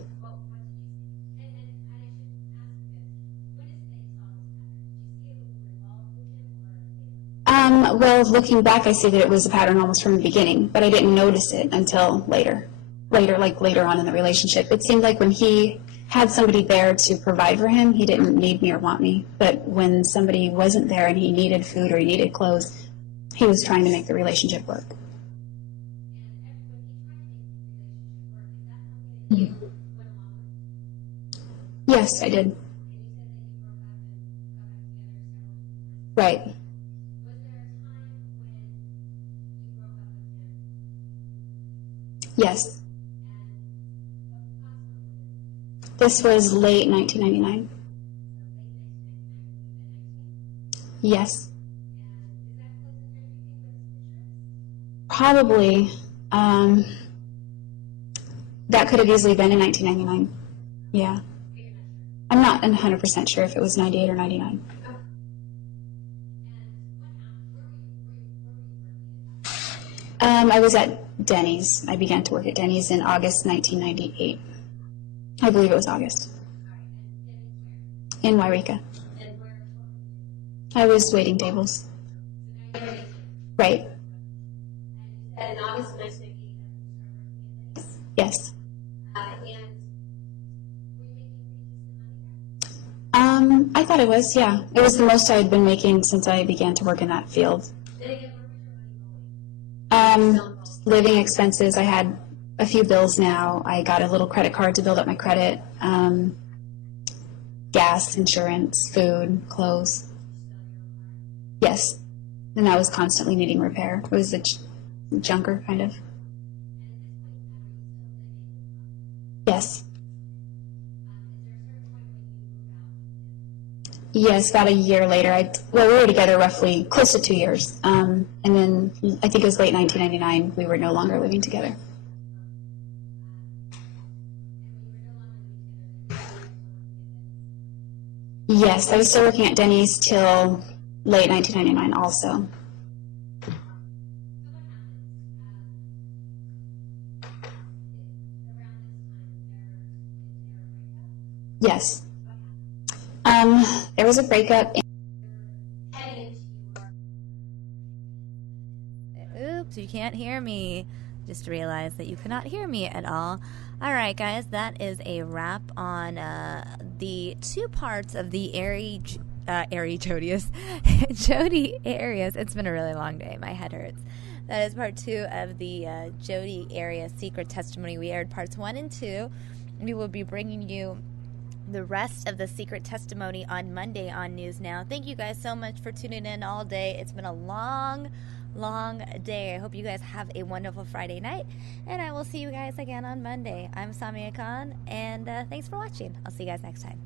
Well, looking back, I see that it was a pattern almost from the beginning, but I didn't notice it until later, like later on in the relationship. It seemed like when he had somebody there to provide for him, he didn't need me or want me. But when somebody wasn't there and he needed food or he needed clothes, he was trying to make the relationship work. Yes, I did. Right. Yes. This was late 1999. Yes. Probably. That could have easily been in 1999. Yeah. I'm not 100% sure if it was 98 or 99. I was at Denny's. I began to work at Denny's in August 1998. I believe it was August. In Wairika. I was waiting tables. Right. In August of 1998. Yes. I thought it was, yeah. It was the most I had been making since I began to work in that field. Living expenses, I had a few bills now. I got a little credit card to build up my credit. Gas, insurance, food, clothes. Yes. And that was constantly needing repair. It was a junker, kind of. Yes. Yes, about a year later. We were together roughly close to 2 years. And then I think it was late 1999, we were no longer living together. Yes, I was still working at Denny's till late 1999 also. Yes. There was a breakup. Oops, you can't hear me. Just realized that you cannot hear me at all. All right, guys, that is a wrap on the 2 parts of the Jodi Arias. It's been a really long day. My head hurts. That is part 2 of the Jodi Arias secret testimony. We aired parts 1 and 2. We will be bringing you the rest of the secret testimony on Monday on News Now. Thank you guys so much for tuning in all day. It's been a long day. I hope you guys have a wonderful Friday night, and I will see you guys again on Monday. I'm Samia Khan, and thanks for watching. I'll see you guys next time.